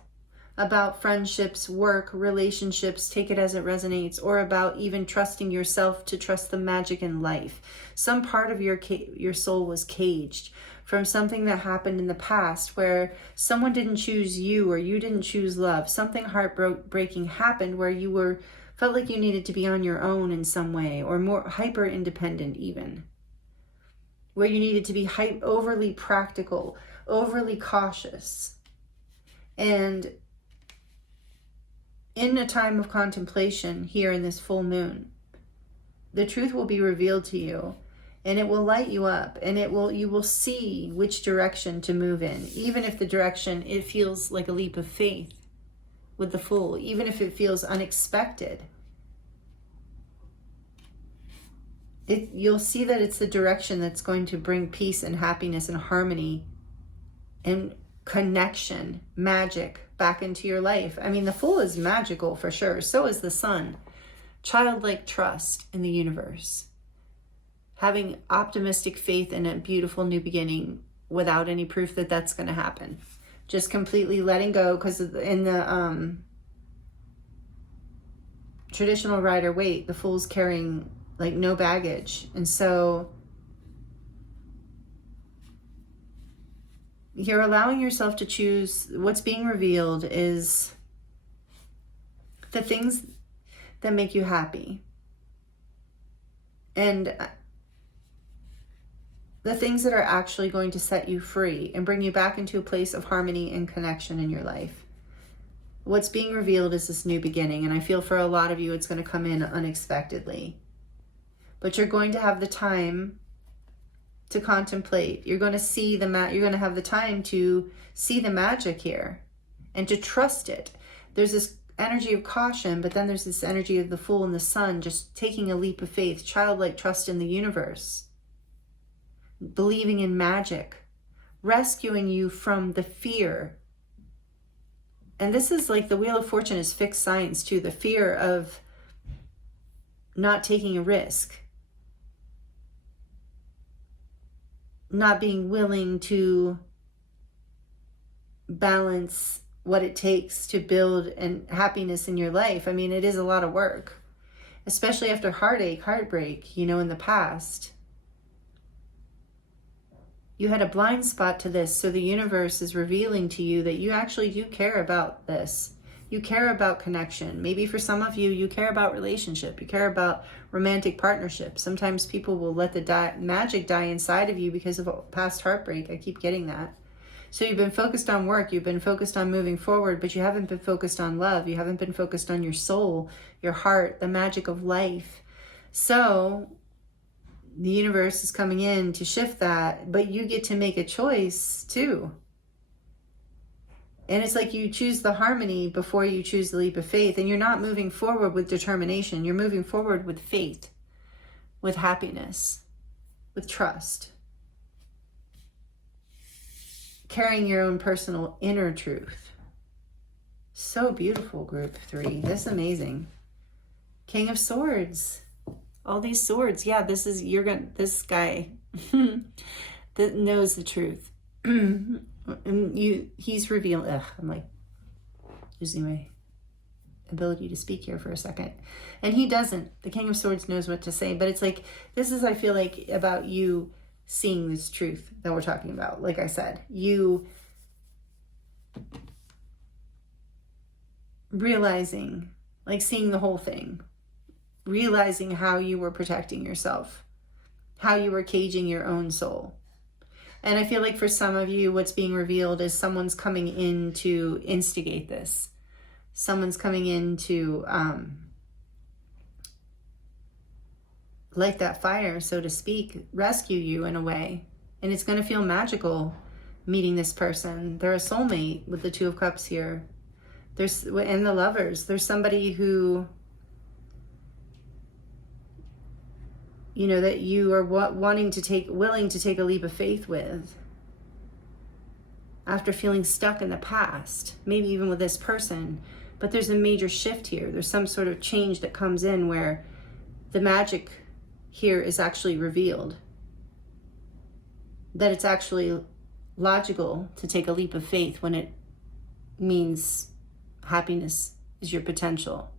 about friendships, work, relationships, take it as it resonates, or about even trusting yourself to trust the magic in life. Some part of your soul was caged from something that happened in the past where someone didn't choose you or you didn't choose love. Something heartbreaking happened where you felt like you needed to be on your own in some way, or more hyper independent even. Where you needed to be overly practical, overly cautious. And in a time of contemplation here in this full moon, the truth will be revealed to you, and it will light you up, and you will see which direction to move in, even if the direction, it feels like a leap of faith with the Fool, even if it feels unexpected. You'll see that it's the direction that's going to bring peace and happiness and harmony and connection, magic back into your life. I mean, the Fool is magical for sure. So is the Sun. Childlike trust in the universe. Having optimistic faith in a beautiful new beginning without any proof that that's going to happen. Just completely letting go, because in the traditional Rider-Waite, the Fool's carrying like no baggage. And so you're allowing yourself to choose. What's being revealed is the things that make you happy. And the things that are actually going to set you free and bring you back into a place of harmony and connection in your life. What's being revealed is this new beginning, and I feel for a lot of you it's going to come in unexpectedly. But you're going to have the time to contemplate. You're going to see you're going to have the time to see the magic here and to trust it. There's this energy of caution, but then there's this energy of the Fool and the Sun, just taking a leap of faith, childlike trust in the universe, believing in magic, rescuing you from the fear. And this is like the Wheel of Fortune is fixed science too, the fear of not taking a risk, not being willing to balance what it takes to build happiness in your life. I mean, it is a lot of work, especially after heartache, heartbreak, in the past. You had a blind spot to this, so the universe is revealing to you that you actually do care about this. You care about connection. Maybe for some of you, you care about relationship. You care about romantic partnership. Sometimes people will let the magic die inside of you because of past heartbreak. I keep getting that. So you've been focused on work. You've been focused on moving forward, but you haven't been focused on love. You haven't been focused on your soul, your heart, the magic of life. So the universe is coming in to shift that, but you get to make a choice too. And it's like you choose the harmony before you choose the leap of faith. And you're not moving forward with determination. You're moving forward with faith, with happiness, with trust. Carrying your own personal inner truth. So beautiful, group 3. This is amazing. King of Swords. All these swords. Yeah, this guy that knows the truth. And he's revealed. I'm like losing my ability to speak here for a second. And he doesn't. The King of Swords knows what to say, but it's like, this is, I feel like, about you seeing this truth that we're talking about. Like I said, you realizing, like seeing the whole thing, realizing how you were protecting yourself, how you were caging your own soul. And I feel like for some of you, what's being revealed is someone's coming in to instigate this. Someone's coming in to light that fire, so to speak, rescue you in a way. And it's going to feel magical meeting this person. They're a soulmate with the Two of Cups here. And the Lovers. There's somebody who, that you are willing to take a leap of faith with after feeling stuck in the past, maybe even with this person. But there's a major shift here. There's some sort of change that comes in where the magic here is actually revealed. That it's actually logical to take a leap of faith when it means happiness is your potential.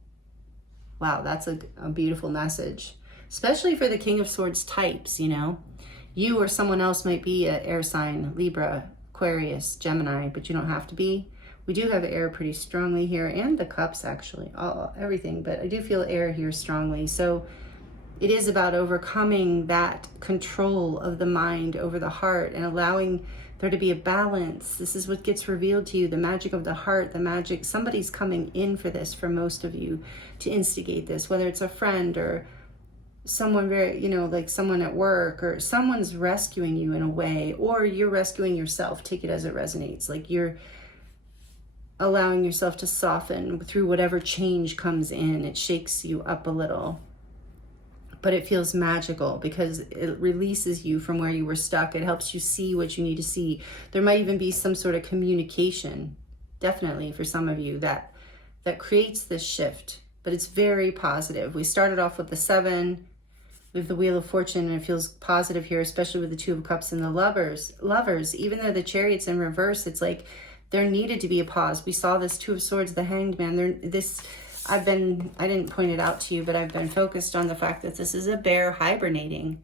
Wow, that's a beautiful message. Especially for the King of Swords types, You or someone else might be an air sign, Libra, Aquarius, Gemini, but you don't have to be. We do have air pretty strongly here, and the cups actually, everything, but I do feel air here strongly. So it is about overcoming that control of the mind over the heart and allowing there to be a balance. This is what gets revealed to you, the magic of the heart, the magic. Somebody's coming in for this, for most of you, to instigate this, whether it's a friend or someone very, like someone at work, or someone's rescuing you in a way, or you're rescuing yourself. Take it as it resonates. Like you're allowing yourself to soften through whatever change comes in. It shakes you up a little, but it feels magical because it releases you from where you were stuck. It helps you see what you need to see. There might even be some sort of communication, definitely for some of you, that creates this shift, but it's very positive. We started off with the 7. We have the Wheel of Fortune, and it feels positive here, especially with the Two of Cups and the Lovers. Even though the Chariot's in reverse, it's like there needed to be a pause. We saw this Two of Swords, the Hanged Man. I didn't point it out to you, but I've been focused on the fact that this is a bear hibernating.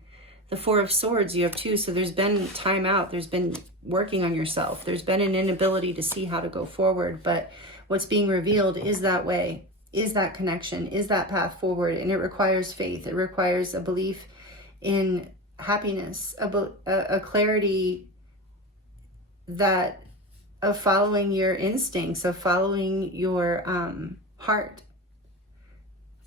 The Four of Swords, you have 2, so there's been time out. There's been working on yourself. There's been an inability to see how to go forward, but what's being revealed is that way, is that connection, is that path forward, and it requires faith. It requires a belief in happiness, a clarity that of following your instincts, of following your heart,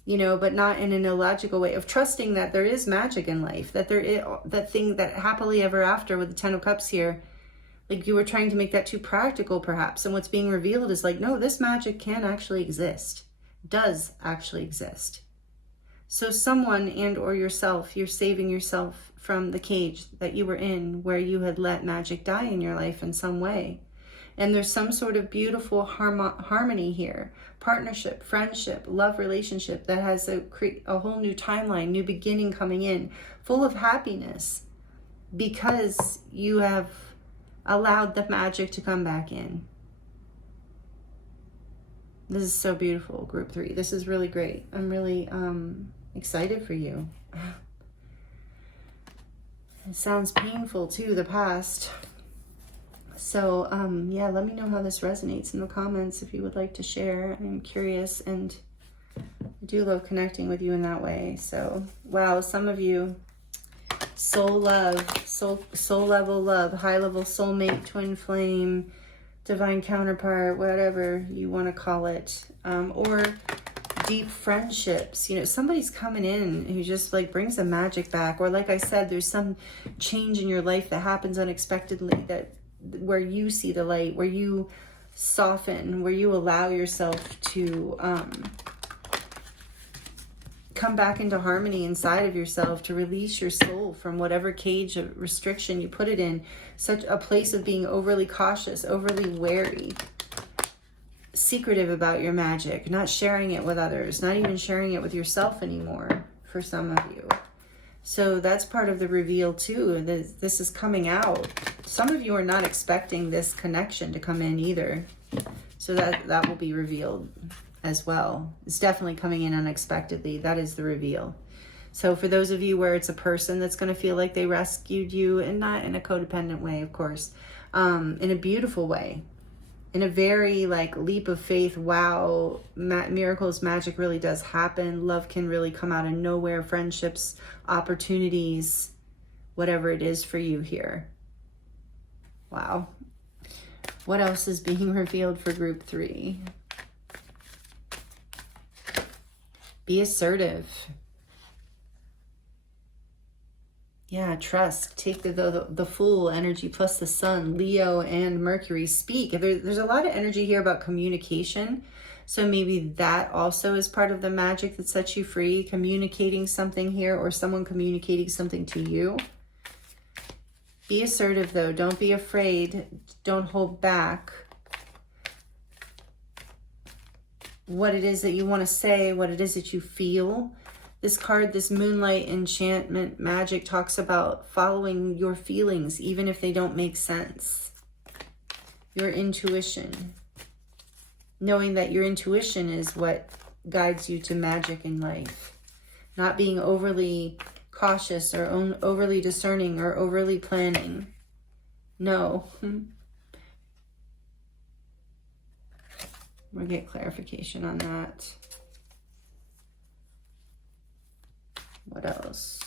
you know, but not in an illogical way, of trusting that there is magic in life, that there is that thing, that happily ever after with the 10 of Cups here. Like you were trying to make that too practical perhaps. And what's being revealed is like, no, this magic can actually exist, does actually exist. So someone and or yourself, you're saving yourself from the cage that you were in where you had let magic die in your life in some way. And there's some sort of beautiful harmony here, partnership, friendship, love relationship that has a whole new timeline, new beginning coming in, full of happiness because you have allowed the magic to come back in. This is so beautiful, group 3. This is really great. I'm really excited for you. It sounds painful too, the past. So yeah, let me know how this resonates in the comments if you would like to share. I'm curious, and I do love connecting with you in that way. So wow, some of you, soul love, soul level love, high level soulmate, twin flame, divine counterpart, whatever you want to call it, or deep friendships. You know, somebody's coming in who just like brings the magic back, or like I said, there's some change in your life that happens unexpectedly, that where you see the light, where you soften, where you allow yourself to come back into harmony inside of yourself, to release your soul from whatever cage of restriction you put it in, such a place of being overly cautious, overly wary, secretive about your magic, not sharing it with others, not even sharing it with yourself anymore for some of you. So that's part of the reveal too. This is coming out. Some of you are not expecting this connection to come in either. So that will be revealed as well. It's definitely coming in unexpectedly. That is the reveal. So for those of you where it's a person that's going to feel like they rescued you, and not in a codependent way, of course, in a beautiful way, in a very like leap of faith, wow, miracles, magic really does happen. Love can really come out of nowhere, friendships, opportunities, whatever it is for you here. Wow. What else is being revealed for group 3? Be assertive. Yeah, trust. Take the Fool energy plus the Sun, Leo and Mercury. Speak. There's a lot of energy here about communication. So maybe that also is part of the magic that sets you free. Communicating something here, or someone communicating something to you. Be assertive though. Don't be afraid. Don't hold back what it is that you want to say, what it is that you feel. This card, this Moonlight Enchantment Magic, talks about following your feelings, even if they don't make sense. Your intuition. Knowing that your intuition is what guides you to magic in life. Not being overly cautious or overly discerning or overly planning. No. We'll get clarification on that. What else?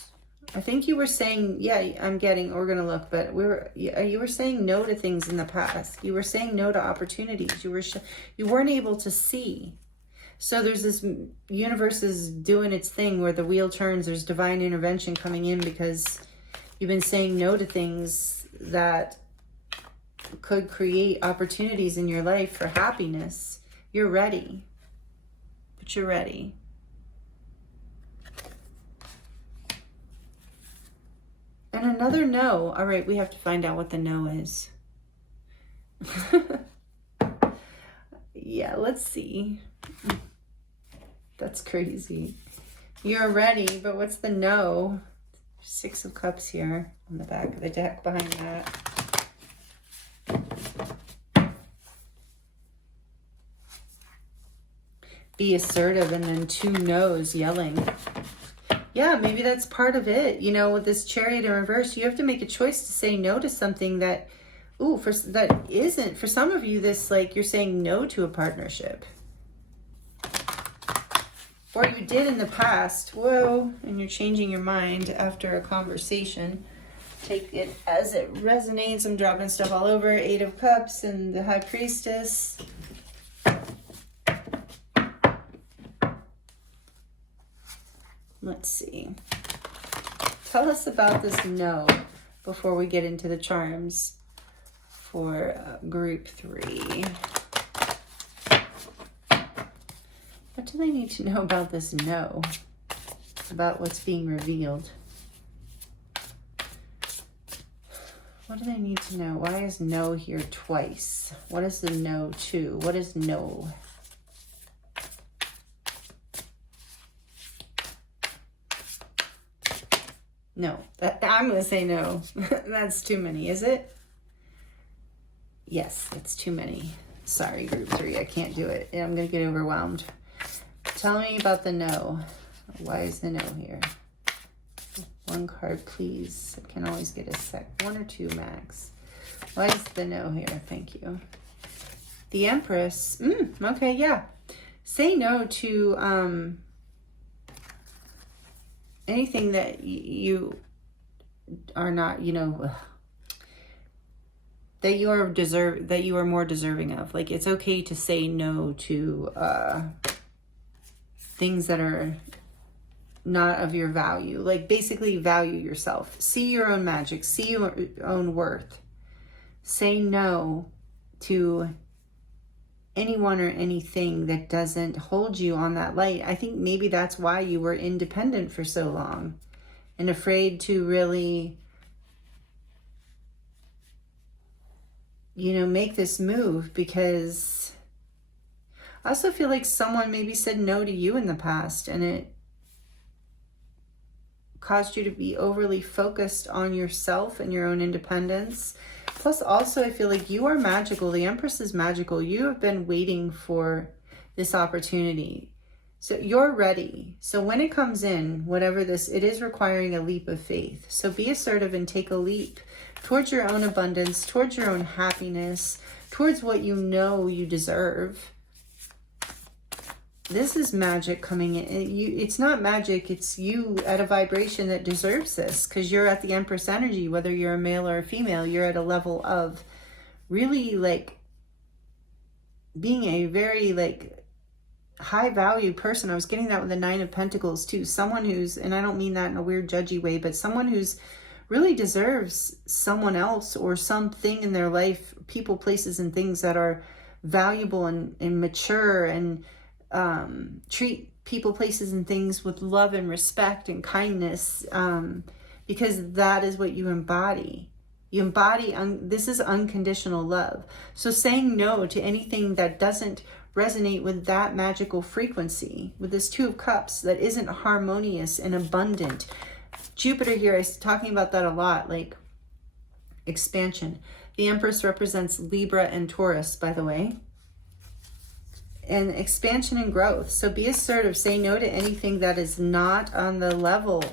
I think you were saying, yeah, we're going to look, but you were saying no to things in the past. You were saying no to opportunities. You weren't able to see. So there's this, universe is doing its thing where the wheel turns. There's divine intervention coming in because you've been saying no to things that could create opportunities in your life for happiness. You're ready, but you're ready. And another no. All right, we have to find out what the no is. Yeah, let's see. That's crazy. You're ready, but what's the no? 6 of Cups here on the back of the deck behind that. Be assertive, and then 2 no's yelling. Yeah, maybe that's part of it. You know, with this Chariot in reverse, you have to make a choice to say no to something that, that isn't. For some of you, this, like, you're saying no to a partnership. or you did in the past, whoa, and you're changing your mind after a conversation. Take it as it resonates. I'm dropping stuff all over. 8 of Cups and the High Priestess. Let's see. Tell us about this no before we get into the charms for group 3. What do they need to know about this no? About what's being revealed? What do they need to know? Why is no here twice? What is the no to? What is no? No. I'm going to say no. That's too many, is it? Yes, that's too many. Sorry, group 3. I can't do it. I'm going to get overwhelmed. Tell me about the no. Why is the no here? 1 card, please. I can always get a 1 or 2 max. Why is the no here? Thank you. The Empress. Okay, yeah. Say no to anything that you are not, you know, that you are more deserving of. Like, it's okay to say no to things that are not of your value. Like, basically value yourself. See your own magic. See your own worth. Say no to anyone or anything that doesn't hold you on that light. I think maybe that's why you were independent for so long and afraid to really, you know, make this move, because I also feel like someone maybe said no to you in the past and it caused you to be overly focused on yourself and your own independence. Plus, also, I feel like you are magical. The Empress is magical. You have been waiting for this opportunity. So you're ready. So when it comes in, whatever this, it is requiring a leap of faith. So be assertive and take a leap towards your own abundance, towards your own happiness, towards what you know you deserve. This is magic coming in. It's not magic. It's you at a vibration that deserves this, because you're at the Empress energy, whether you're a male or a female. You're at a level of really, like, being a very, like, high value person. I was getting that with the 9 of Pentacles too. Someone who's, and I don't mean that in a weird judgy way, but someone who's really deserves someone else or something in their life, people, places, and things that are valuable and mature, and treat people, places, and things with love and respect and kindness, because that is what you embody. You embody, this is unconditional love. So saying no to anything that doesn't resonate with that magical frequency, with this 2 of Cups that isn't harmonious and abundant. Jupiter here is talking about that a lot, like expansion. The Empress represents Libra and Taurus, by the way. And expansion and growth. So be assertive. Say no to anything that is not on the level,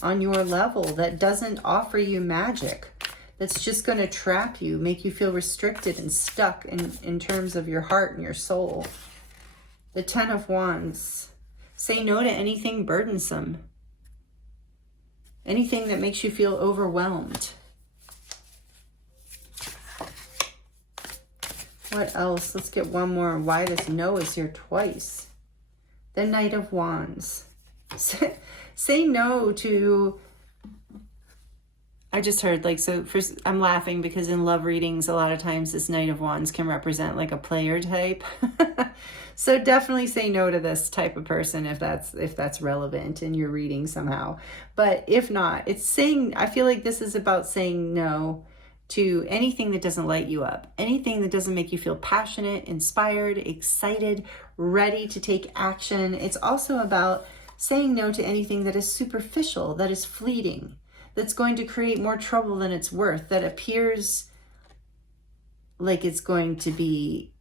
on your level, that doesn't offer you magic, that's just going to trap you, make you feel restricted and stuck in terms of your heart and your soul. The 10 of Wands. Say no to anything burdensome, anything that makes you feel overwhelmed. What else? Let's get one more. Why this no is here twice. The Knight of Wands. Say no to... I just heard, like, so first I'm laughing because in love readings, a lot of times this Knight of Wands can represent like a player type. So definitely say no to this type of person if that's relevant in your reading somehow. But if not, it's saying, I feel like this is about saying no to anything that doesn't light you up, anything that doesn't make you feel passionate, inspired, excited, ready to take action. It's also about saying no to anything that is superficial, that is fleeting, that's going to create more trouble than it's worth, that appears like it's going to be,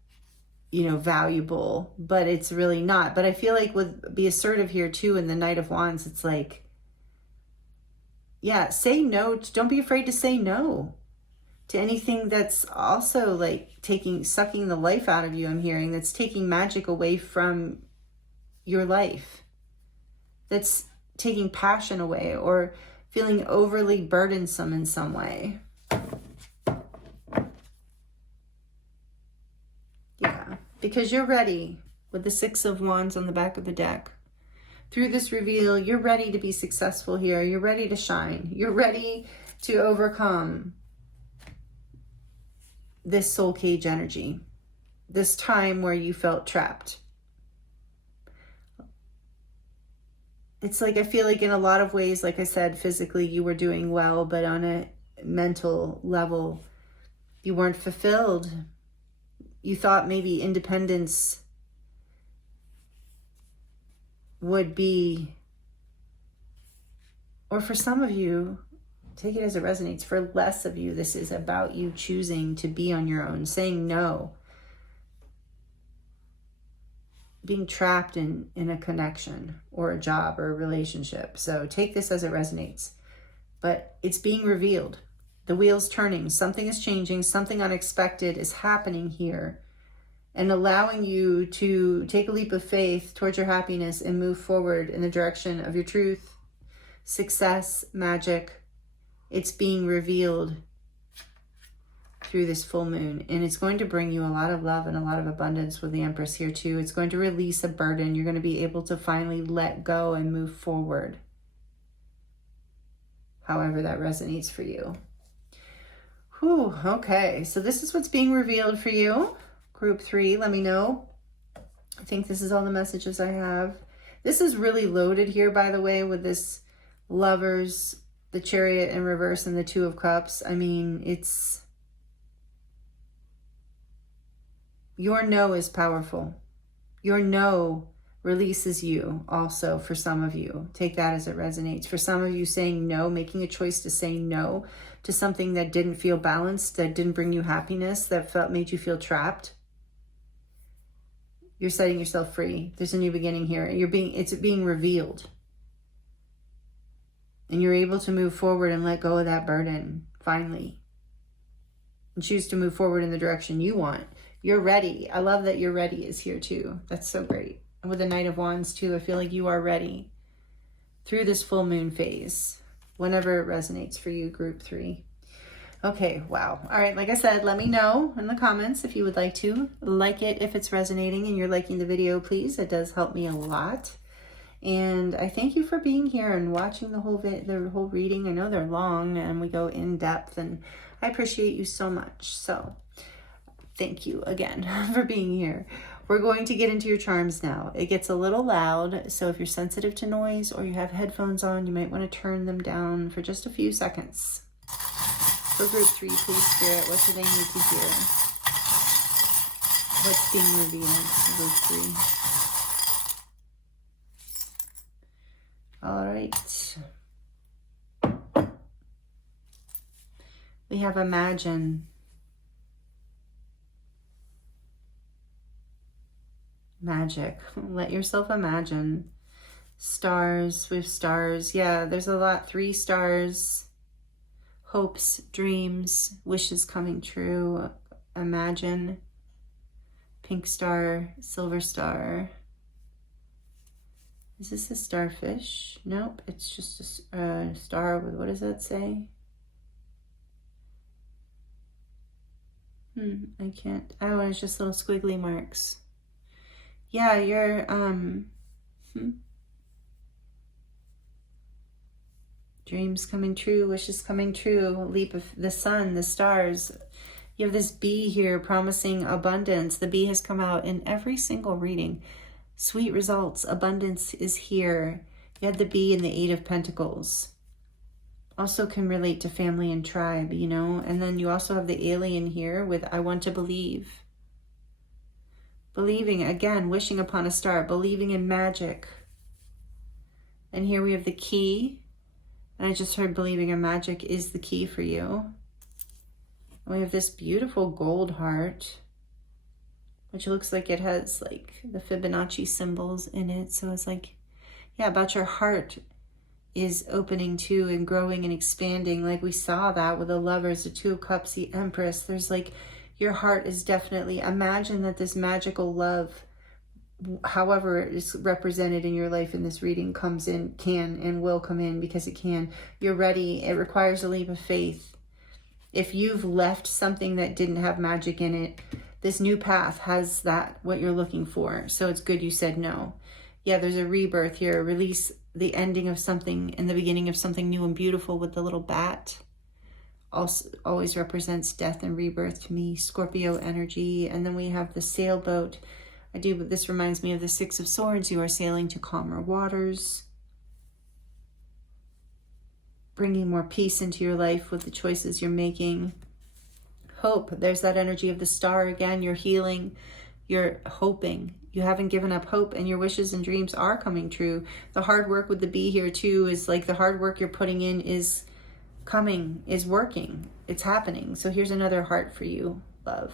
you know, valuable, but it's really not. But I feel like with be assertive here too in the Knight of Wands, it's like, yeah, say no. Don't be afraid to say no to anything that's also like sucking the life out of you. I'm hearing that's taking magic away from your life. that's taking passion away or feeling overly burdensome in some way. Yeah, because you're ready with the Six of Wands on the back of the deck. Through this reveal, you're ready to be successful here. You're ready to shine. You're ready to overcome this soul cage energy, this time where you felt trapped. It's like, I feel like in a lot of ways, like I said, physically you were doing well, but on a mental level, you weren't fulfilled. You thought maybe independence would be, or for some of you, take it as it resonates, for less of you, this is about you choosing to be on your own, saying no, being trapped in a connection or a job or a relationship. So take this as it resonates, but it's being revealed. The wheel's turning, something is changing, something unexpected is happening here, and allowing you to take a leap of faith towards your happiness and move forward in the direction of your truth, success, magic. It's being revealed through this full moon, and it's going to bring you a lot of love and a lot of abundance with the Empress here too. It's going to release a burden. You're going to be able to finally let go and move forward, however that resonates for you. Whew, okay, so this is what's being revealed for you. Group 3, let me know. I think this is all the messages I have. This is really loaded here, by the way, with this Lovers, the Chariot in reverse, and the Two of Cups. I mean, it's... Your no is powerful. Your no releases you also for some of you. Take that as it resonates. For some of you, saying no, making a choice to say no to something that didn't feel balanced, that didn't bring you happiness, that made you feel trapped. You're setting yourself free. There's a new beginning here. It's being revealed. And you're able to move forward and let go of that burden, finally. And choose to move forward in the direction you want. You're ready. I love that you're ready is here too. That's so great. And with the Knight of Wands too, I feel like you are ready through this full moon phase, whenever it resonates for you, Group 3. Okay, wow. All right, like I said, let me know in the comments if you would like to. Like it if it's resonating and you're liking the video, please. It does help me a lot. And I thank you for being here and watching the whole reading. I know they're long and we go in depth, and I appreciate you so much. So thank you again for being here. We're going to get into your charms now. It gets a little loud, so if you're sensitive to noise or you have headphones on, you might want to turn them down for just a few seconds. For Group 3, please, Spirit, what do they need to hear? What's being revealed for Group 3? All right. We have imagine. Magic. Let yourself imagine. Stars, with stars. Yeah, there's a lot. 3 stars. Hopes, dreams, wishes coming true. Imagine. Pink star, silver star. Is this a starfish? Nope, it's just a star with, what does that say? I can't. Oh, it's just little squiggly marks. Yeah, you're, dreams coming true, wishes coming true, leap of the sun, the stars. You have this bee here promising abundance. The bee has come out in every single reading. Sweet results, abundance is here. You had the bee in the 8 of Pentacles. Also can relate to family and tribe, you know. And then you also have the alien here with I want to believe. Believing, again, wishing upon a star, believing in magic. And here we have the key. And I just heard believing in magic is the key for you. And we have this beautiful gold heart, which looks like it has like the Fibonacci symbols in it. So it's like, yeah, about your heart is opening to and growing and expanding. Like we saw that with the Lovers, the 2 of Cups, the Empress. There's like, your heart is definitely, imagine that this magical love however is represented in your life in this reading comes in, can and will come in, because it can. You're ready. It requires a leap of faith. If you've left something that didn't have magic in it, this new path has that, what you're looking for. So it's good you said no. Yeah, there's a rebirth here, release, the ending of something and the beginning of something new and beautiful with the little bat. Also always represents death and rebirth to me, Scorpio energy. And then we have the sailboat. This reminds me of the Six of Swords. You are sailing to calmer waters, bringing more peace into your life with the choices you're making. Hope, there's that energy of the star again. You're healing, you're hoping. You haven't given up hope, and your wishes and dreams are coming true. The hard work with the bee here too is like the hard work you're putting in is coming, is working. It's happening. So here's another heart for you, love.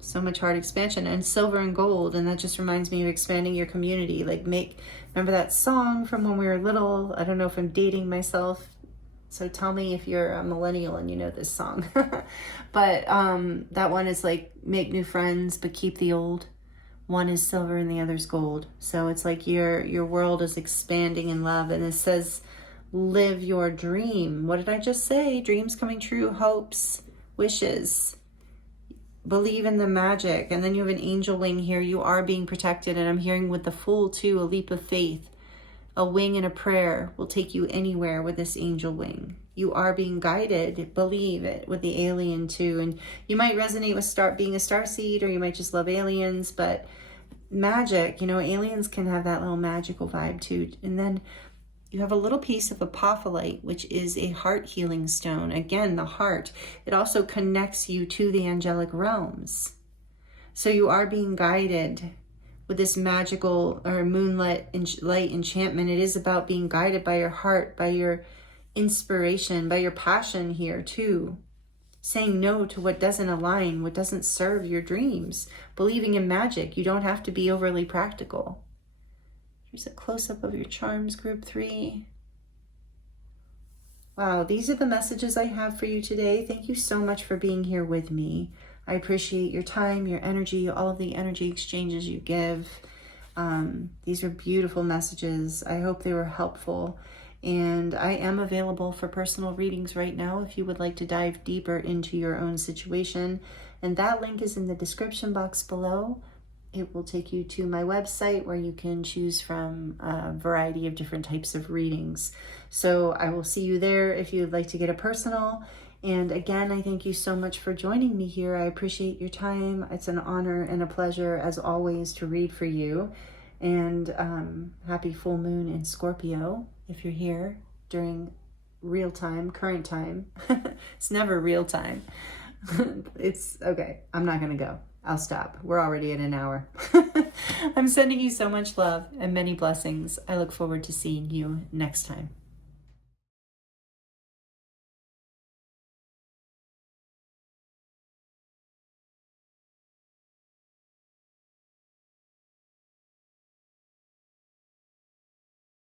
So much heart expansion and silver and gold. And that just reminds me of expanding your community. Like remember that song from when we were little? I don't know if I'm dating myself, so tell me if you're a millennial and you know this song. But that one is like, make new friends, but keep the old. One is silver and the other's gold. So it's like your world is expanding in love. And it says, live your dream. What did I just say? Dreams coming true, hopes, wishes. Believe in the magic. And then you have an angel wing here. You are being protected. And I'm hearing with the Fool too, a leap of faith. A wing and a prayer will take you anywhere with this angel wing. You are being guided. Believe it with the alien too. And you might resonate with being a starseed, or you might just love aliens. But magic, aliens can have that little magical vibe too. And then you have a little piece of apophyllite, which is a heart healing stone. Again, the heart. It also connects you to the angelic realms. So you are being guided with this magical or moonlight light enchantment. It is about being guided by your heart, by your inspiration, by your passion here too. Saying no to what doesn't align, what doesn't serve your dreams. Believing in magic. You don't have to be overly practical. Here's a close-up of your charms, group 3. Wow, these are the messages I have for you today. Thank you so much for being here with me. I appreciate your time, your energy, all of the energy exchanges you give. These are beautiful messages. I hope they were helpful. And I am available for personal readings right now if you would like to dive deeper into your own situation. And that link is in the description box below. It will take you to my website where you can choose from a variety of different types of readings. So I will see you there if you'd like to get a personal. And again, I thank you so much for joining me here. I appreciate your time. It's an honor and a pleasure, as always, to read for you. And happy full moon in Scorpio if you're here during real time, current time. It's never real time. It's okay. I'm not going to go. I'll stop. We're already at an hour. I'm sending you so much love and many blessings. I look forward to seeing you next time.